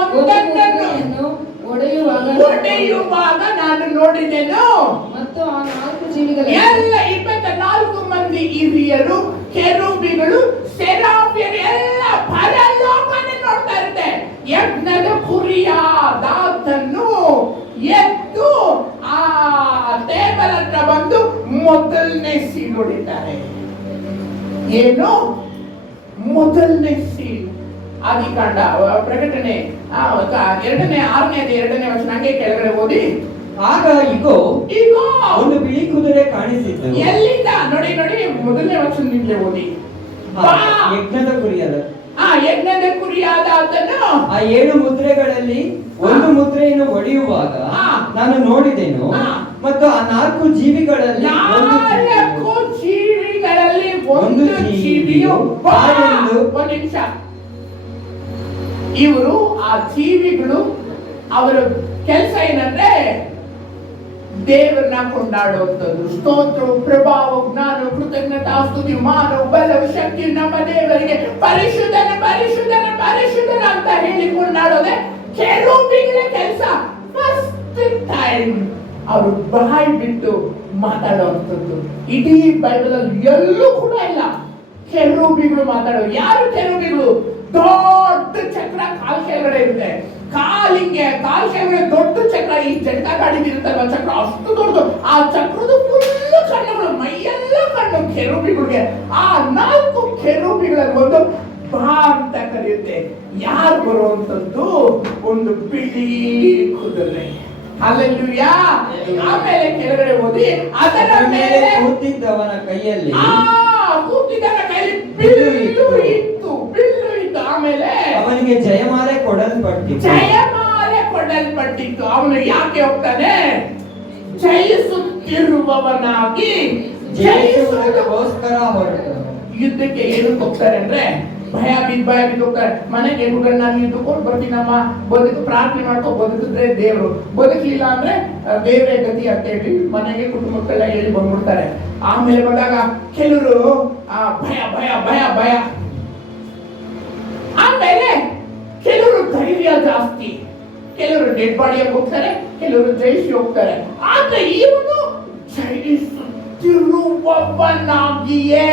ಒಂದನ್ನು ಒಡೆಯುವಾಗ ನಾನು ನೋಡಿದೆನು. ಮತ್ತು ಆ 4 ಜೀವಿಗಳ ಎಲ್ಲ 24 ಮಂದಿ ಹಿರಿಯರು, ಕೆರೂಬಿಗಳು, ಸೆರಾಫಿಯರು ಎಲ್ಲ ಪರಲೋಕನೇ ನೋಡ್ತಾ ಇರುತ್ತೆ. ಯಜ್ಞದ ಕುರಿಯಾದಾತನು ಎದ್ದು ಆ ಟೇಬಲ್ ಹತ್ರ ಬಂದು ಮೊದಲನೇ ಸೀಲ್ ಹೊಡಿತಾರೆ. ಏನು? ಮೊದಲನೇ ಸೀಲ್. ಆದಿಕಾಂಡ, ಪ್ರಕಟಣೆ 2ನೇ ವಚನ ಹಂಗೆ ಕೆಳಗಡೆ ಓದಿ. ಆಗ ಇಗೋ ಒಂದು ಬಿಳಿ ಕುದುರೆ ಕಾಣಿಸಿತು. ಎಲ್ಲಿಂದ? ನೋಡಿ ಮೊದಲನೇ ವಚನದಿಂದಲೇ ಓದಿ. ಯಜ್ಞದ ಕುರಿಯಾದ ಯಜ್ಞದ ಕುರಿಯಾದಾತನು ಆ 7 ಮುದ್ರೆಗಳಲ್ಲಿ ಒಂದು ಮುದ್ರೆಯನ್ನು ಒಡೆಯುವಾಗ ನಾನು ನೋಡಿದೆನು. ಮತ್ತು ಆ 4 ಜೀವಿಗಳಲ್ಲಿ ಒಂದು ಜೀವಿಯು ಬಾಳೊಂದು. ಒಂದು ನಿಮಿಷ. ಇವರು ಆ ಜೀವಿಗಳು ಅವರ ಕೆಲಸ ಏನಂದ್ರೆ ದೇವರನ್ನ ಕೊಂಡಾಡುವಂಥದ್ದು. ಸ್ತೋತ್ರ, ಪ್ರಭಾವ, ಜ್ಞಾನ, ಕೃತಜ್ಞತಾ, ಸ್ತುತಿ, ಮಾನ, ಬಲವು, ಶಕ್ತಿ ನಮ್ಮ ದೇವರಿಗೆ ಪರಿಶುದ್ಧನ ಪರಿಶುದ್ಧನ ಪರಿಶುದ್ಧನ ಅಂತ ಹೇಳಿ ಕೊಂಡಾಡೋದೆ ಕೆರೂಬಿಗಳ ಕೆಲಸ. ಫಸ್ಟ್ ಟೈಮ್ ಅವರು ಬಾಯಿ ಬಿಟ್ಟು ಮಾತಾಡುವಂಥದ್ದು ಇಡೀ ಬೈಬಲ್ ಅಲ್ಲಿ ಎಲ್ಲೂ ಕೂಡ ಇಲ್ಲ. ಕೆರೂಬಿಗಳು ಮಾತಾಡೋ. ಯಾರು ಕೆರೂಬಿಗಳು? ದೊಡ್ಡ ಚಕ್ರ ಕಾಲ್ ಕೆಳಗಡೆ ಇರುತ್ತೆ. ಕಾಲಿಂಗೆ ಕಾಲ್ ಕೆಳಗಡೆ ದೊಡ್ಡ ಚಕ್ರ, ಈ ಜಟ್ಟ ಗಾಡಿದಿರುತ್ತಲ್ವ ಚಕ್ರ, ಅಷ್ಟು ದೊಡ್ಡದು. ಆ ಚಕ್ರದ ಫುಲ್ಲು ಕಣ್ಣುಗಳು, ಮೈಯೆಲ್ಲ ಕಣ್ಣು ಕೆರೂಬಿಗಳಿಗೆ. ಆ 4 ಕೆರೂಬಿಗಳಲ್ಲಿ ಒಂದು ಬಾ ಅಂತ ಕರೆಯುತ್ತೆ. ಯಾರು ಬರುವಂತದ್ದು? ಒಂದು ಬಿಳಿ ಕುದುರೆ. ಹಲ್ಲೆಲೂಯಾ. ಆಮೇಲೆ ಕೆಳಗಡೆ ಓದಿ, ಅದರ ಮೇಲೆ ಕೂತಿದ್ದವನ ಕೈಯಲ್ಲಿ ಕೂತಿದ್ದವನ ಕೈಯಲ್ಲಿ ಬಿಲ್ಲು ಇತ್ತು. ಆಮೇಲೆ ಅವನಿಗೆ ಜಯಮಾಲೆ ಕೊಡಲ್ಪಟ್ಟಿತು. ಜಯಮಾಲೆ ಕೊಡಲ್ಪಟ್ಟಿತ್ತು. ಅವನು ಯಾಕೆ ಹೋಗ್ತಾನೆ? ಜಯಿಸುತ್ತಿರುವವನಾಗಿ, ಜಯಿಸುವುದಕ್ಕೋಸ್ಕರ ಹೊರಟನು. ಯುದ್ಧಕ್ಕೆ ಏನಕ್ಕೆ ಹೋಗ್ತಾರೆ ಅಂದ್ರೆ ಭಯ ಬಿದ್ದು ಹೋಗ್ತಾರೆ. ಮನೆಗೆ ನಾನು ಯುದ್ಧ ಕೊಟ್ಟು ಬರ್ತೀನಮ್ಮ, ಬದುಕು ಪ್ರಾರ್ಥನೆ ಮಾಡ್ಕೊ, ಬದುಕಿದ್ರೆ ದೇವ್ರು, ಬದುಕಲಿಲ್ಲ ಅಂದ್ರೆ ದೇವರೇ ಗತಿ ಅಂತ ಹೇಳಿ ಮನೆಗೆ ಕುಟುಂಬಕ್ಕೆಲ್ಲ ಹೇಳಿ ಬಂದ್ಬಿಡ್ತಾರೆ. ಆಮೇಲೆ ಬಂದಾಗ ಕೆಲವರು ಭಯ ಭಯ ಭಯ ಭಯ. ಆಮೇಲೆ ಕೆಲವರು ಧೈರ್ಯ ಜಾಸ್ತಿ. ಕೆಲವರು ಡೆಡ್ ಬಾಡಿಯಾಗಿ ಹೋಗ್ತಾರೆ, ಕೆಲವರು ಜಯಿಸಿ ಹೋಗ್ತಾರೆ. ಆದ್ರೆ ಇವನು ಜಯಿಸುತ್ತಿರುವವನಾಗಿಯೇ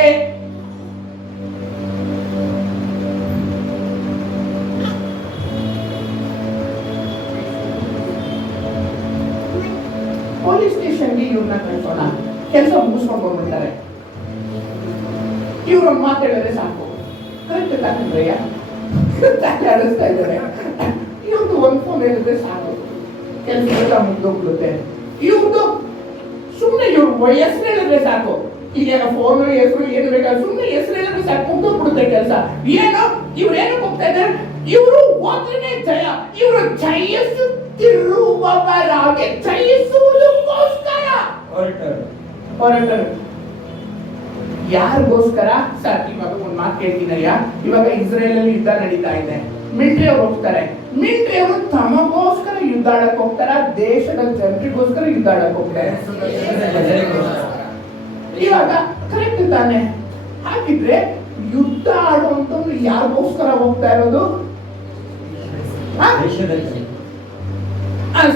ಪೊಲೀಸ್ ಸ್ಟೇಷನ್ಗೆ ಇವ್ರನ್ನ ಕಳ್ಸೋಣ, ಕೆಲಸ ಮುಗಿಸ್ಕೊಂಡು ಬಂದ್ಬಿಡ್ತಾರೆ. ಇವ್ರೊಂದು ಮಾತಾಡಿದ್ರೆ ಸಾಕು, ಕರೆಕ್ಟ್ ತಾಕಂದ್ರಯ್ಯ ಆಡಿಸ್ತಾ ಇದ್ದಾರೆ. ಇವ್ರದ್ದು ಒಂದು ಫೋನ್ ಹೇಳಿದ್ರೆ ಸಾಕು, ಕೆಲಸ ಎಲ್ಲ ಮುಗ್ದೋಗ್ಬಿಡುತ್ತೆ. ಇವ್ರದ್ದು ಸುಮ್ಮನೆ ಇವ್ರ ಹೆಸರು ಹೇಳಿದ್ರೆ ಸಾಕು, ಈಗ ಫೋನ್ ಹೆಸರು ಏನು ಬೇಕಾದ್ರೆ ಸುಮ್ಮನೆ ಹೆಸರು ಹೇಳಿದ್ರೆ ಸಾಕು, ಮುಗ್ದೋಗ್ಬಿಡುತ್ತೆ ಕೆಲಸ. ಏನು ಇವ್ರು ಏನಕ್ಕೆ ಹೋಗ್ತಾ ಇದ್ದಾರೆ? ಇವರು ಹೋದ್ರೇನೆ ಜಯ. ಇವರು ಜಯಿಸುತ್ತಿರುವವರಾಗಿ, ಜಯಿಸುವುದಕ್ಕೋಸ್ಕರ ಹೊರಟರು. ಯಾರಿಗೋಸ್ಕರ? ಸರ್ ಇವಾಗ ಒಂದು ಮಾತು ಕೇಳ್ತೀನಯ್ಯ, ಇವಾಗ ಇಸ್ರೇಲ್ ಅಲ್ಲಿ ಯುದ್ಧ ನಡೀತಾ ಇದೆ, ಮಿಲಿಟರಿ ಅವ್ರು ಹೋಗ್ತಾರೆ. ಮಿಲಿಟರಿ ಅವರು ತಮಗೋಸ್ಕರ ಯುದ್ಧ ಆಡಕ್ ಹೋಗ್ತಾರ, ದೇಶದ ಜನರಿಗೋಸ್ಕರ ಯುದ್ಧ ಆಡಕ್ ಹೋಗ್ತಾರೆ. ಇವಾಗ ಕರೆಕ್ಟ್ ತಾನೆ? ಹಾಗಿದ್ರೆ ಯುದ್ಧ ಆಡುವಂತವ್ರು ಯಾರಿಗೋಸ್ಕರ ಹೋಗ್ತಾ ಇರೋದು?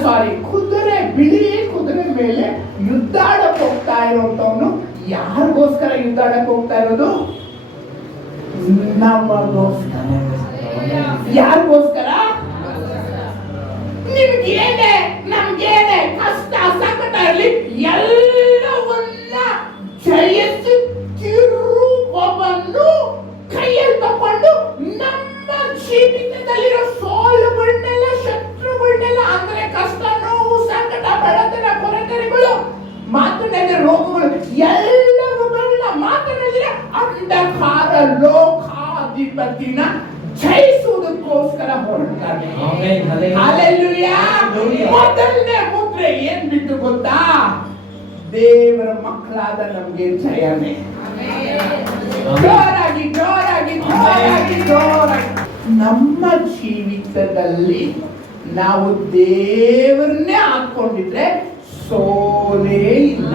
ಸಾರಿ, ಕುದುರೆ, ಬಿಳಿ ಕುದುರೆ ಮೇಲೆ ಯುದ್ಧ ಆಡಕ್ ಹೋಗ್ತಾ ಇರೋಂತವನು ಯಾರಿಗೋಸ್ಕರ ಯುದ್ಧ ಆಡಕ್ ಹೋಗ್ತಾ ಇರೋದು? ನಮಗೋಸ್ಕರ. ಯಾರಿಗೋಸ್ಕರ? ನಿಮ್ಗೇನೆ ನಮ್ಗೇನೆ ಕಷ್ಟ ಸಂಕಟ ಇರಲಿ, ಎಲ್ಲವನ್ನ ಜಯಿಸುತ್ತಿರುವವನು ಕೈಯಲ್ಲಿ ತಕೊಂಡು ನಮ್ಮ ಜೀವಿತದಲ್ಲಿರೋ ಸೋಲುಗಳನ್ನೆಲ್ಲ, ಶತ್ರುಗಳನ್ನೆಲ್ಲ, ಅಂದ್ರೆ ಕಷ್ಟ, ನೋವು, ಸಂಕಟ, ಬಡತನ, ಕೊರತೆಗಳು, ಮಾತನಾಡಿದ ರೋಗಗಳು, ಎಲ್ಲವುಗಳನ್ನ ಮಾತನಾಡಿದ್ರೆ ಅಂಧಕಾರ ಲೋಕಾಧಿಪತಿನ ಜಯಿಸುವುದಕ್ಕೋಸ್ಕರ ಹೊರಡ್ತಾನೆ. ಹಲ್ಲೆಲೂಯಾ. ಮೊದಲನೇ ಮುದ್ರೆ ಏನ್ ಬಿಟ್ಟು ಗೊತ್ತಾ? ದೇವರ ಮಕ್ಕಳಾದ ನಮ್ಗೆ ಜಯನೇ. ಜೋರಾಗಿ ಜೋರಾಗಿ ಜೋರಾಗಿ ಜೋರಾಗಿ. ನಮ್ಮ ಜೀವಿತದಲ್ಲಿ ನಾವು ದೇವರನ್ನೇ ಹಾಕೊಂಡಿದ್ರೆ ಸೋಲೇ ಇಲ್ಲ.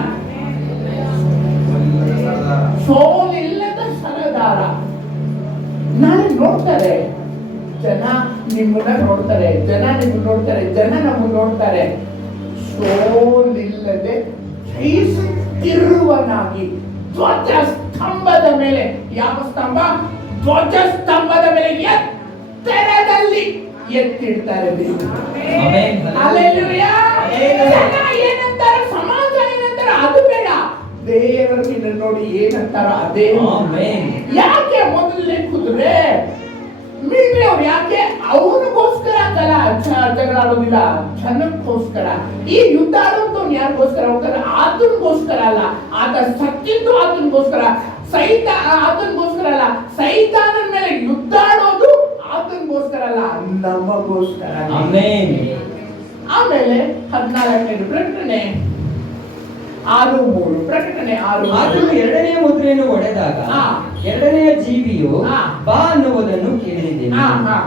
ಸೋಲಿಲ್ಲದ ಸರದಾರ. ನಾಳೆ ನೋಡ್ತಾರೆ ಜನ, ನಿಮ್ಮನ್ನ ನೋಡ್ತಾರೆ ಜನ, ನಿಮ್ಮನ್ನ ನೋಡ್ತಾರೆ ಜನ, ನಮ್ಮನ್ನ ನೋಡ್ತಾರೆ. ಸೋಲಿಲ್ಲದೆ ಜಯಿಸುತ್ತಿರುವನಾಗಿ ಧ್ವಜ ಸ್ತಂಭದ ಮೇಲೆ, ಯಾವ ಸ್ತಂಭ? ಧ್ವಜ ಸ್ತಂಭದ ಮೇಲೆ ಎತ್ತರದಲ್ಲಿ ಎತ್ತಿಡ್ತಾರೆ. ಹಲ್ಲೆಲೂಯಾ. ಜನ ಏನಂತಾರೆ, ಸಮಾಜ ಏನಂತಾರೆ ಅದು ಬೇಡ, ದೇವರು ನಿನ್ನ ನೋಡಿ ಏನಂತಾರ ಅದೇ. ಯಾಕೆ ಮೊದಲನೇ ಕುದುರೆ ಮಿಲಿಟರಿ ಅವ್ರು ಯಾಕೆ? ಅವನಿಗೋಸ್ಕರ ಜಗಳ ಆಡೋದಿಲ್ಲ, ಜನಕ್ಕೋಸ್ಕರ. ಈ ಯುದ್ಧ ಆಡೋದು ಯಾರಿಗೋಸ್ಕರ ಹೋಗ್ತಾರೆ? ಆತನಿಗೋಸ್ಕರ ಅಲ್ಲ, ಆತ ಸತ್ತಿದ್ದು ಆತನಿಗೋಸ್ಕರ. ಆತನಿಗೋಸ್ಕರ ಅಲ್ಲ, ಸೈತಾನನ ಮೇಲೆ ಯುದ್ಧ ಆಡೋದು ಆತನಿಗೋಸ್ಕರ ಅಲ್ಲ, ನಮಗೋಸ್ಕರ. ಆಮೇಲೆ 14ನೇ ಪ್ರಕಟಣೆ 6:3 ಪ್ರಕಟಣೆ 6:3 ಆತನು ಎರಡನೆಯ ಮುದ್ರೆಯನ್ನು ಒಡೆದಾಗ ಹಾ. ಎರಡನೆಯ ಜೀವಿಯು ಹಾ. ಬಾ ಅನ್ನುವುದನ್ನು ಕೇಳಿದೆನು. ಹಾ, ಹಾ.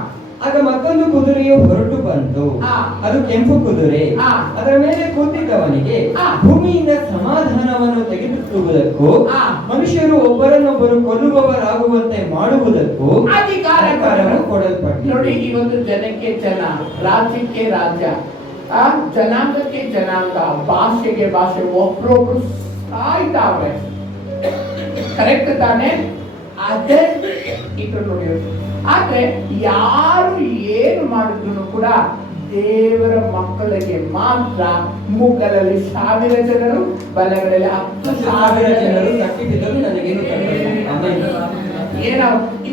ಆಗ ಮತ್ತೊಂದು ಕುದುರೆಯು ಹೊರಟು ಬಂತು. ಹಾ. ಅದು ಕೆಂಪು ಕುದುರೆ. ಹಾ. ಅದರ ಮೇಲೆ ಕೂತಿದ್ದವನಿಗೆ ಹಾ. ಭೂಮಿಯಿಂದ ಸಮಾಧಾನವನ್ನು ತೆಗೆದುಕೊಳ್ಳುವುದಕ್ಕೂ ಹಾ. ಮನುಷ್ಯರು ಒಬ್ಬರನ್ನೊಬ್ಬರು ಕೊಲ್ಲುವವರಾಗುವಂತೆ ಮಾಡುವುದಕ್ಕೂ ಅಧಿಕಾರವನ್ನು ಕೊಡಲ್ಪಟ್ಟಿತು. ನೋಡಿ, ಈ ಒಂದು ಜನಕ್ಕೆ ಜನ, ರಾಜ್ಯಕ್ಕೆ ರಾಜ್ಯ, ಜನಾಂಗಕ್ಕೆ ಜನಾಂಗ, ಭಾಷೆಗೆ ಭಾಷೆ, ಒಬ್ರೊಬ್ರು ಸಾಯ್ತಾವ್ರೆ. ಕರೆಕ್ಟ್ ತಾನೆ? ಅದೇ ಇಟ್ಟು ನೋಡಿ. ಆದ್ರೆ ಯಾರು ಏನು ಮಾಡಿದ್ರು ಕೂಡ ದೇವರ ಮಕ್ಕಳಿಗೆ ಮಾತ್ರ ಮುಗ್ಗಲಲ್ಲಿ 1000 ಜನರು, ಬಲಗಳಲ್ಲಿ 10,000 ಜನರು ಕಟ್ಟಿಬಿದ್ದರೂ ನನಗೇನು ಕಟ್ಟಲಿಲ್ಲ. ಆಮೆನ್.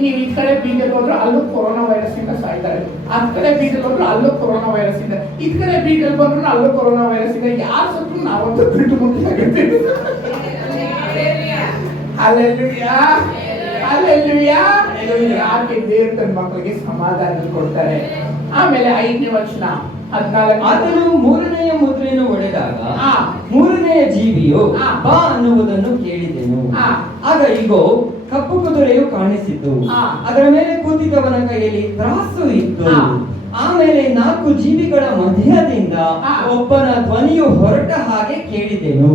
ನೀವು ಈ ಕಡೆ ಬೀದಿಗೆ ಹೋದ್ರು ಅಲ್ಲೂ ಕೊರೋನಾ ವೈರಸ್ ಇಂದ ಸಾಯ್ತಾರೆ, ಆ ಕಡೆ ಬೀದಿಗೆ ಹೋದ್ರು ಅಲ್ಲೂ ಕೊರೋನಾ ವೈರಸ್ ಇಂದ, ಈ ಕಡೆ ಬೀದಿಗೆ ಬಂದ್ರು ಅಲ್ಲೂ ಕೊರೋನಾ ವೈರಸ್ ಇಂದ. ಯಾರು ಸತ್ತು ನಾವಂತೂ ಬಿಟ್ಟು ಮುಟ್ಟಿಯಾಗಿರ್ತೀವಿ. Hallelujah, hallelujah. ಯಾಕೆ ದೇವ್ರ ತನ್ನ ಮಕ್ಕಳಿಗೆ ಸಮಾಧಾನ ಕೊಡ್ತಾರೆ. ಆಮೇಲೆ 5ನೇ ವಚನ 14. ಆತನು ಮೂರನೆಯ ಮುದ್ರೆಯನ್ನು ಒಡೆದಾಗ ಹಾ. ಮೂರನೆಯ ಜೀವಿಯು ಹಾ. ಬಾ ಅನ್ನುವುದನ್ನು ಕೇಳಿದೆನು. ಹಾ. ಆಗ ಇಗೋ ಕಪ್ಪು ಕುದುರೆಯು ಕಾಣಿಸಿತು. ಹಾ. ಅದರ ಮೇಲೆ ಕೂತಿದ್ದವನ ಕೈಯಲ್ಲಿ ತ್ರಾಸು ಇತ್ತು. ಹಾ. ಆಮೇಲೆ 4 ಜೀವಿಗಳ ಮಧ್ಯದಿಂದ ಹಾ. ಒಬ್ಬನ ಧ್ವನಿಯು ಹೊರಟ ಹಾಗೆ ಕೇಳಿದೆನು.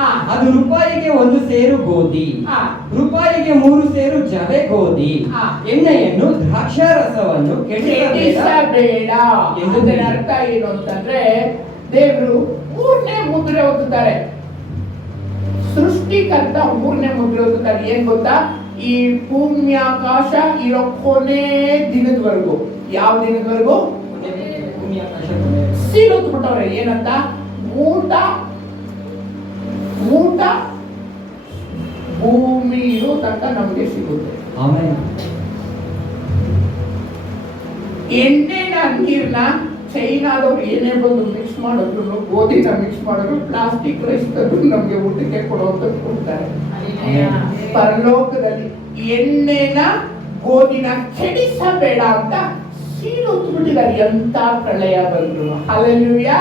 ಹಾ. ಅದು ರೂಪಾಯಿಗೆ 1 ಸೇರು ಗೋಧಿ, ಹಾ. ರೂಪಾಯಿಗೆ 3 ಸೇರು ಜವೆ ಗೋಧಿ, ಹಾ. ಎಣ್ಣೆಯನ್ನು ದ್ರಾಕ್ಷಾರಸವನ್ನು ಕೆಡಿಸಬೇಡ. ಇದರ ಅರ್ಥ ಏನು ಅಂತಂದ್ರೆ, ದೇವರು 3ನೇ ಮುದ್ರೆ ಓದುತ್ತಾರೆ. ಸೃಷ್ಟಿಕರ್ತ 3ನೇ ಮುದ್ರೆ ಓದುತ್ತಾರೆ. ಏನ್ ಗೊತ್ತಾ? ಈ ಭೂಮಿ ಆಕಾಶ ಇರೋ ಕೊನೆ ದಿನದವರೆಗೂ. ಯಾವ ದಿನದವರೆಗೂ? ಸೀಲ್ ಹೊತ್ಬಿಟ್ಟವ್ರೆ. ಏನಂತ? ಊಟ ಭೂಮಿ ಇರೋ ತನಕ ನಮ್ಗೆ ಸಿಗುತ್ತೆ. ಆಮೆನ್. ಎಣ್ಣೆನ ನೀರ್ನ ಚೈನಾದವ್ರು ಏನೇ ಬಂದು ಮಿಕ್ಸ್ ಮಾಡಿದ್ರು, ಗೋಧಿನ ಮಿಕ್ಸ್ ಮಾಡಿದ್ರು, ಪ್ಲಾಸ್ಟಿಕ್ ರೈಸ್ ತಂದು ನಮ್ಗೆ ಊಟಕ್ಕೆ ಕೊಡುವಂತ ಕೊಡ್ತಾರೆ. ಪರಲೋಕದಲ್ಲಿ ಎಣ್ಣೆನ ಗೋಧಿನ ಕೆಡಿಸಬೇಡ ಅಂತ ಸೀಲು ಹೊತ್ಬಿಟ್ಟಿದ್ದಾರೆ. ಎಂತ ಪ್ರಳಯ ಬಂದ್ರು. ಹಲ್ಲೆಲೂಯಾ.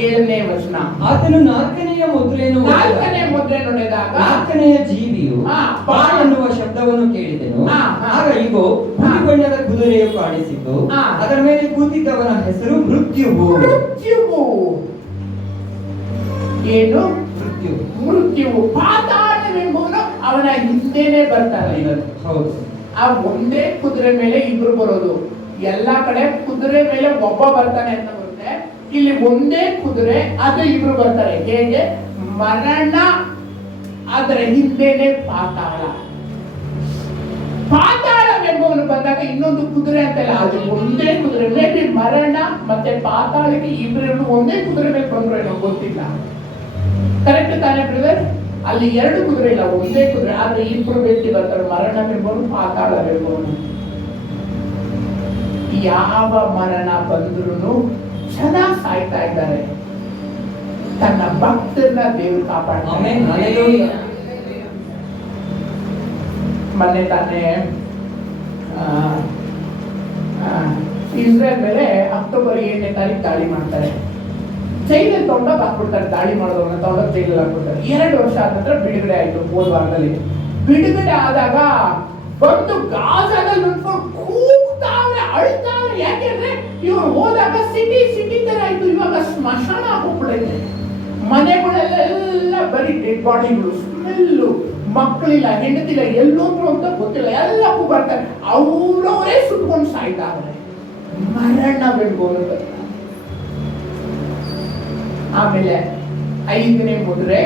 7ನೇ ವಚನ. ಆತನು 4ನೆಯ ಮುದ್ರೆಯನ್ನು ಒಡೆದಾಗ 4ನೇ ಮುದ್ರೆ ನೋಡಿದಾಗ 4ನೆಯ ಜೀವಿಯು ಹಾ. ಬಾ ಅನ್ನುವ ಶಬ್ದವನ್ನು ಕೇಳಿದೆನು. ಹಾ, ಹಾ. ಆಗ ಇಗೋ ಬಿಳಿ ಬಣ್ಣದ ಕುದುರೆಯು ಕಾಣಿಸಿತು. ಹಾ. ಅದರ ಮೇಲೆ ಕೂತಿದ್ದವನ ಹೆಸರು ಮೃತ್ಯುವು. ಮೃತ್ಯುವು. ಏನು? ಮೃತ್ಯು. ಮೃತ್ಯುವು. ಪಾತಾಳವೆಂಬುವನು ಅವನ ಹಿಂದೆನೆ ಬರ್ತಾರೆ. ಹೌದು. ಆ ಒಂದೇ ಕುದುರೆ ಮೇಲೆ ಇಬ್ರು ಬರೋದು. ಎಲ್ಲಾ ಕಡೆ ಕುದುರೆ ಮೇಲೆ ಒಬ್ಬ ಬರ್ತಾನೆ ಅಂತ ಬರುತ್ತೆ. ಇಲ್ಲಿ ಒಂದೇ ಕುದುರೆ, ಅದು ಇಬ್ರು ಬರ್ತಾರೆ. ಹೇಗೆ? ಮರಣ, ಅದರ ಹಿಂದೆನೆ ಪಾತಾಳ. ಪಾತಾಳವೆಂಬುವನು ಬಂದಾಗ ಇನ್ನೊಂದು ಕುದುರೆ ಅಂತಲ್ಲ, ಅದು ಒಂದೇ ಕುದುರೆ. ಮೇಲೆ ಮರಣ ಮತ್ತೆ ಪಾತಾಳಕ್ಕೆ ಇಬ್ರು ಒಂದೇ ಕುದುರೆ ಮೇಲೆ ಬಂದ್ರು ಏನೋ ಗೊತ್ತಿಲ್ಲ. ಕರೆಕ್ಟ್ ತಾನೇ ಬ್ರದರ್? ಅಲ್ಲಿ 2 ಕುದುರೆ ಇಲ್ಲ, ಒಂದೇ ಕುದುರೆ. ಆದ್ರೆ ಇಬ್ರು ವ್ಯಕ್ತಿ ಬರ್ತಾರೆ. ಮರಣವೆಂಬವನು, ಪಾತಾಳವೆಂಬವನು. ಯಾವ ಮರಣ ಬಂದ್ರು ಜನ ಸಾಯ್ತಾ ಇದ್ದಾರೆ. ತನ್ನ ಭಕ್ತರನ್ನ ದೇವರು ಕಾಪಾಡ್ತಾನೆ. ಆಮೆನ್. ಹಲ್ಲೆಲೂಯಾ. ಮೊನ್ನೆ ತಾನೇ ಇಸ್ರೇಲ್ ಮೇಲೆ ಅಕ್ಟೋಬರ್ 7ನೇ ತಾರೀಕು ದಾಳಿ ಮಾಡ್ತಾರೆ. ಜೈಲಲ್ಲಿ ತಗೊಂಡೋಗಿ ಹಾಕ್ಬಿಡ್ತಾರೆ. ದಾಳಿ ಮಾಡೋದನ್ನ ತಗೊಂಡೋಗಿ ಜೈಲಲ್ಲಿ ಹಾಕ್ಬಿಡ್ತಾರೆ. 2 ವರ್ಷ ಆದ ನಂತರ ಬಿಡುಗಡೆ ಆಯ್ತು. ಹೋದ ವಾರದಲ್ಲಿ ಬಿಡುಗಡೆ ಆದಾಗ ಬಂದು ಗಾಜಾದಲ್ಲಿ ನಿಂತ್ಕೊಂಡು ಕೂಗ್ತಾವ್ರೆ, ಅಳ್ತಾವ್ರೆ. ಯಾಕೆಂದ್ರೆ ಇವ್ರು ಹೋದಾಗ ಸಿಟಿ ತರ ಆಯ್ತು. ಇವಾಗ ಸ್ಮಶಾನ ಆಗೋಗ್ಬಿಡೈತೆ. ಮನೆಗಳೆಲ್ಲ ಬರೀ ಡೆಡ್ ಬಾಡಿಗಳು, ಸ್ಮೆಲ್ಲು, ಮಕ್ಕಳಿಲ್ಲ, ಹೆಂಡತಿಲ್ಲ, ಎಲ್ಲೋದ್ರು ಅಂತ ಗೊತ್ತಿಲ್ಲ. ಎಲ್ಲ ಬರ್ತಾರೆ. ಅವರವರೇ ಸುಟ್ಕೊಂಡು ಸಾಯ್ತಾವ್ರೆ. ಮರಣವೆಂಬುವನು ಬರ್ತಾರೆ. ಆಮೇಲೆ 5ನೇ ಮುದ್ರೆ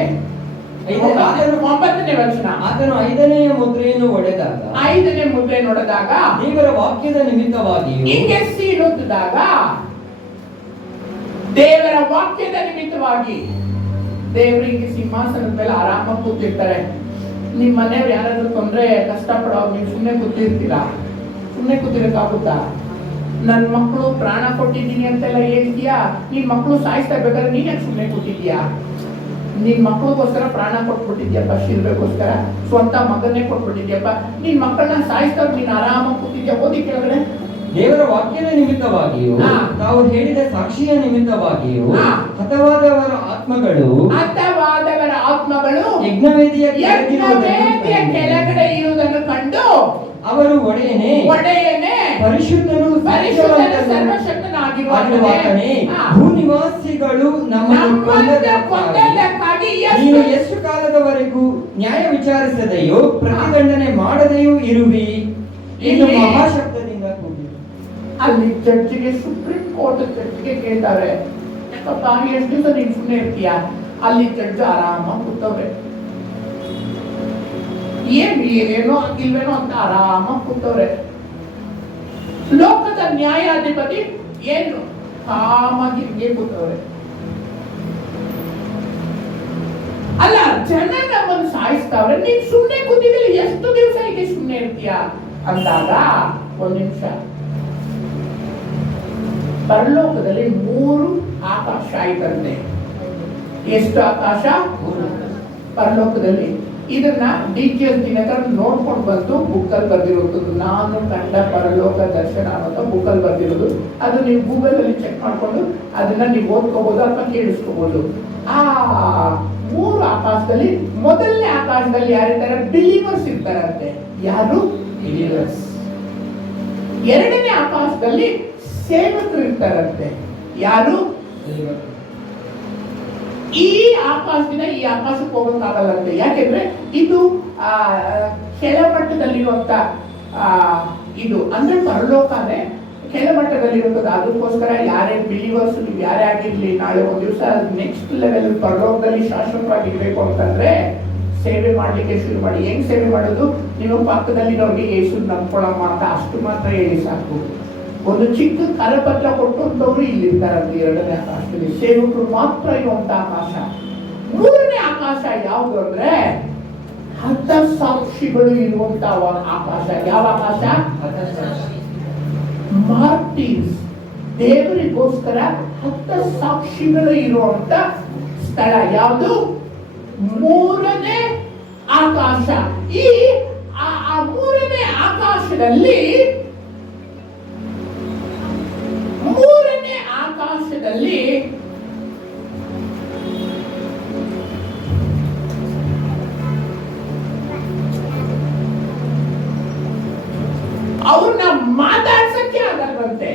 9ನೇ ವಚನ. ಆತನು 5ನೆಯ ಮುದ್ರೆಯನ್ನು ಒಡೆದಾಗ 5ನೇ ಮುದ್ರೆ ನೋಡಿದಾಗ ದೇವರ ವಾಕ್ಯದ ನಿಮಿತ್ತವಾಗಿಯೂ ಹಿಂಗೆ ಸೀಲೊತ್ತಿದಾಗ ದೇವರ ವಾಕ್ಯದ ನಿಮಿತ್ತವಾಗಿ ದೇವರಿಗೆ ಸಿಂಹಾಸನದ ಮೇಲೆ ಆರಾಮಾಗಿ ಕೂತಿರ್ತಾರೆ. ನಿಮ್ ಮನೆಯವ್ರು ಯಾರಾದ್ರೂ ತೊಂದ್ರೆ ಕಷ್ಟಪಡೋ, ನೀವು ಸುಮ್ಮನೆ ಕೂತಿರ್ತೀರಾ? ಸುಮ್ಮನೆ ಕೂತಿರಕ್ಕಾಗುತ್ತಾ? ನನ್ನ ಮಕ್ಕಳು ಪ್ರಾಣ ಕೊಟ್ಟಿದ್ದೀನಿ ಅಂತೆಲ್ಲ ಹೇಳ್ತೀಯಾ? ನಿನ್ ಮಕ್ಕಳು ಸಾಯಿಸ್ತಾ ಬೇಕಾದ್ರೆ ನೀನ್ ಯಾಕೆ ಸುಮ್ಮನೆ ಕೂತಿದ್ಯಾ? ನಿನ್ ಮಕ್ಕಳಿಗೋಸ್ಕರ ಪ್ರಾಣ ಕೊಟ್ಬಿಟ್ಟಿದ್ಯಪ್ಪ, ಶಿಲ್ಬೆಗೋಸ್ಕರ ಸ್ವಂತ ಮಗನ್ನೇ ಕೊಟ್ಬಿಟ್ಟಿದ್ಯಪ್ಪ. ನಿನ್ ಮಕ್ಕಳನ್ನ ಸಾಯಿಸ್ತಾ ನೀನ್ ಆರಾಮಾಗಿ ಕೂತಿದ್ಯಾ? ಓದಿ ಕೆಳಗಡೆ ದೇವರ ವಾಕ್ಯದ ನಿಮಿತ್ತವಾಗಿಯೂ ಹಾ. ತಾವು ಹೇಳಿದ ಸಾಕ್ಷಿಯ ನಿಮಿತ್ತವಾಗಿಯೂ ಹಾ. ಹತವಾದವರ ಆತ್ಮಗಳು ಹತವಾದವರ ಆತ್ಮಗಳು ಯಜ್ಞವೇದಿಯ ಯಜ್ಞವೇದಿಯ ಕೆಳಗಡೆ ಇರುವುದನ್ನು ಕಂಡು ಅವರು ಒಡೆಯನೇ ಪರಿಶುದ್ಧನು ಸರ್ವಶಕ್ತನಾಗಿರುವಾತನೇ ಭೂನಿವಾಸಿಗಳು ನಮ್ಮನ್ನು ಕೊಂದದ್ದಕ್ಕಾಗಿ ನೀನು ಎಷ್ಟು ಕಾಲದವರೆಗೂ ನ್ಯಾಯ ವಿಚಾರಿಸದೆಯೋ ಪ್ರತಿದಂಡನೆ ಮಾಡದೆಯೂ ಇರುವಿ ಇನ್ನು ಮಹಾಶಬ್ದದಿಂದ ಕೂಗಿ. ಅಲ್ಲಿ ಜಡ್ಜಿಗೆ ಸುಪ್ರೀಂ ಕೋರ್ಟ್ ಜಡ್ಜಿಗೆ ಕೇಳ್ತಾರೆ, ಯಾಕಪ್ಪ ಎಷ್ಟು ದಿವಸ ನೀನ್ ಸುಮ್ಮನೆ ಇರ್ತೀಯ? ಅಲ್ಲಿ ಜಡ್ಜ್ ಆರಾಮಾಗಿ ಕೂತವ್ರೆ, ಏನೋ ಆಗಿಲ್ವೇನೋ ಅಂತ ಆರಾಮಾಗಿ ಕೂತವ್ರೆ. ಲೋಕದ ನ್ಯಾಯಾಧಿಪತಿ ಏನು ಕಾಮಾಗಿ ಹಿಂಗೆ ಕೂತವ್ರೆ. ಅಲ್ಲ, ಜನ ನಮ್ಮನ್ನು ಸಾಯಿಸ್ತಾವ್ರೆ, ನೀನ್ ಸುಮ್ಮನೆ ಕೂತಿದ್ದಲ್ಲಿ ಎಷ್ಟು ದಿವಸ ಹೀಗೆ ಸುಮ್ಮನೆ ಇರ್ತೀಯ ಅಂದಾಗ ಒಂದ್ ನಿಮಿಷ, ಪರಲೋಕದಲ್ಲಿ 3 ಆಕಾಶ ಇದ್ದಂತೆ. ಎಷ್ಟು ಆಕಾಶ? ಪರಲೋಕದಲ್ಲಿ. ಇದನ್ನ DGS ದಿನಕರ್ ನೋಡ್ಕೊಂಡು ಬಂದು ಬುಕ್ಕಲ್ಲಿ ಬರ್ದಿರೋದು, ನಾನು ಕಂಡ ಪರಲೋಕ ದರ್ಶನ ಅನ್ನೋ ಬುಕ್ಕಲ್ಲಿ ಬರ್ದಿರೋದು. ಅದು ನೀವು ಗೂಗಲ್ ಅಲ್ಲಿ ಚೆಕ್ ಮಾಡ್ಕೊಂಡು ಅದನ್ನ ನೀವು ಓದ್ಕೋಬಹುದು ಅಥವಾ ಕೇಳಿಸ್ಕೋಬಹುದು. ಆ 3 ಆಕಾಶದಲ್ಲಿ ಮೊದಲನೇ ಆಕಾಶದಲ್ಲಿ ಯಾರಿದ್ದಾರೆ? ಬಿಲೀವರ್ಸ್ ಇರ್ತಾರಂತೆ. ಯಾರು? ಬಿಲೀವರ್ಸ್. ಎರಡನೇ ಆಕಾಶದಲ್ಲಿ ಸೇವಕರು ಇರ್ತಾರಂತೆ. ಯಾರು? ಈ ಆಕಾಶದಿಂದ ಈ ಆಕಾಶಕ್ಕೆ ಹೋಗೋಕ್ಕಾಗಲ್ಲಂತೆ. ಯಾಕೆಂದ್ರೆ ಇದು ಕೆಳಮಟ್ಟದಲ್ಲಿರುವಂತ ಇದು ಅಂದ್ರೆ ಪರಲೋಕನೇ ಕೆಳಮಟ್ಟದಲ್ಲಿರುತ್ತದೆ. ಅದಕ್ಕೋಸ್ಕರ ಯಾರೇ ಬಿಲೀವರ್ಸ್ ನೀವು ಯಾರೇ ಆಗಿರ್ಲಿ, ನಾಳೆ ಒಂದ್ ದಿವಸ ನೆಕ್ಸ್ಟ್ ಲೆವೆಲ್ ಪರಲೋಕದಲ್ಲಿ ಶಾಶ್ವತವಾಗಿರ್ಬೇಕು ಅಂತಂದ್ರೆ ಸೇವೆ ಮಾಡ್ಲಿಕ್ಕೆ ಶುರು ಮಾಡಿ. ಹೆಂಗ್ ಸೇವೆ ಮಾಡೋದು? ನೀವು ಪಕ್ಕದಲ್ಲಿರೋರಿಗೆ ಯೇಸು ನಂಬ್ಕೊಳಮ್ಮ ಅಂತ ಅಷ್ಟು ಮಾತ್ರ ಹೇಳಿ ಸಾಕು. ಒಂದು ಚಿಕ್ಕ ಕರಪತ್ರ ಕೊಟ್ಟಂತವ್ರು ಇಲ್ಲಿರ್ತಾರಂತೆ. ಎರಡನೇ ಆಕಾಶದಲ್ಲಿ ಸೇವಕರು ಮಾತ್ರ ಇರುವಂತ ಆಕಾಶ. ಮೂರನೇ ಆಕಾಶ ಯಾವುದು ಅಂದ್ರೆ ಹತಸಾಕ್ಷಿಗಳು ಇರುವಂತ ಆಕಾಶ. ಯಾವ ಆಕಾಶ? ಮಾರ್ಟಿರ್ಸ್, ದೇವರಿಗೋಸ್ಕರ ಹತಸಾಕ್ಷಿಗಳು ಇರುವಂತ ಸ್ಥಳ ಯಾವುದು? ಮೂರನೇ ಆಕಾಶ. ಈ ಮೂರನೇ ಆಕಾಶದಲ್ಲಿ ಅವ್ರನ್ನ ಮಾತಾಡ್ಸಕ್ಕೆ ಆಗಲ್ವಂತೆ.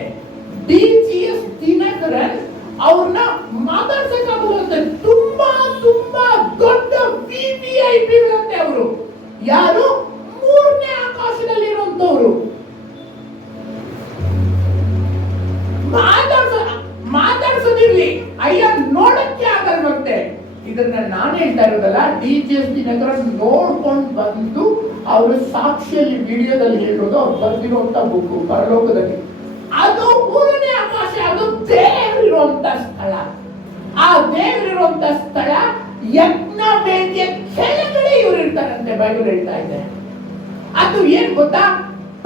DGS ದಿನಕರನ್ ಅವ್ರನ್ನ ಮಾತಾಡ್ಸಕ್ಕೆ ಆಗುವಂತೆ. ತುಂಬಾ ತುಂಬಾ ದೊಡ್ಡ VVIPಗಳಂತೆ ಅವರು. ಯಾರು? ಮೂರನೇ ಆಕಾಶದಲ್ಲಿರುವಂತವ್ರು. ಮಾತಾಡ್ಸೋದಿರ್ಲಿ, ಅಯ್ಯ ನೋಡಕ್ಕೆ ಆಗಲ್ವಂತೆ. ಇದನ್ನ ನಾನು ಹೇಳ್ತಾ ಇರೋದಲ್ಲ, DGS ದಿನಕರನ್ ನೋಡ್ಕೊಂಡು ಬಂದು ಅವರು ಸಾಕ್ಷಿಯಲ್ಲಿ ವಿಡಿಯೋದಲ್ಲಿ ಹೇಳೋದು, ಅವ್ರು ಬರ್ದಿರುವಂತ ಬುಕ್ಕು ಪರಲೋಕದಲ್ಲಿ. ಅದು ಮೂರನೇ ಆಕಾಶ, ಅದು ದೇವರಿರುವಂತ ಸ್ಥಳ. ಆ ದೇವರಿರುವಂತ ಸ್ಥಳ ಯಜ್ಞ ವೇದಿಯ ಕೆಳಗಡೆ ಇವ್ರು ಇರ್ತಾರಂತೆ. ಬೈಬಲ್ ಹೇಳ್ತಾ ಇದೆ. ಅದು ಏನ್ ಗೊತ್ತಾ?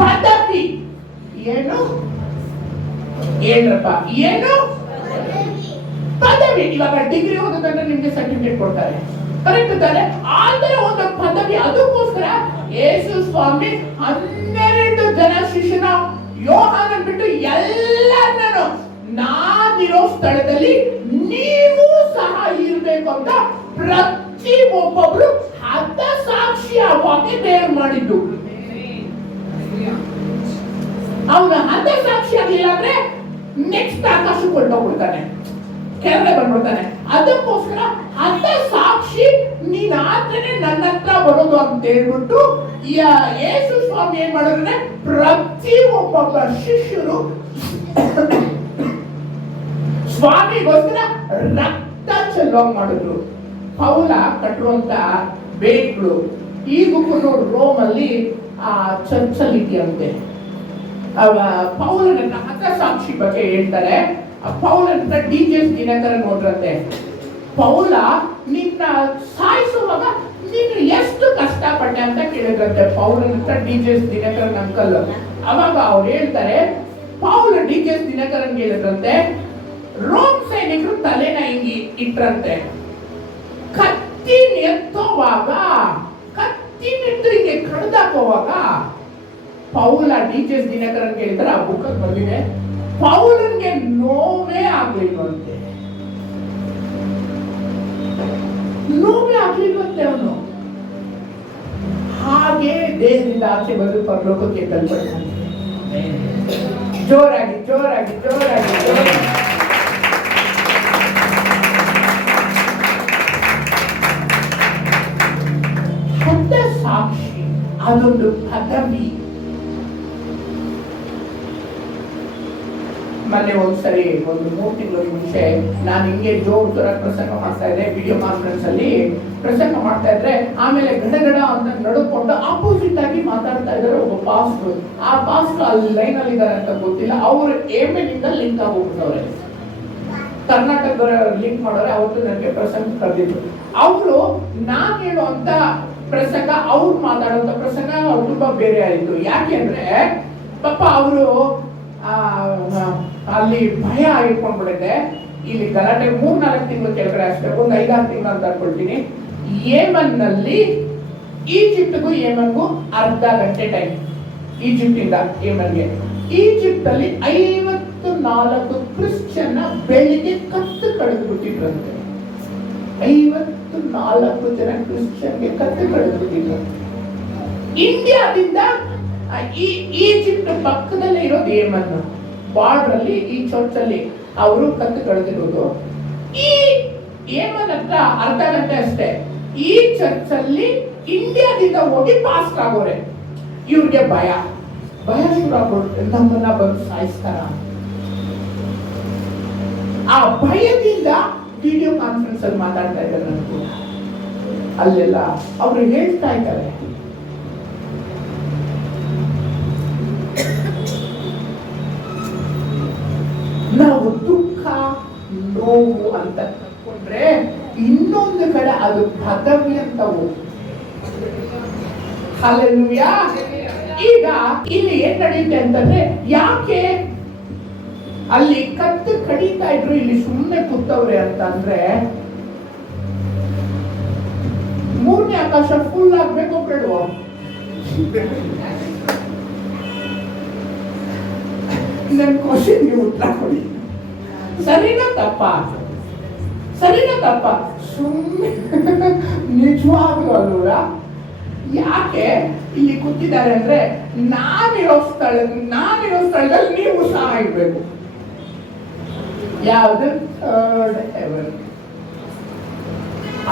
ಪದವಿ. ಏನು ಏನಪ್ಪ? ಏನು ಪದವಿ. ಇವಾಗ ಡಿಗ್ರಿ ಓದೋದಂದ್ರೆ ನಿಮ್ಗೆ ಸರ್ಟಿಫಿಕೇಟ್ ಕೊಡ್ತಾರೆ, ಕರೆಕ್ಟ್ ತಾನೆ? ಆದರೆ ಒಂದು ಪದವಿ. ಅದಕ್ಕೋಸ್ಕರ ಯೇಸು ಸ್ವಾಮಿ 12 ಜನ ಶಿಷ್ಯನ ಯೋಹಾನನ್ ಬಿಟ್ಟು ಎಲ್ಲರನ್ನೂ ನಾನಿರೋ ಸ್ಥಳದಲ್ಲಿ ನೀವು ಸಹ ಇರ್ಬೇಕು ಅಂತ ಪ್ರತಿ ಒಬ್ಬೊಬ್ರು ಹತಸಾಕ್ಷಿ ಆಗುವಾಗೆ ದೇವ್ರು ಮಾಡಿದ್ದು. ಅವನು ಹತಸಾಕ್ಷಿ ಆಗಿಲ್ಲ ಅಂದ್ರೆ ನೆಕ್ಸ್ಟ್ ಆಕಾಶಕ್ಕೆ ಹೊರಟೋಗ್ಬಿಡ್ತಾನೆ, ಕೆಳಗಡೆ ಬಂದ್ಬಿಡ್ತಾನೆ. ಅದಕ್ಕೋಸ್ಕರ ಹತಸಾಕ್ಷಿ ನೀನಾದ್ರೇನೆ ನನ್ನ ಹತ್ರ ಬರೋದು ಅಂತ ಹೇಳ್ಬಿಟ್ಟು ಯೇಸು ಸ್ವಾಮಿ ಏನ್ ಮಾಡಿದ್ರೆ ಪ್ರತಿ ಒಬ್ಬೊಬ್ಬ ಶಿಷ್ಯರು ಸ್ವಾಮಿಗೋಸ್ಕರ ರಕ್ತ ಚೆಲ್ಲೋಂಗ್ ಮಾಡಿದ್ರು. ಪೌಲ ಕಟ್ಟುವಂತ ಬೇಟ್ಗಳು ಈಗೂ ರೋಮ್ ಅಲ್ಲಿ ಆ ಚರ್ಚಲ್ಲಿ ಇದೆಯಂತೆ. ಪೌಲನ ಹತಸಾಕ್ಷಿ ಬಗ್ಗೆ ಹೇಳ್ತಾರೆ. ಪೌಲನ DGS ದಿನಕರನ್ ನೋಡ್ರಂತೆ. ಪೌಲ ನಿನ್ನ ಸಾಯಿಸುವಾಗ ನೀನು ಎಷ್ಟು ಕಷ್ಟಪಟ್ಟೆ ಅಂತ ಕೇಳಿದ್ರಂತೆ ಪೌಲನ DGS ದಿನಕರನ್ ಅಂಕಲ್. ಅವಾಗ ಅವ್ರು ಹೇಳ್ತಾರೆ, ಪೌಲ DGS ದಿನಕರನ್ ಹೇಳಿದ್ರಂತೆ, ರೋಮ್ ಸೈನಿಕರು ತಲೆನ ಹಿಂಗಿ ಇಟ್ರಂತೆ. ಕತ್ತಿ ಎತ್ತೋವಾಗ, ಕತ್ತಿ ನಿಂತು ಹಿಂಗೆ ಕಡ್ದಾಕೋವಾಗ ಪೌಲ ಡಿ.ಎಚ್. ದಿನಕರನ್ ಕೇಳಿದ್ರೆ ಆ ಬುಕ್ ಬಂದಿದೆ. ಪೌಲನ್ಗೆ ನೋವೇ ಆಗ್ಲಿಲ್ವಂತೆ, ನೋವೇ ಆಗ್ಲಿಲ್ವಂತೆ ಅವನು. ಹಾಗೆ ದೇಹದಿಂದ ಆಚೆ ಬಂದು ಪರಲೋಕಕ್ಕೆ ತಲುಪಡ್ತಾನೆ. ಜೋರಾಗಿ ಜೋರಾಗಿ ಜೋರಾಗಿ ಜೋರಾಗಿ. ಶಬ್ದ ಸಾಕ್ಷಿ ಅದೊಂದು ಪದವಿ. ಮೊನ್ನೆ ಒಂದ್ಸರಿ ಒಂದು 3 ತಿಂಗಳ ಮುಂಚೆ ನಾನು ಹಿಂಗೆ ಜೋರ್ ತರ ಪ್ರಸಂಗ ಮಾಡ್ತಾ ಇದ್ದೆ, ವಿಡಿಯೋ ಕಾನ್ಫರೆನ್ಸ್ ಅಲ್ಲಿ ಪ್ರಸಂಗ ಮಾಡ್ತಾ ಇದ್ರೆ ಆಮೇಲೆ ಗಡಗಡ ಅಂತ ನಡ್ಕೊಂಡು ಆಪೋಸಿಟ್ ಆಗಿ ಮಾತಾಡ್ತಾ ಇದ್ದಾರೆ ಒಬ್ಬ ಪಾಸ್ಟರ್. ಆ ಪಾಸ್ಟರ್ ಅಲ್ಲಿ ಲೈನ್ ಅಲ್ಲಿ ಇದ್ದಾರೆ ಅಂತ ಗೊತ್ತಿಲ್ಲ, ಅವ್ರು ಏಮೇನಿಂದ ಲಿಂಕ್ ಆಗೋಗ್ಬಿಟ್ಟವ್ರೆ, ಕರ್ನಾಟಕ ಲಿಂಕ್ ಮಾಡೋರೆ. ಅವತ್ತು ನನಗೆ ಪ್ರಸಂಗ ಕರೆದಿದ್ರು. ಅವರು ನಾನ್ ಹೇಳುವಂತ ಪ್ರಸಂಗ ಅವ್ರು ಮಾತಾಡುವಂತ ಪ್ರಸಂಗ ತುಂಬಾ ಬೇರೆ ಆಯ್ತು. ಯಾಕೆ ಅಂದ್ರೆ ಪಾಪ ಅವರು ಅಲ್ಲಿ ಭಯ ಇಟ್ಕೊಂಡ್ಬಿಟ್ಟಿದೆ. ಇಲ್ಲಿ ಗಲಾಟೆ 3-4 ತಿಂಗಳು ಕೆಳಗಡೆ ಅಷ್ಟೇ, ಒಂದು 5-6 ತಿಂಗಳು ಅಂತ ಅನ್ಕೊಳ್ತೀನಿ. ಯೇಮನ್ ನಲ್ಲಿ ಈಜಿಪ್ಟ್ಗೂ ಯೇಮನ್ಗೂ ಅರ್ಧ ಗಂಟೆ ಟೈಮ್. ಈಜಿಪ್ಟ್ ಇಂದ ಯೇಮನ್ಗೆ. ಈಜಿಪ್ಟ್ ಅಲ್ಲಿ 54 ಕ್ರಿಶ್ಚಿಯನ್ ಬೆಳಿಗ್ಗೆ ಕತ್ತು ಕಳೆದು ಬಿಟ್ಟಿದ್ರಂತೆ. 54 ಜನ ಕ್ರಿಶ್ಚಿಯನ್ಗೆ ಕತ್ತು ಕಳೆದು ಬಿಟ್ಟಿದ್ರು. ಇಂಡಿಯಾದಿಂದ ಈಜಿಪ್ಟ್ ಪಕ್ಕದಲ್ಲೇ ಇರೋದು ಯೇಮನ್ ಬಾರ್ಡರ್ ಅಲ್ಲಿ ಈ ಚರ್ಚ್ ಅಲ್ಲಿ ಅವರು ಕತ್ತು ಕಳೆದಿರೋದು. ಈ ಯೇಮನ್ ಹತ್ರ ಅರ್ಧ ಗಂಟೆ ಅಷ್ಟೇ. ಈ ಚರ್ಚ್ ಅಲ್ಲಿ ಇಂಡಿಯಾದಿಂದ ಹೋಗಿ ಪಾಸ್ ಆಗೋರೆ. ಇವ್ರಿಗೆ ಭಯ ಶುರು ಆಗ್ಬಿಡುತ್ತೆ, ನಮ್ಮನ್ನ ಬಂದು ಸಾಯಿಸ್ತಾರ. ಆ ಭಯದಿಂದ ವಿಡಿಯೋ ಕಾನ್ಫರೆನ್ಸ್ ಅಲ್ಲಿ ಮಾತಾಡ್ತಾ ಇದ್ದಾರೆ. ನನಗೂ ಅಲ್ಲೆಲ್ಲ ಅವರು ಹೇಳ್ತಾ ಇದ್ದಾರೆ, ನಾವು ದುಃಖ ನೋವು ಅಂತ ತಕೊಂಡ್ರೆ ಇನ್ನೊಂದು ಕಡೆ ಅದು ಪದವಿ ಅಂತ ಹೋಗಿ. ಹಲ್ಲೆಲೂಯಾ. ಈಗ ಇಲ್ಲಿ ಏನ್ ನಡೆಯುತ್ತೆ ಅಂತಂದ್ರೆ, ಯಾಕೆ ಅಲ್ಲಿ ಕತ್ತು ಕಡಿತಾ ಇದ್ರು, ಇಲ್ಲಿ ಸುಮ್ಮನೆ ಕೂತವ್ರೆ ಅಂತಂದ್ರೆ, 3ನೇ ಆಕಾಶ ಫುಲ್ ಆಗ್ಬೇಕು ಬೇಡವೋ? ನನ್ನ ಕ್ವಶನ್ಗೆ ಉತ್ತರ ಕೊಡಿ. ಸರಿನಾ ತಪ್ಪ? ಸುಮ್ಮನೆ ನಿಜವಾಗ್ಲೂ ಅಲ್ವರ? ಯಾಕೆ ಇಲ್ಲಿ ಕೂತಿದ್ದಾರೆ ಅಂದ್ರೆ, ನಾನಿರೋ ಸ್ಥಳದಲ್ಲಿ ನೀವು ಸಹ ಇರ್ಬೇಕು. ಯಾವುದು? Third heaven.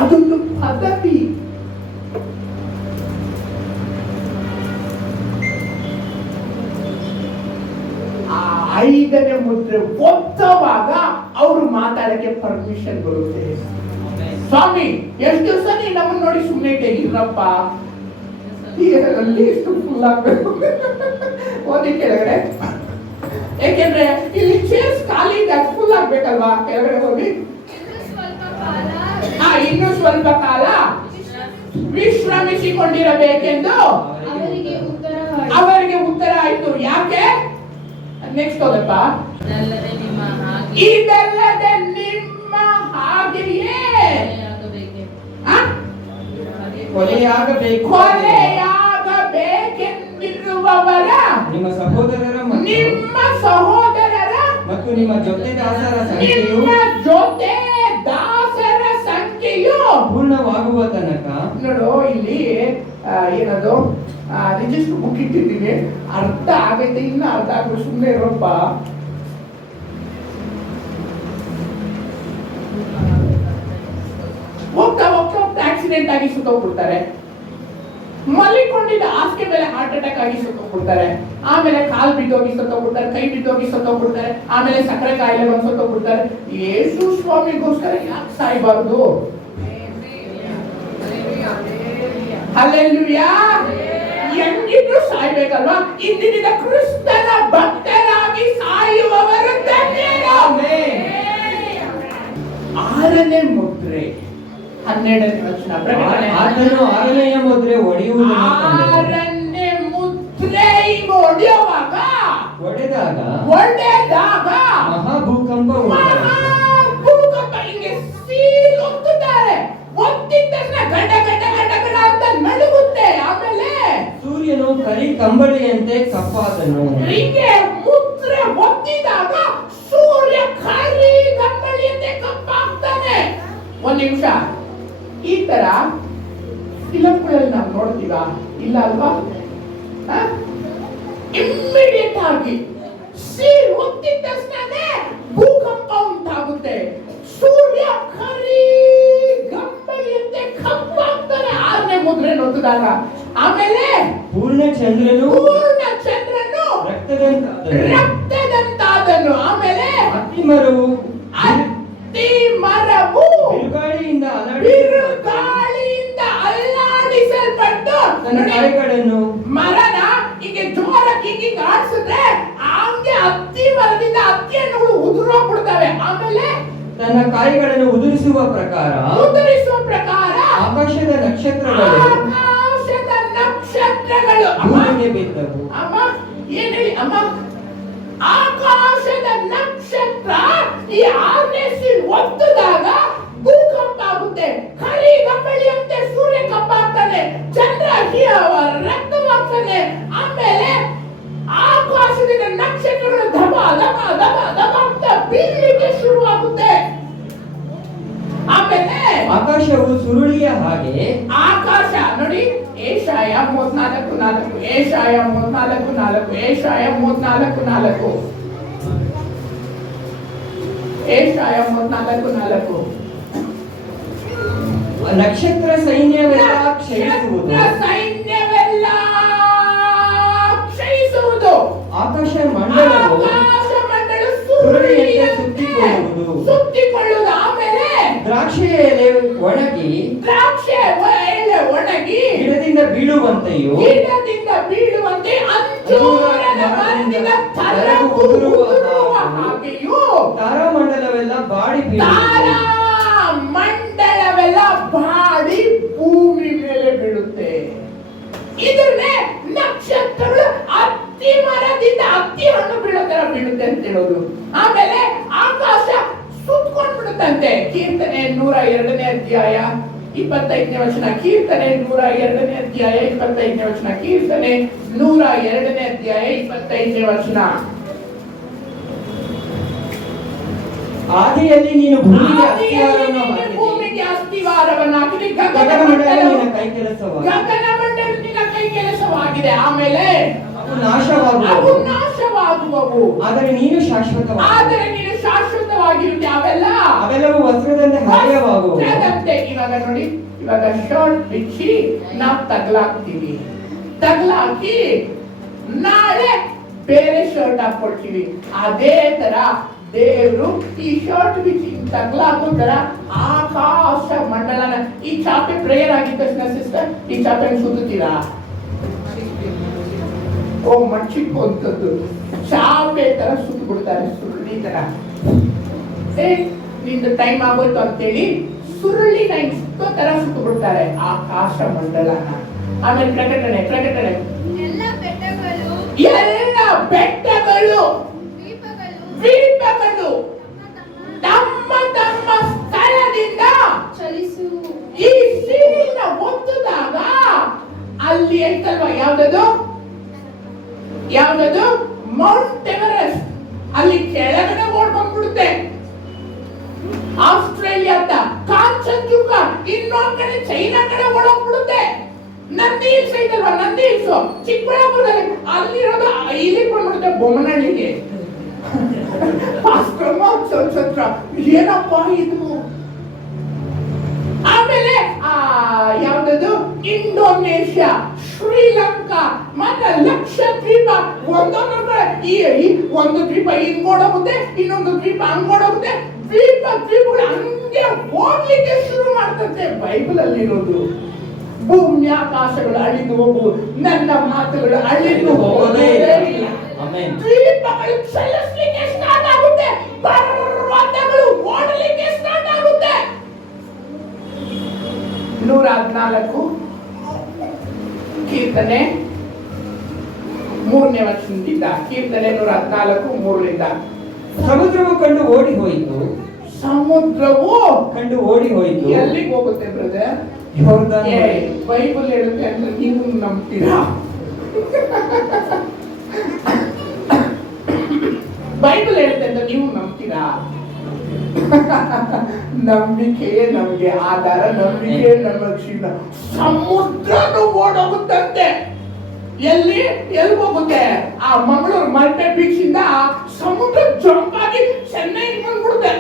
ಅದೊಂದು ಪದವಿ. ಆ 5ನೇ ಮುದ್ರೆ ಒತ್ತವಾಗ ಅವರು ಮಾತಾಡಕ್ಕೆ ಪರ್ಮಿಷನ್ ಬರುತ್ತೆ. ಸ್ವಾಮಿ, ಎಷ್ಟು ದಿವಸ ನೀ ನಮ್ಮನ್ನ ನೋಡಿ ಸುಮ್ಮನೆ ತೆಗಿರಪ್ಪ, ಇಷ್ಟು ಫುಲ್ ಆಗ್ಬೇಕು. ಓದಿ ಕೆಳಗಡೆ, ಯಾಕೆಂದ್ರೆ ಇಲ್ಲಿ ಚೇರ್ಸ್ ಖಾಲಿ ಇದೆ, ಫುಲ್ ಆಗ್ಬೇಕಲ್ವಾ? ಕೆಳಗಡೆ ಹೋಗಿ. ಇನ್ನು ಸ್ವಲ್ಪ ಕಾಲ ವಿಶ್ರಮಿಸಿಕೊಂಡಿರಬೇಕೆಂದು ಅವರಿಗೆ ಉತ್ತರ ಆಯ್ತು. ಯಾಕೆ? ನೆಕ್ಸ್ಟ್ ಹೋದಪ್ಪ. ಇದಲ್ಲದೆ ನಿಮ್ಮ ಹಾಗೆಯೇ ಕೊಲೆಯಾಗಬೇಕೆಂದಿರುವವರ ನಿಮ್ಮ ಸಹೋದರರ ಮತ್ತು ನಿಮ್ಮ ಜೊತೆ ದಾಸರ ಸಂಖ್ಯೆಯು ಪೂರ್ಣವಾಗುವ ತನಕ. ನೋಡು, ಇಲ್ಲಿ ಏನದು ರಿಜಿಸ್ಟರ್ ಬುಕ್ ಇಟ್ಟಿದ್ದೀನಿ, ಅರ್ಧ ಆಗೈತೆ, ಇನ್ನ ಅರ್ಧ ಆಗ ಸುಮ್ಮನೆ ಇರೋಪ್ಪ. ಹೋಗ್ತಾ ಆಕ್ಸಿಡೆಂಟ್ ಆಗಿ ಸುತ್ತೋಗ್ಬಿಡ್ತಾರೆ. ಮಲ್ಲಿಕೊಂಡಿದ್ದ ಹಾಸಿಗೆ ಮೇಲೆ ಹಾರ್ಟ್ ಅಟ್ಯಾಕ್ ಆಗಿ ಸತ್ತೋಗ್ಬಿಡ್ತಾರೆ. ಆಮೇಲೆ ಕಾಲ್ ಬಿದ್ದೋಗಿ ಸತ್ತೋಗ್ಬಿಡ್ತಾರೆ, ಕೈ ಬಿದ್ದೋಗಿ ಸತ್ತೋಗ್ಬಿಡ್ತಾರೆ. ಆಮೇಲೆ ಸಕ್ಕರೆ ಕಾಯಿಲೆ ಬಂದು ಸತ್ತೋಗ್ಬಿಡ್ತಾರೆ. ಯೇಸು ಸ್ವಾಮಿಗೋಸ್ಕರ ಯಾಕೆ ಸಾಯ್ಬಾರ್ದು? ಹಲ್ಲೆಲೂಯಾ. ಹೆಂಗಿದ್ರು ಸಾಯ್ಬೇಕಲ್ವಾ? ಇಂದಿನಿಂದ ಕ್ರಿಸ್ತನ ಭಕ್ತರಾಗಿ ಸಾಯುವವರು ಧನ್ಯರು. 6ನೇ ಮುದ್ರೆ 12ನೇ ವಚನ. ಆತನು 6ನೆಯ ಮುದ್ರೆ ಒಡೆಯುವುದನ್ನು ಕಂಡೆನು. 6ನೇ ಮುದ್ರೆ ಈಗ ಒಡೆದಾಗ ಮಹಾಭೂಕಂಪ ಹಿಂಗೆ ಸೀಲ್ ಒತ್ತುತ್ತಾರೆ. ಒತ್ತಿದ ತಕ್ಷಣ ಗಡ ಗಡ ಗಡ ಗಡ ಅಂತ ನಡುಗುತ್ತೆ. ಆಮೇಲೆ ಸೂರ್ಯನು ಕರಿ ಕಂಬಳಿಯಂತೆ ಕಪ್ಪಾದನು. ಹೀಗೆ ಮುದ್ರೆ ಒತ್ತಿದಾಗ ಸೂರ್ಯ ಕರಿ ಗಂಬಳಿಯಂತೆ ಕಪ್ಪಾಗ್ತಾನೆ. ಒಂದ್ ನಿಮಿಷ, ಈ ತರ ಫಿಲಂಗಳಲ್ಲಿ ನಾವು ನೋಡ್ತೀವ? ಇಲ್ಲ ಅಲ್ವಾ? ಇಮ್ಮಿಡಿಯೇಟ್ ಆಗಿ ಸೀಲ್ ಒತ್ತಿದ ತಕ್ಷಣನೇ ಭೂಕಂಪ ಉಂಟಾಗುತ್ತೆ. ಸೂರ್ಯ ಕರಿ ಗಂಬಳಿಯಂತೆ ಕಪ್ಪಾಗ್ತಾನೆ 6ನೇ ಮುದ್ರೆ ಒತ್ತಿದಾಗ. ಆಮೇಲೆ ಪೂರ್ಣ ಚಂದ್ರನು ರಕ್ತದಂತಾದನು. ಆಮೇಲೆ ಅತ್ತಿ ಮರವು ಬಿರುಗಾಳಿಯಿಂದ ಅಲ್ಲಾಡಿಸಲ್ಪಟ್ಟು ತನ್ನ ಕಾಯಿಗಳನ್ನು ಮರನ ಹೀಗೆ ಜೋರಾಗಿ ಹೀಗೆ ಆಡಿಸಿದ್ರೆ ಹಂಗೆ ಹತ್ತಿ ಮರದಿಂದ ಹತ್ತಿ ಹಣ್ಣುಗಳು ಉದುರೋಗ್ಬಿಡ್ತವೆ. ಆಮೇಲೆ ತನ್ನ ಕಾಯಿಗಳನ್ನು ಉದುರಿಸುವ ಪ್ರಕಾರ ಆಕಾಶದ ನಕ್ಷತ್ರಗಳು ಭೂಮಿಗೆ ಬಿದ್ದವು. ಅಮ್ಮ ಏನ್ ಹೇಳಿ ಅಮ್ಮ? ಆಕಾಶದ ನಕ್ಷತ್ರ ಈ 6ನೇ ಸೀಲ್ ಒತ್ತಿದಾಗ ಭೂಕಂಪ ಆಗುತ್ತೆ. ಕರಿ ಗಂಬಳಿಯಂತೆ ಸೂರ್ಯ ಕಪ್ಪಾಗ್ತಾನೆ, ಚಂದ್ರ ರಕ್ತವಾಗ್ತಾನೆ. ಆಮೇಲೆ ಆಕಾಶದಿಂದ ನಕ್ಷತ್ರಗಳು ಧಮ ಧಮ ಧಮ ಧಮ ಅಂತ ಬೀಳಲಿಕ್ಕೆ ಶುರುವಾಗುತ್ತೆ. ಆಮೇಲೆ ಆಕಾಶವು ಸುರುಳಿಯ ಹಾಗೆ, ಆಕಾಶ ನೋಡಿ, ಏಷಾಯ 34:4, ಏಷಾಯ 34:4, ಏಷಾಯ 34:4, ಏಷಾಯ 34:4. ನಕ್ಷತ್ರ ಸೈನ್ಯವೆಲ್ಲ ಕ್ಷಯಿಸುವುದು, ಆಕಾಶ ಮಂಡಲವು ಸುರುಳಿಯಂತೆ ಸುತ್ತಿಕೊಳ್ಳುವುದು. ಆಮೇಲೆ ದ್ರಾಕ್ಷಿಯ ಎಲೆ ಒಣಗಿ ಗಿಡದಿಂದ ಬೀಳುವಂತೆಯೂ ಅಂಜೂರದ ಮರದಿಂದ ತರಗು ಉದುರುವ ಹಾಗೆಯೂ ತಾರಾಮಂಡಲವೆಲ್ಲ ಬಾಡಿ ಮಂಡಲವೆಲ್ಲ ಬಾಡಿ ಭೂಮಿ ಮೇಲೆ ಬೀಳುತ್ತೆ. ಇದನ್ನೇ ನಕ್ಷತ್ರಗಳು ಹತ್ತಿ ಮರದಿಂದ ಹತ್ತಿ ಹಣ್ಣು ಬೀಳೋ ತರ ಬೀಳುತ್ತೆ ಅಂತ ಹೇಳೋದು. ಆಮೇಲೆ ಆಕಾಶ ಸುತ್ಕೊಂಡ್ ಬಿಡುತ್ತಂತೆ. ಕೀರ್ತನೆ 102ನೇ ಅಧ್ಯಾಯ 25ನೇ ವಚನ, ಕೀರ್ತನೆ 102ನೇ ಅಧ್ಯಾಯ 25ನೇ ವಚನ, ಕೀರ್ತನೆ 102ನೇ ಅಧ್ಯಾಯ 25ನೇ ವಚನ. ಆದಿಯಲ್ಲಿ ನೀನು ಭೂಮಿಗೆ ಅಸ್ತಿವಾರವನ್ನು ಹಾಕಿದಿ, ಗಗನಮಂಡಲ ನಿನ್ನ ಕೈ ಕೆಲಸವಾಗಿದೆ. ಆಮೇಲೆ ಅವು ನಾಶವಾಗುವವು, ಆದರೆ ನೀನು ಶಾಶ್ವತವಾಗಿರುತ್ತೆ. ಅವೆಲ್ಲವೂ ವಸ್ತ್ರದಂತೆ ಹಳೆಯವಾಗುವವು. ಇವಾಗ ನೋಡಿ, ಇವಾಗ ಶರ್ಟ್ ಬಿಚ್ಚಿ ನಾವು ತಗ್ಲಾಕಿ ನಾಳೆ ಬೇರೆ ಶರ್ಟ್ ಹಾಕೊಳ್ತೀವಿ. ಅದೇ ತರ ದೇವರು ಈ ಶರ್ಟ್ ಬಿಚ್ಚಿ ತಗ್ಲಾಕೋ ತರ ಆಕಾಶ ಮಂಡಲನ, ಈ ಚಾಪೆ ಪ್ರೇಯರ್ ಆಗಿದ್ದ ತಕ್ಷಣ ಸಿಸ್ಟರ್ ಈ ಚಾಪೆ ಸುತ್ತೀರಾ? ಓ ಮಚ್ಚಿಕ್ಕುವಂಥದ್ದು ಚಾಪೆ ತರ ಸುತ್ತ ಬಿಡ್ತಾರೆ, ಸುರುಳಿ ತರ. ನಿಂದ ಟೈಮ್ ಆಗೋಯ್ತು ಅಂತೇಳಿ ಸುರುಳಿನ ಇಷ್ಟೋ ತರ ಸುತ್ತ ಬಿಡ್ತಾರೆ ಆಕಾಶ ಮಂಡಲನ. ಆಮೇಲೆ ಪ್ರಕಟಣೆ ಎಲ್ಲ ಬೆಟ್ಟಗಳು ದ್ವೀಪಗಳು ತಮ್ಮ ತಮ್ಮ ಸ್ಥಳದಿಂದ ಈ ಸೀಲಿನ ಒತ್ತುದಾಗ ಅಲ್ಲಿ ಐತಲ್ವಾ, ಯಾವ್ದದು ಮೌಂಟ್ ಎವರೆಸ್ಟ್, ಅಲ್ಲಿ ಕೆಳಗಡೆ ಓಡ್ಕೊಂಡ್ಬಿಡುತ್ತೆ. ಆಸ್ಟ್ರೇಲಿಯಾದ ಕಾಂಚನಜುಂಗ ಇನ್ನೊಂದ್ ಕಡೆ ಚೈನಾ ಕಡೆ ಓಡೋಗ್ಬಿಡುತ್ತೆ. ನಂದಿ ಹಿಲ್ಸ್ ಐತಲ್ವಾ, ನಂದಿ ಹಿಲ್ಸ್ ಚಿಕ್ಕಬಳ್ಳಾಪುರದಲ್ಲಿ, ಅಲ್ಲಿರೋದು ಇಲ್ಲಿ ಬಂದ್ಬಿಡುತ್ತೆ ಬೊಮ್ಮನಹಳ್ಳಿಗೆ. ಏನಪ್ಪ ಇದು? ಆಮೇಲೆ ಯಾವ್ದದು ಇಂಡೋನೇಷ್ಯಾ, ಶ್ರೀಲಂಕಾ ಮತ್ತೆ ಲಕ್ಷದ್ವೀಪ, ಒಂದು ದ್ವೀಪ ಹಿಂಗೋಡೋಗುತ್ತೆ, ಇನ್ನೊಂದು ದ್ವೀಪ ಹಂಗೋಡೋಗುತ್ತೆ. ದ್ವೀಪಗಳು ಹಂಗೆ ಹೋಗ್ಲಿಕ್ಕೆ ಶುರು ಮಾಡ್ತಂತೆ. ಬೈಬಲ್ ಅಲ್ಲಿ ಇರೋದು ಭೂಮಿ ಆಕಾಶಗಳು ಅಳಿದು ಹೋಗುವುದು, ನನ್ನ ಮಾತುಗಳು ಅಳಿದು ಹೋಗೋದೇ ಇಲ್ಲ. ದ್ವೀಪಗಳು ಚಲಿಸಲಿಕ್ಕೆ ಸ್ಟಾರ್ಟ್ ಆಗುತ್ತೆ, ಪರ್ವತಗಳು ಓಡಲಿಕ್ಕೆ ಸ್ಟಾರ್ಟ್ ಆಗುತ್ತೆ. 114 ಕೀರ್ತನೆ 3ನೇ ವಚನದಿಂದ, ಕೀರ್ತನೆ 114:3. ಸಮುದ್ರವು ಕಂಡು ಓಡಿ ಹೋಯಿತು, ಎಲ್ಲಿಗೆ ಹೋಗುತ್ತೆ ಬ್ರದರ್? ಬೈಬಲ್ ಹೇಳುತ್ತೆ ಅಂದ್ರೆ ನೀವು ನಂಬ್ತೀರಾ? ಬೈಬಲ್ ಹೇಳುತ್ತೆ ಅಂತ ನೀವು ನಂಬ್ತೀರಾ? ನಂಬಿಕೆಯೇ ನಮಗೆ ಆಧಾರ, ನಂಬಿಕೆಯೇ ನಮ್ಮ ಕ್ಷೀಣ. ಸಮುದ್ರನು ಓಡೋಗುತ್ತಂತೆ. ಎಲ್ಲಿ ಹೋಗುತ್ತೆ? ಆ ಮಂಗಳೂರು ಮಲ್ಪೆ ಬೀಚ್ ಇಂದ ಸಮುದ್ರ ಜಂಪ್ ಆಗಿ ಚೆನ್ನೈಗೆ ಬಂದ್ಬಿಡುತ್ತೆ.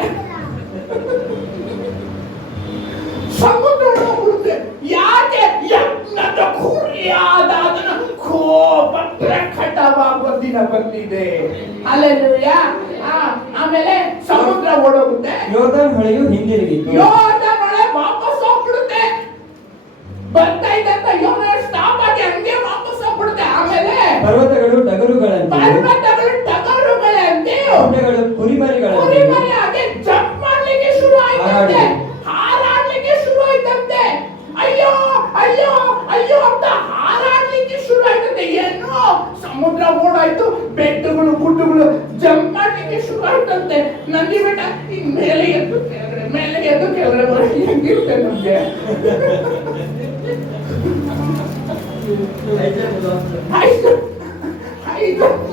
ಸಮುದ್ರ ಹೋಗ್ಬಿಡುತ್ತೆ. ಯಾಕೆ? ಯಜ್ಞದ ಕುರಿಯಾದ ಅದನ್ನ ಕೋಪ ಪ್ರಕಟವಾಗುವ ದಿನ ಬಂದಿದೆ. ಅಲ್ಲೆಲ್ಲೂಯ. ಆಮೇಲೆ ಸಮುದ್ರ ಓಡೋಗುತ್ತೆ. ಯೋರ್ದನ್ ಹೊಳೆಯು ಹಿಂದಿರುಗಿತು. ಯೋರ್ದನ್ ಹೊಳೆ ವಾಪಸ್ ಹೋಗ್ಬಿಡುತ್ತೆ. ಬರ್ತಾ ಇದ್ದಂತ ಯೋರ್ದನ್ ಸ್ಟಾಪ್ ಆಗಿ ಹಂಗೆ ವಾಪಸ್ ಹೋಗ್ಬಿಡುತ್ತೆ. ಆಮೇಲೆ ಪರ್ವತಗಳು ಟಗರುಗಳಂತೆ, ಗುಡ್ಡಗಳು ಕುರಿಮರಿಗಳಂತೆ ಹಾಗೆ ಜಂಪ್ ಮಾಡ್ಲಿಕ್ಕೆ ಶುರು ಆಯ್ತಂತೆ, ಹಾರಾಡ್ಲಿಕ್ಕೆ ಶುರು ಆಯ್ತಂತೆ. ಅಯ್ಯೋ ಅಯ್ಯೋ ಅಯ್ಯೋ ಅಂತ ಹಾರಾಡ್ಲಿಕ್ಕೆ ಶುರು ಆಯ್ತಂತೆ. ಏನು? ಸಮುದ್ರ ಓಡಾಯ್ತು, ಬೆಟ್ಟಗಳು ಗುಡ್ಡಗಳು ಜಂಪ್ ಮಾಡ್ಲಿಕ್ಕೆ ಶುರು ಆಯ್ತಂತೆ. ನಂದಿ ಬೆಟ್ಟ ಹಿಂಗ್ ಮೇಲೆ ಎದ್ದು ಕೆಳಗಡೆ ಬರೋದು ಹೆಂಗಿರುತ್ತೆ ನಮ್ಗೆ?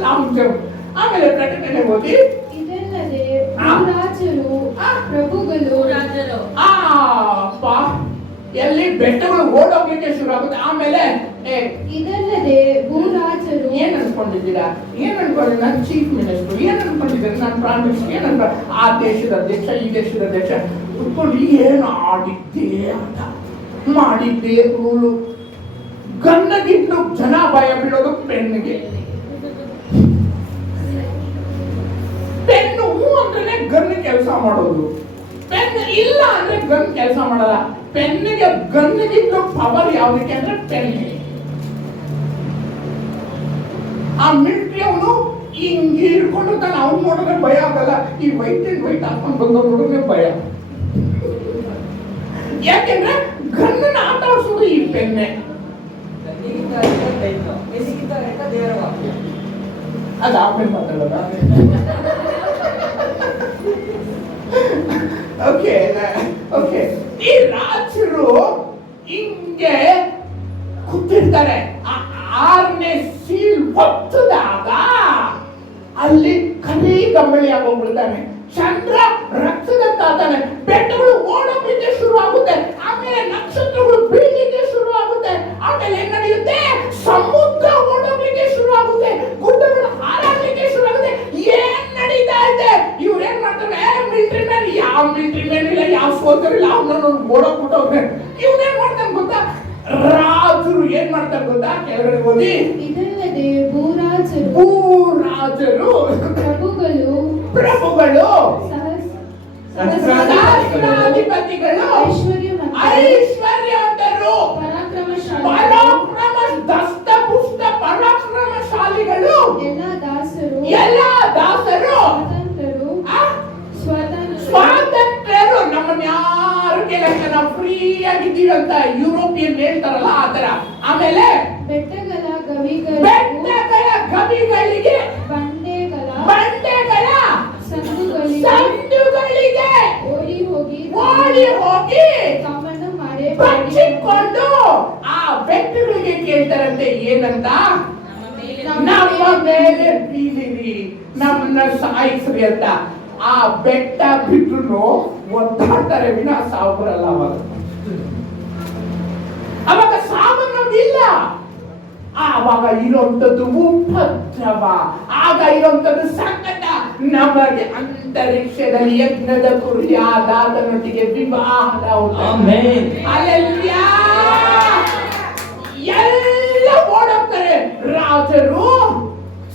Long jump. ಆಮೇಲೆ ಪ್ರಕಟಣೆ ಓದಿ. ಇದಲ್ಲದೆ ಭೂರಾಜರು, ಪ್ರಭುಗಳು, ರಾಜರು ಎಲ್ಲಿ ಬೆಟ್ಟಗಳು ಓಡೋಗ್ಲಿಕ್ಕೆ ಶುರು ಆಗುತ್ತೆ. ಆಮೇಲೆ ಇದಲ್ಲದೆ ಭೂರಾಜರು ಏನ್ ಅನ್ಕೊಂಡಿದ್ದೀರಾ? ನಾನು ಚೀಫ್ ಮಿನಿಸ್ಟರ್ ಏನ್ ಅನ್ಕೊಂಡಿದ್ದೀರಾ? ನಾನು ಪ್ರೈಮ್ ಮಿನಿಸ್ಟರ್ ಏನ್ ಅನ್ಕೊಂಡ? ಆ ದೇಶದ ಅಧ್ಯಕ್ಷ, ಈ ದೇಶದ ಅಧ್ಯಕ್ಷ ಕುತ್ಕೊಂಡು ಏನು ಆಡಿದ್ದೆ ಅಂತ ಮಾಡಿದ್ದೆ ರೂಲು. ಗನ್ನಗಿಂತ ಜನ ಭಯ ಬೀಳೋದು ಪೆನ್ನಿಗೆ. ಪೆನ್ನು ಹೂ ಅಂದ್ರೆ ಗನ್ ಕೆಲಸ ಮಾಡೋದು, ಪೆನ್ ಇಲ್ಲ ಅಂದ್ರೆ ಗನ್ ಕೆಲಸ ಮಾಡಲ್ಲ. ಪೆನ್ನಿಗೆ ಗನ್ನಿಗಿಂತ ಪವರ್ ಯಾವ್ದಕ್ಕೆ ಅಂದ್ರೆ ಪೆನ್ನಿಗೆ. ಆ ಮಿಲಿಟರಿ ಅವನು ಹಿಂಗೆ ಹಿಡ್ಕೊಂಡು ತಾನೆ ಅವ್ನು ನೋಡಿದ್ರೆ ಭಯ ಆಗಲ್ಲ. ಈ ವೈಟ್ ಅಂಡ್ ವೈಟ್ ಹಾಕೊಂಡು ಬಂದವ್ರು ನೋಡಿದ್ರೆ ಭಯ. ಯಾಕೆಂದ್ರೆ ಗನ್ನನ್ನ ಆಟ ಆಡಿಸೋದು ಈ ಪೆನ್ನೆ. ಅದು ಆಮೇಲೆ ಮಾತಾಡೋದ? Okay okay. ಈ ರಾಜರು ಹಿಂಗೆ ಕೂತಿರ್ತಾರೆ. ಆರನೇ ಸೀಲ್ ಒತ್ತದಾಗ ಅಲ್ಲಿ ಕರಿ ಕಂಬಳಿ ಆಗೋಗ್ಬಿಡ್ತಾನೆ. ಚಂದ್ರ ರಕ್ತದಂತಾತಾನೆ. ಬೆಟ್ಟಗಳು ಓಡೋಗ್ಲಿಕ್ಕೆ ಶುರು ಆಗುತ್ತೆ. ಆಮೇಲೆ ನಕ್ಷತ್ರಗಳು ಬೀಳಲಿಕ್ಕೆ ಶುರು ಆಗುತ್ತೆ. ಆಮೇಲೆ ಏನ್ ನಡೆಯುತ್ತೆ? ಸಮುದ್ರ ಓಡೋಗ್ಲಿಕ್ಕೆ ಶುರು ಆಗುತ್ತೆ. ಗುಡ್ಡಗಳು ಹಾರಾಡ್ಲಿಕ್ಕೆ ಶುರು ಆಗುತ್ತೆ. ಏನ್ ನಡೀತಾ ಇದೆ? ಇವ್ರು ಏನ್ ಮಾಡ್ತಾರೆ? Military man. ಯಾವ ಮಿಲಿಟರಿ ಮ್ಯಾನ್ ಇಲ್ಲ, ಯಾವ ಸೋಲ್ಜರ್ ಇಲ್ಲ, ಅವನನ್ನು ಓಡೋಗ್ಬಿಟ್ಟವ್ರೆ. ಇವ್ನೇನ್ ಮಾಡ್ತಾನೆ ಗೊತ್ತಾ? ರಾಜರು ಏನ್ ಮಾಡ್ತಾರೆ ಗೊತ್ತಾ? ಕೆಳಗಡೆ ಓದಿ. ಇದಲ್ಲದೆ ಭೂರಾಜರು, ಪ್ರಭುಗಳು, ಸಹಸ್ರಾಧಿಪತಿಗಳು, ಐಶ್ವರ್ಯವಂತರು, ಪರಾಕ್ರಮಶಾಲಿಗಳು, ಎಲ್ಲ ದಾಸರು, ಸ್ವಾತಂತ್ರ್ಯರು. ನಮ್ಮನ್ನ ಯಾರು ಕೇಳಕ್ಕೆ ನಾವು ಫ್ರೀ ಆಗಿದ್ದೀವಿ ಅಂತ ಯುರೋಪಿಯನ್ ಹೇಳ್ತಾರಲ್ಲ ಆ ತರ. ಆಮೇಲೆ ಬೆಟ್ಟಗಳ ಗವಿಗಳಿಗೆ, ಬಂಡೆಗಳ ಸಂದುಗಳಿಗೆ ಓಡಿ ಹೋಗಿ ಬಚ್ಚಿಕೊಂಡು ಆ ಬೆಟ್ಟಗಳಿಗೆ ಕೇಳ್ತಾರಂತೆ. ಏನಂತ? ನಮ್ಮ ಮೇಲೆ ಬೀಳಿರಿ, ನಮ್ಮನ್ನ ಸಾಯಿಸ್ರಿ ಅಂತ. ಆ ಬೆಟ್ಟ ಬಿಟ್ಟರು ಒದ್ದಾಡ್ತಾರೆ ವಿನ ಸಾವು ಬರಲ್ಲ. ಅವಾಗ ಸಾವನ್ನೋದಿಲ್ಲ. ಆವಾಗ ಇರುವಂತದ್ದು ಉಪದ್ರವ, ಆಗ ಇರುವಂತದ್ದು ಸಂಕಟ. ನಮಗೆ ಅಂತರಿಕ್ಷದಲ್ಲಿ ಯಜ್ಞದ ಕುರಿಯಾದಾತನೊಟ್ಟಿಗೆ ವಿವಾಹದ ಎಲ್ಲ ಓಡೋಗ್ತಾರೆ. ರಾಜರು,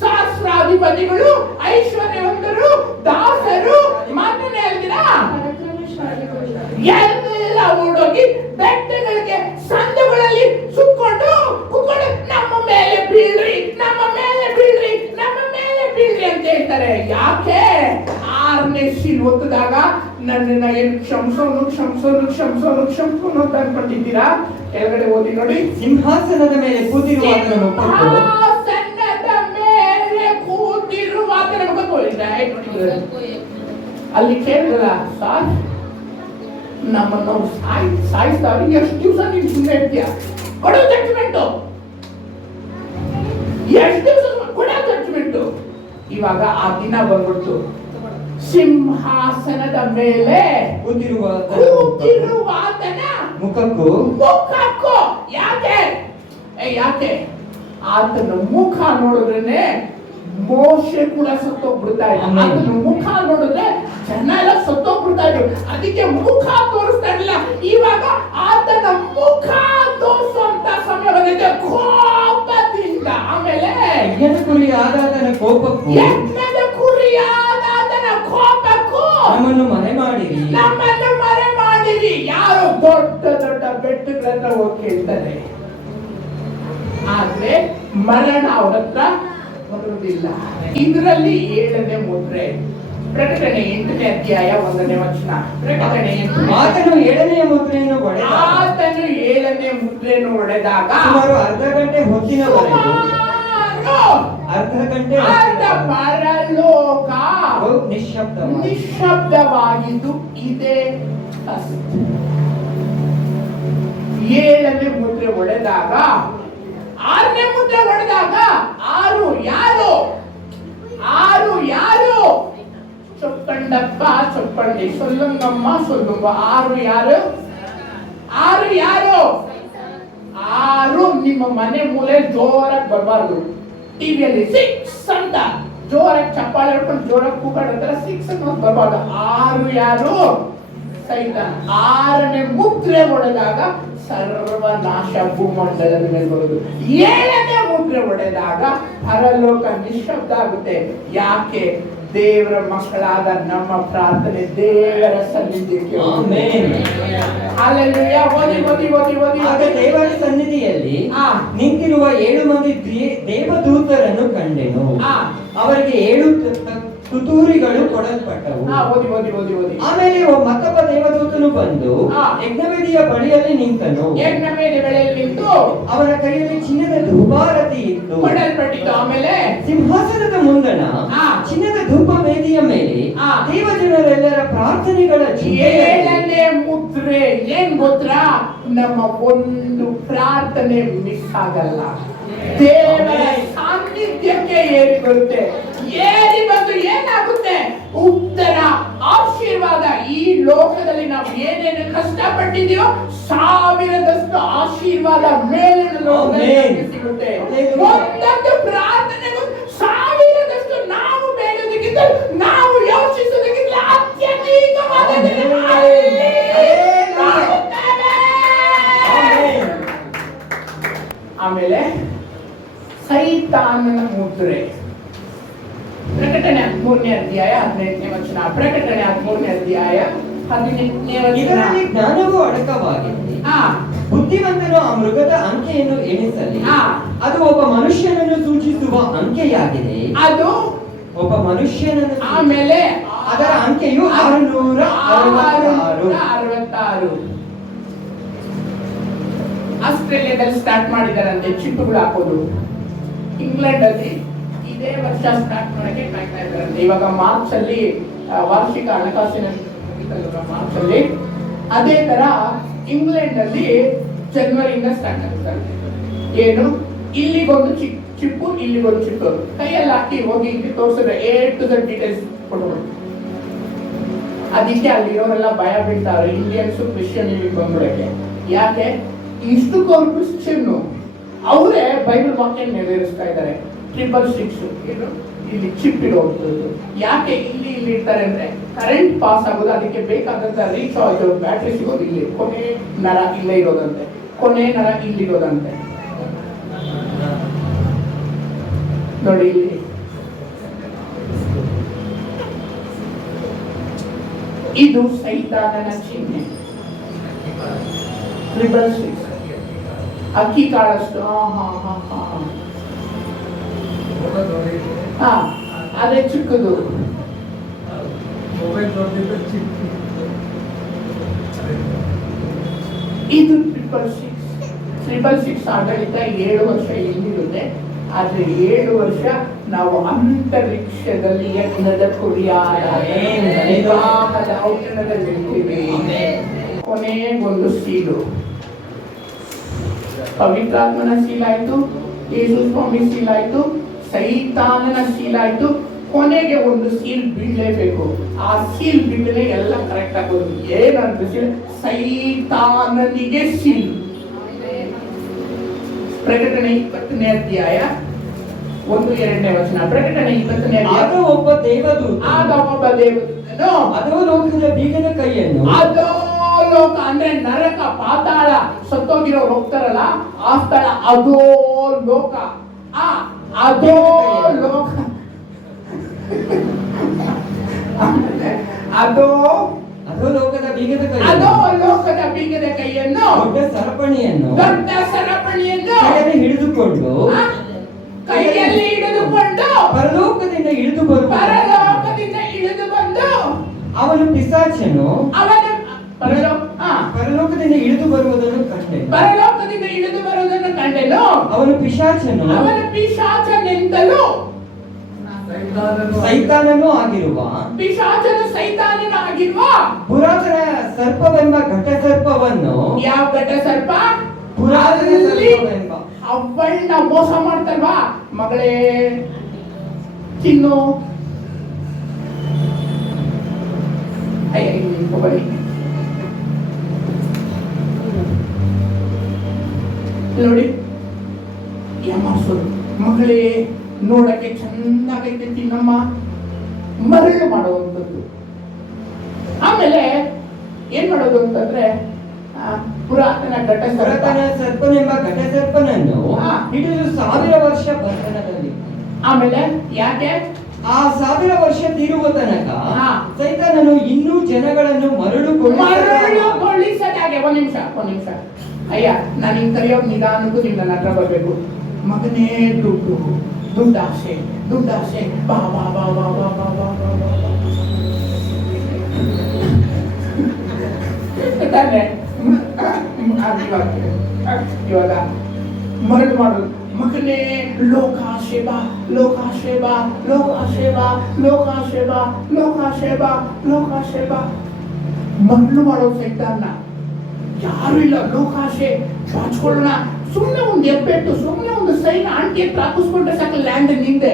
ಸಹಸ್ರಾಧಿಪತಿಗಳು, ಐಶ್ವರ್ಯವಂತರು, ದಾಸರು, ಮಾತನ್ನೇ ಹೇಳ್ತೀರಾ? ಎಲ್ಲ ಓಡೋಗಿ ಬೆಟ್ಟಗಳಿಗೆ ಸಂದುಗಳಲ್ಲಿ ಸುತ್ಕೊಂಡು ನಮ್ಮ ಮೇಲೆ ಬೀಳ್ರಿ, ನಮ್ಮ ಮೇಲೆ ಬೀಳ್ರಿ, ನಮ್ಮ ಮೇಲೆ ಬೀಳ್ರಿ ಅಂತ ಹೇಳ್ತಾರೆ. ಯಾಕೆ? ಆರನೇ ಸೀಲ್ ಒತ್ತದಾಗ ನನ್ನನ್ನ ಏನು ಕ್ಷಮಿಸೋನು ಅಂತ ಅನ್ಕೊಂಡಿದ್ದೀರಾ? ಕೆಳಗಡೆ ಓದಿ ನೋಡಿ. ಸಿಂಹಾಸನದ ಮೇಲೆ ಕೂತಿರುವಾತನನ್ನು ಅಲ್ಲಿ ಕೇಳಿದ್ರಲ್ಲ, ಸಾರ್ ನಮ್ಮನ್ನು ಸಾಯಿಸ್ತಾವ್ರಿ, ಎಷ್ಟು ದಿವಸ ನೀನು ಸುಮ್ಮನೆ ಇರ್ತೀಯ? ಕೊಡು ಜಡ್ಜ್ಮೆಂಟು. ಎಷ್ಟು ದಿವಸ ಕೂಡ ಜಡ್ಜ್ಮೆಂಟ್. ಇವಾಗ ಆ ದಿನ ಬಂದ್ಬಿಡ್ತು. ಸಿಂಹಾಸನದ ಮೇಲೆ ಕೂತಿರುವಾತನ ಮುಖಕ್ಕೂ ಯಾಕೆ ಆತನ ಮುಖ ನೋಡಿದ್ರೆ ಮೋಶೆ ಕೂಡ ಸತ್ತೋಗ್ಬಿಡ್ತಾ ಇದ್ರು. ಆತನ ಮುಖ ನೋಡಿದ್ರೆ ಜನ ಎಲ್ಲ ಸತ್ತೋಗ್ಬಿಡ್ತಾ ಇದ್ರು. ಅದಕ್ಕೆ ಮುಖ ತೋರಿಸ್ತಾ ಇರಲಿಲ್ಲ. ಇವಾಗ ಆತನ ಮುಖ ತೋರಿಸುವಂತ ಸಮಯ ಬಂದಿದೆ ಕೋಪದಿಂದ. ಆಮೇಲೆ ಕುರಿಯಾದಾತನ ಕೋಪಕ್ಕೂ ನಮ್ಮನ್ನು ಮರೆ ಮಾಡಿರಿ. ಯಾರು ದೊಡ್ಡ ದೊಡ್ಡ ಬೆಟ್ಟಗಳನ್ನ ಹೋಗಿ ಕೇಳ್ತಾರೆ, ಆದ್ರೆ ಮರಣ ಅವ್ರ ಹತ್ರ ಬರುವುದಿಲ್ಲ. ಇದರಲ್ಲಿ 7ನೇ ಮುದ್ರೆ, ಪ್ರಕಟಣೆ 8ನೇ ಅಧ್ಯಾಯ 1ನೇ ವಚನ. ಪ್ರಕಟಣೆ 8ನೇ ಆತನು 7ನೇ ಮುದ್ರೆಯನ್ನು ಹೊಡೆದಾಗ ಸುಮಾರು ಅರ್ಧ ಗಂಟೆ ಹೊತ್ತಿನವರೆಗೂ ಪರಲೋಕ ನಿಶ್ಶಬ್ದವಾಗಿದ್ದು ಇದೆ. 7ನೇ ಮುದ್ರೆ ಹೊಡೆದಾಗ, 6ನೇ ಮುದ್ರೆ ಹೊಡೆದಾಗ ಆರು ಯಾರು ಚೊಕ್ಕಂಡಪ್ಪ ಚೊಕ್ಕಂಡಿ ಸೊಲ್ಲಂಗಮ್ಮ ಸೊಲ್ಲುಂಬ. ಆರು ಯಾರು ನಿಮ್ಮ ಮನೆ ಮೂಲೆ ಜೋರಾಗಿ ಬರಬಾರ್ದು. ಟಿವಿಯಲ್ಲಿ 6 ಅಂತ ಜೋರಾಗಿ ಚಪ್ಪಾಳೆ ಹಿಡ್ಕೊಂಡು ಜೋರಾಗಿ ಕೂಗಾಡ್ತಾರೆ. 6 ಅನ್ನೋದು ಬರಬಾರ್ದು. 6 ಯಾರು? ಸೈತಾನ. 6ನೇ ಮುದ್ರೆ ಹೊಡೆದಾಗ ಸರ್ವನಾಶ ಭೂಮಂಡಲದ ಮೇಲೆ ಬರುವುದು. 7ನೇ ಮುದ್ರೆ ಹೊಡೆದಾಗ ಪರಲೋಕ ನಿಶ್ಶಬ್ದ ಆಗುತ್ತೆ. ಯಾಕೆ? ದೇವರ ಮಕ್ಕಳಾದ ನಮ್ಮ ಪ್ರಾರ್ಥನೆ ದೇವರ ಸನ್ನಿಧಿಗೆ. ದೇವರ ಸನ್ನಿಧಿಯಲ್ಲಿ ನಿಂತಿರುವ 7 ಮಂದಿ ದೇವದೂತರನ್ನು ಕಂಡೆನು. ಅವರಿಗೆ 7 ತುತ್ತೂರಿಗಳು ಕೊಡಲ್ಪಟ್ಟವು. ಆಮೇಲೆ ಮತ್ತೊಬ್ಬ ದೇವದೂತನು ಬಂದು ಯಜ್ಞವೇದಿಯ ಬಳಿಯಲ್ಲಿ ನಿಂತನು. ಅವನ ಕೈಯಲ್ಲಿ ಚಿನ್ನದ ಧೂಪಾರತಿ ಇತ್ತು. ಆಮೇಲೆ ಸಿಂಹಾಸನದ ಮುಂದಣ ಚಿನ್ನದ ಧೂಪ ವೇದಿಯ ಮೇಲೆ ದೇವಜನರೆಲ್ಲರ ಪ್ರಾರ್ಥನೆಗಳ 7ನೇ ಮುದ್ರೆ ಏನ್ ಗೊತ್ತಾ? ನಮ್ಮ ಒಂದು ಪ್ರಾರ್ಥನೆ ಮಿಸ್ ಆಗಲ್ಲ. ದೇವರ ಸಾನ್ನಿಧ್ಯಕ್ಕೆ ಏರಿ ಬರುತ್ತೆ. ಏರಿ ಬಂದು ಏನಾಗುತ್ತೆ? ಉತ್ತರ, ಆಶೀರ್ವಾದ. ಈ ಲೋಕದಲ್ಲಿ ನಾವು ಏನೇನು ಕಷ್ಟಪಟ್ಟಿದೀವೋ 1000ದಷ್ಟು ಆಶೀರ್ವಾದ ಮೇಲಿನ ಲೋಕದಲ್ಲಿ ಸಿಗುತ್ತೆ. ಒಂದೊಂದು ಪ್ರಾರ್ಥನೆಗೂ 1000ದಷ್ಟು ನಾವು ಬೇಡೋದಕ್ಕಿಂತ, ನಾವು ಯೋಚಿಸೋದಕ್ಕಿಂತ ಅತ್ಯಧಿಕವಾದ ಆಮೇಲೆ ಸೈತಾನನ ಮುದ್ರೆ. ಪ್ರಕಟಣೆ 13ನೇ ಅಧ್ಯಾಯ 18ನೇ ವಚನ. ಪ್ರಕಟಣೆ 13ನೇ ಅಧ್ಯಾಯ 18ನೇ ವಚನ. ಇದರಲ್ಲಿ ಜ್ಞಾನವು ಅಡಕವಾಗಿದೆ. ಬುದ್ಧಿವಂತನು ಆ ಮೃಗದ ಅಂಕೆಯನ್ನು ಎಣಿಸಲಿ. ಅದು ಒಬ್ಬ ಮನುಷ್ಯನನ್ನು ಸೂಚಿಸುವ ಅಂಕೆಯಾಗಿದೆ. ಅದು ಒಬ್ಬ ಮನುಷ್ಯನನ್ನು. ಆಮೇಲೆ ಅದರ ಅಂಕೆಯು 666. ಆಸ್ಟ್ರೇಲಿಯಾದಲ್ಲಿ ಸ್ಟಾರ್ಟ್ ಮಾಡಿದಾರಂತೆ ಚಿಪ್ಪುಗಳು ಹಾಕೋದು. ಇಂಗ್ಲೆಂಡ್ ಅಲ್ಲಿ ಇದೇ ವರ್ಷ ಸ್ಟಾರ್ಟ್ ಮಾಡಕ್ಕೆ ಕಾಯ್ತಾ ಇದ್ದಾರಂತೆ. ಇವಾಗ ಮಾರ್ಚ್ ಅಲ್ಲಿ ವಾರ್ಷಿಕ ಹಣಕಾಸಿನ ಮಾರ್ಚ್ ಅಲ್ಲಿ. ಅದೇ ತರ ಇಂಗ್ಲೆಂಡ್ ಅಲ್ಲಿ ಜನವರಿಯಿಂದ ಸ್ಟಾರ್ಟ್ ಆಗ್ತಾರೆ. ಏನು? ಇಲ್ಲಿಗೊಂದು ಚಿಪ್ಪು, ಇಲ್ಲಿಗೊಂದು ಚಿಪ್ಪು ಕೈಯಲ್ಲಿ ಹಾಕಿ ಹೋಗಿ ಇಲ್ಲಿ ತೋರಿಸಿದ್ರೆ A to Z ಡೀಟೇಲ್ಸ್ ಕೊಡೋದು. ಅದಕ್ಕೆ ಅಲ್ಲಿರೋರೆಲ್ಲ ಭಯ ಬೀಳ್ತಾರೆ, ಇಂಡಿಯನ್ಸ್ ಕ್ರಿಶ್ಚಿಯನ್ ಇಲ್ಲಿ ಬಂದ್ಬಿಡಕ್ಕೆ. ಯಾಕೆ? ಇಷ್ಟಕ್ಕೂ ಅವ್ರು ಕ್ರಿಶ್ಚಿಯನ್ನು ಅವರೇ ಬೈಬಲ್ ವಾಕ್ಯ ನೆರವೇರಿಸ್ತಾ ಇದ್ದಾರೆ. 666 ಇಲ್ಲಿ ಚಿಪ್ ಇಡುವಂಥದ್ದು. ಯಾಕೆ ಇಲ್ಲಿ ಇರ್ತಾರೆ ಅಂದ್ರೆ ಕರೆಂಟ್ ಪಾಸ್ ಆಗೋದು, ಅದಕ್ಕೆ ಬೇಕಾದಂತ ರೀಚಾರ್ಜ್ ಬ್ಯಾಟ್ರಿ ಸಿಗೋದು ಇಲ್ಲಿ. ಕೊನೆ ನರ ಇಲ್ಲೇ ಇರೋದಂತೆ, ಕೊನೆ ನರ ಇಲ್ಲಿರೋದಂತೆ. ನೋಡಿ ಇಲ್ಲಿ ಇದು ಸೈತಾನನ ಚಿಹ್ನೆ. 666 ಅಕ್ಕಿ ಕಾಳಷ್ಟು. ಅದೇ ಚಿಕ್ಕದು. ಇದು 666 ಆಡಳಿತ 7 ವರ್ಷ ಇಲ್ಲಿರುತ್ತೆ. ಆದ್ರೆ 7 ವರ್ಷ ನಾವು ಅಂತರಿಕ್ಷದಲ್ಲಿ ಯಜ್ಞದ ಕುರಿಯಾದ ಔತಣದಲ್ಲಿರ್ತೀವಿ. ಕೊನೆಗೊಂದು ಸೀಲು, ಪವಿತ್ರಾತ್ಮನ ಸೀಲ್ ಆಯ್ತು, ಯೇಸು ಸ್ವಾಮಿ ಸೀಲ್ ಆಯ್ತು, ಸೈತಾನನ ಸೀಲ್ ಆಯ್ತು, ಕೊನೆಗೆ ಒಂದು ಸೀಲ್ ಬೀಳಲೇಬೇಕು. ಆ ಸೀಲ್ ಬಿಟ್ಟರೆ ಎಲ್ಲ ಕರೆಕ್ಟ್ ಆಗೋದು. ಏನಂತ ಸೀಲ್? ಸೈತಾನನಿಗೆ ಸೀಲ್. ಪ್ರಕಟಣೆ 20ನೇ ಅಧ್ಯಾಯ 1-2ನೇ ವಚನ. ಪ್ರಕಟಣೆ 20ನೇ ಆಗ ಅಧ್ಯಾಯ. ಒಬ್ಬ ದೇವದೂತ ಆಗ ಒಬ್ಬ ದೇವದೂತನು ಅಧೋಲೋಕದ ಬೀಗದ ಕೈಯನ್ನು ಅಧೋಲೋಕ ಅಂದ್ರೆ ನರಕ, ಪಾತಾಳ, ಸತ್ತೋಗಿರೋರು ಹೋಗ್ತಾರಲ್ಲ ಆ ಸ್ಥಳ ಅಧೋಲೋಕ. ಆ ಅಧೋಲೋಕ ಅಧೋಲೋಕದ ಬೀಗದ ಕೈಯನ್ನು ಅಧೋಲೋಕದ ಬೀಗದ ಕೈಯನ್ನು ದೊಡ್ಡ ಸರಪಣಿಯನ್ನು ದೊಡ್ಡ ಸರಪಣಿಯನ್ನು ಕೈಯಲ್ಲಿ ಹಿಡಿದುಕೊಂಡು ಆ, ಕೈಯಲ್ಲಿ ಹಿಡಿದುಕೊಂಡು ಪರಲೋಕದಿಂದ ಇಳಿದು ಬರುವ ಪರಲೋಕದಿಂದ ಇಳಿದು ಬಂದು ಅವನು ಪಿಶಾಚನು ಅವನ ಪರಲೋಕದಿಂದ ಇಳಿದು ಬರುವುದನ್ನು ಕಂಡೆ. ಪರಲೋಕದಿಂದ ಇಳಿದು ಬರುವುದನ್ನು ಕಂಡೆನು. ಅವನು ಪಿಶಾಚನು ಅವನ ಪಿಶಾಚನೆಂತಲೂ ಸೈತಾನನೂ ಆಗಿರುವ ಪಿಶಾಚನು ಸೈತಾನನಾಗಿರುವ ಪುರಾತನ ಸರ್ಪವೆಂಬ ಘಟ ಸರ್ಪವನ್ನು ಯಾವ ಘಟ ಸರ್ಪ? ಪುರಾತನ ಸರ್ಪವೆಂಬ ಅವಳನ್ನ ಮೋಸ ಮಾಡ್ತಲ್ವಾ, ಮಗಳೇ ತಿನ್ನು, ಬನ್ನಿ ನೋಡಿ ಯಮಾಸುರು, ಮಗಳೇ ನೋಡಕ್ಕೆ ಚೆನ್ನಾಗೈತೆ ತಿನ್ನಮ್ಮ, ಮರಳು ಮಾಡುವಂಥದ್ದು. ಆಮೇಲೆ ಏನ್ ಮಾಡೋದು ಅಂತಂದ್ರೆ ಪುರಾತನ ಘಟ ಪುರಾತನ ಸರ್ಪನೆಂಬ ಘಟ ಸರ್ಪನನ್ನು ಹಾ. ಹಿಡಿದು 1000 ವರ್ಷ ಬಂಧನದಲ್ಲಿ. ಆಮೇಲೆ ಯಾಕೆ ಆ 1000 ವರ್ಷ ತೀರುವ ತನಕ ಹಾ. ಸೈತಾನನು ಇನ್ನೂ ಜನಗಳನ್ನು ಮರಳುಗೊಳಿಸದಾಗೆ. ಒಂದ್ ನಿಮಿಷ ಅಯ್ಯ, ನಾನು ಹಿಂಗ್ ಕರೆಯೋಕ್ ನಿಧಾನಕ್ಕೂ ನೀವು ನನ್ನ ಹತ್ರ ಬರ್ಬೇಕು. ಮಗನೇ ದುಡ್ಡಾಸೆ ಬಾ ಬಾ ಬಾ ಬಾ ಬಾ ಬಾ ಬಾ ಬಾ ಬಾ. ತಾನೆ? ಇವಾಗ ಮರಳು ಮಾಡೋದು. ಮಗನೇ ಲೋಕಾಸೆ ಬಾ ಮರಳು ಮಾಡೋದು ಸೈತಾನ. ಯಾರು ಇಲ್ಲ, ಲೋಕಾಸೆ ಬಾಚ್ಕೊಳ್ಳೋಣ, ಸುಮ್ಮನೆ ಒಂದು ಎಬ್ಬೆಟ್ಟು, ಸುಮ್ಮನೆ ಒಂದು ಸೈನ್ ಆಂಟಿ ಹತ್ರ ಹಾಕಿಸ್ಕೊಂಡ್ರೆ ಸಾಕು, ಲ್ಯಾಂಡ್ ನಿಂದೆ.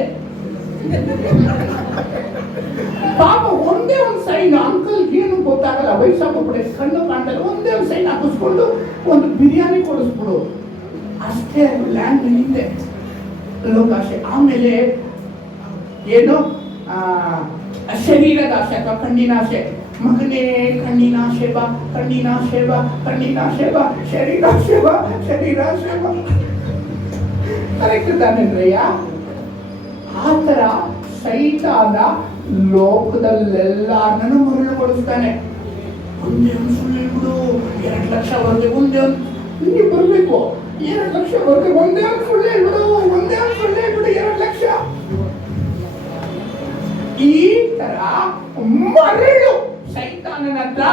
ಪಾಪ ಒಂದೇ ಒಂದು ಸೈನ್, ಅಂಕಲ್ ಏನು ಗೊತ್ತಾಗಲ್ಲ, ವಯಸ್ಸಾಗ್ಬಿಟ್ಟೆ, ಕಣ್ಣು ಕಾಣ್ತಾರೆ, ಒಂದೇ ಒಂದು ಸೈನ್ ಹಾಕಿಸ್ಕೊಂಡು ಒಂದು ಬಿರಿಯಾನಿ ಕೊಡಿಸ್ಬಿಡು, ಅಷ್ಟೇ ಲ್ಯಾಂಡ್ ನಿಂದೆ. ಲೋಕಾಸೆ. ಆಮೇಲೆ ಏನು ಶರೀರದ ಆಸೆ ಅಥವಾ ಕಣ್ಣಿನಾಸೆ. ಮಗನೇ ಕಣ್ಣಿನಾಸೆ ಬಾ ಶರೀರಾಸೆ ಬಾ. ಕರೆಕ್ಟ್ ತಾನೇನ್ರಯ್ಯ? ಆ ತರ ಸೈತಾನ ಲೋಕದಲ್ಲೆಲ್ಲರನ್ನೂ ಮರಳುಗೊಳಿಸ್ತಾನೆ. ಒಂದೇ ಒಂದು ಸುಳ್ಳು ಹೇಳ್ಬಿಡು, 2 ಲಕ್ಷ ವರ್ಗೆ ಒಂದೇ ಒಂದು ನಿಮಗೆ ಬರ್ಬೇಕು, 2 ಲಕ್ಷ ವರ್ಗೆ ಒಂದೇ ಒಂದು ಸುಳ್ಳು ಹೇಳ್ಬಿಡು, 2 ಲಕ್ಷ. ಈ ತರ ಮರಳು ಸೈತಾನನ ಹತ್ರ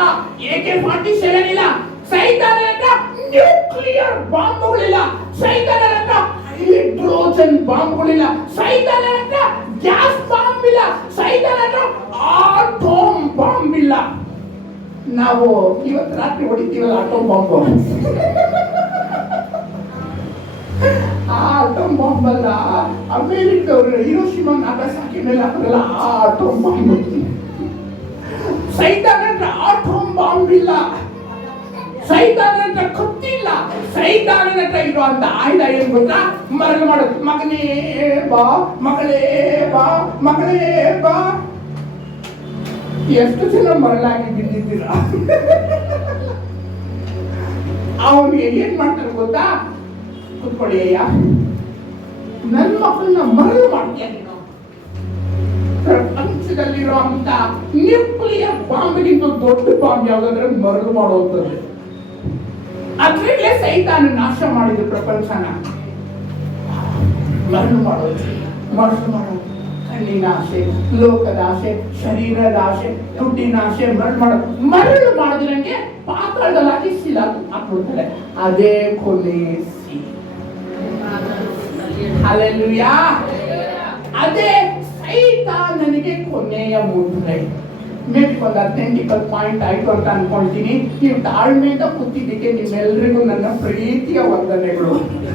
AK-47 ಇಲ್ಲ, ಸೈತಾನನ ಹತ್ರ ನ್ಯೂಕ್ಲಿಯರ್ ಬಾಂಬ್ಗಳಿಲ್ಲ, ಸೈತಾನನ ಹತ್ರ ಹೈಡ್ರೋಜನ್ ಬಾಂಬ್ಗಳಿಲ್ಲ, ಸೈತಾನನ ಹತ್ರ ಗ್ಯಾಸ್ ಬಾಂಬ್ ಇಲ್ಲ, ಸೈತಾನನ ಹತ್ರ ಆಟೋಮ್ ಬಾಂಬ್ ಇಲ್ಲ. ನಾವು ಇವತ್ತು ರಾತ್ರಿ ಹೊಡಿತೀವಲ್ಲ ಆಟೋಮ್ ಬಾಂಬ್, ಆ ಆಟೋಮ್ ಬಾಂಬ್ ಅಲ್ಲ, ಅಮೆರಿಕದವರು ಹಿರೋಶಿಮಾ ನಾಗಸಾಕಿ ಮೇಲೆ ಹಾಕಿದ್ರಲ್ಲ ಆ ಆಟೋಮ್ ಬಾಂಬ್. ಸೈತಾನ ಹತ್ರ ಆಟೋಮ್ ಬಾಂಬ್ ಇಲ್ಲ, ಸೈತಾನ ಹತ್ರ ಕತ್ತಿಲ್ಲ, ಸೈತಾನನ ಹತ್ರ ಇರುವಂತ ಆಯುಧ ಏನ್ ಗೊತ್ತಾ? ಮರಳು ಮಾಡೋದು. ಮಗನೇ ಬಾ, ಮಗಳೇ ಬಾ. ಎಷ್ಟು ಜನ ಮರಳಾಗಿ ಬಿದ್ದಿದ್ದೀರಾ? ಅವನಿಗೆ ಏನ್ ಮಾಡ್ತಾರೆ ಗೊತ್ತಾ? ಕುತ್ಕೊಳ್ಳಿ ಅಯ್ಯ, ನನ್ನ ಮಕ್ಕಳನ್ನ ಮರಳು ಮಾಡ್ತೀಯ ನೀನು. ಪ್ರಪಂಚದಲ್ಲಿರೋ ಅಂತ ನ್ಯೂಕ್ಲಿಯರ್ ಬಾಂಬ್ಗಿಂತ ದೊಡ್ಡ ಬಾಂಬ್ ಯಾವ್ದಾದ್ರೆ ಮರಳು ಮಾಡುವಂಥದ್ದು. ಅದ್ರಲ್ಲೇ ಸೈತಾನ ನಾಶ ಮಾಡಿದ ಪ್ರಪಂಚನ. ಮರಳು ಮಾಡೋದು. ಕಣ್ಣಿನ ಆಸೆ, ಲೋಕದ ಆಸೆ, ಶರೀರದ ಆಸೆ, ದುಡ್ಡಿನ ಆಸೆ, ಮರಳು ಮಾಡಿದ್ರಂಗೆ ಪಾತಾಳದಲ್ಲಿ ಹಾಕ್ಬಿಡ್ತಾರೆ. ಅದೇ ಕೊನೆ. ಹಲ್ಲೆಲೂಯಾ. ಅದೇ ಸೈತಾನನಿಗೆ ಕೊನೆಯ ಮುದ್ರೆ. ಮೇಬಿ ಒಂದು 18 ಪಾಯಿಂಟ್ ಆಯ್ತು ಅಂತ ಅನ್ಕೊಳ್ತೀನಿ. ನೀವು ತಾಳ್ಮೆಯಿಂದ ಕೂತಿದ್ದಕ್ಕೆ ನಿಮ್ಮೆಲ್ಲರಿಗೂ ನನ್ನ ಪ್ರೀತಿಯ ವಂದನೆಗಳು.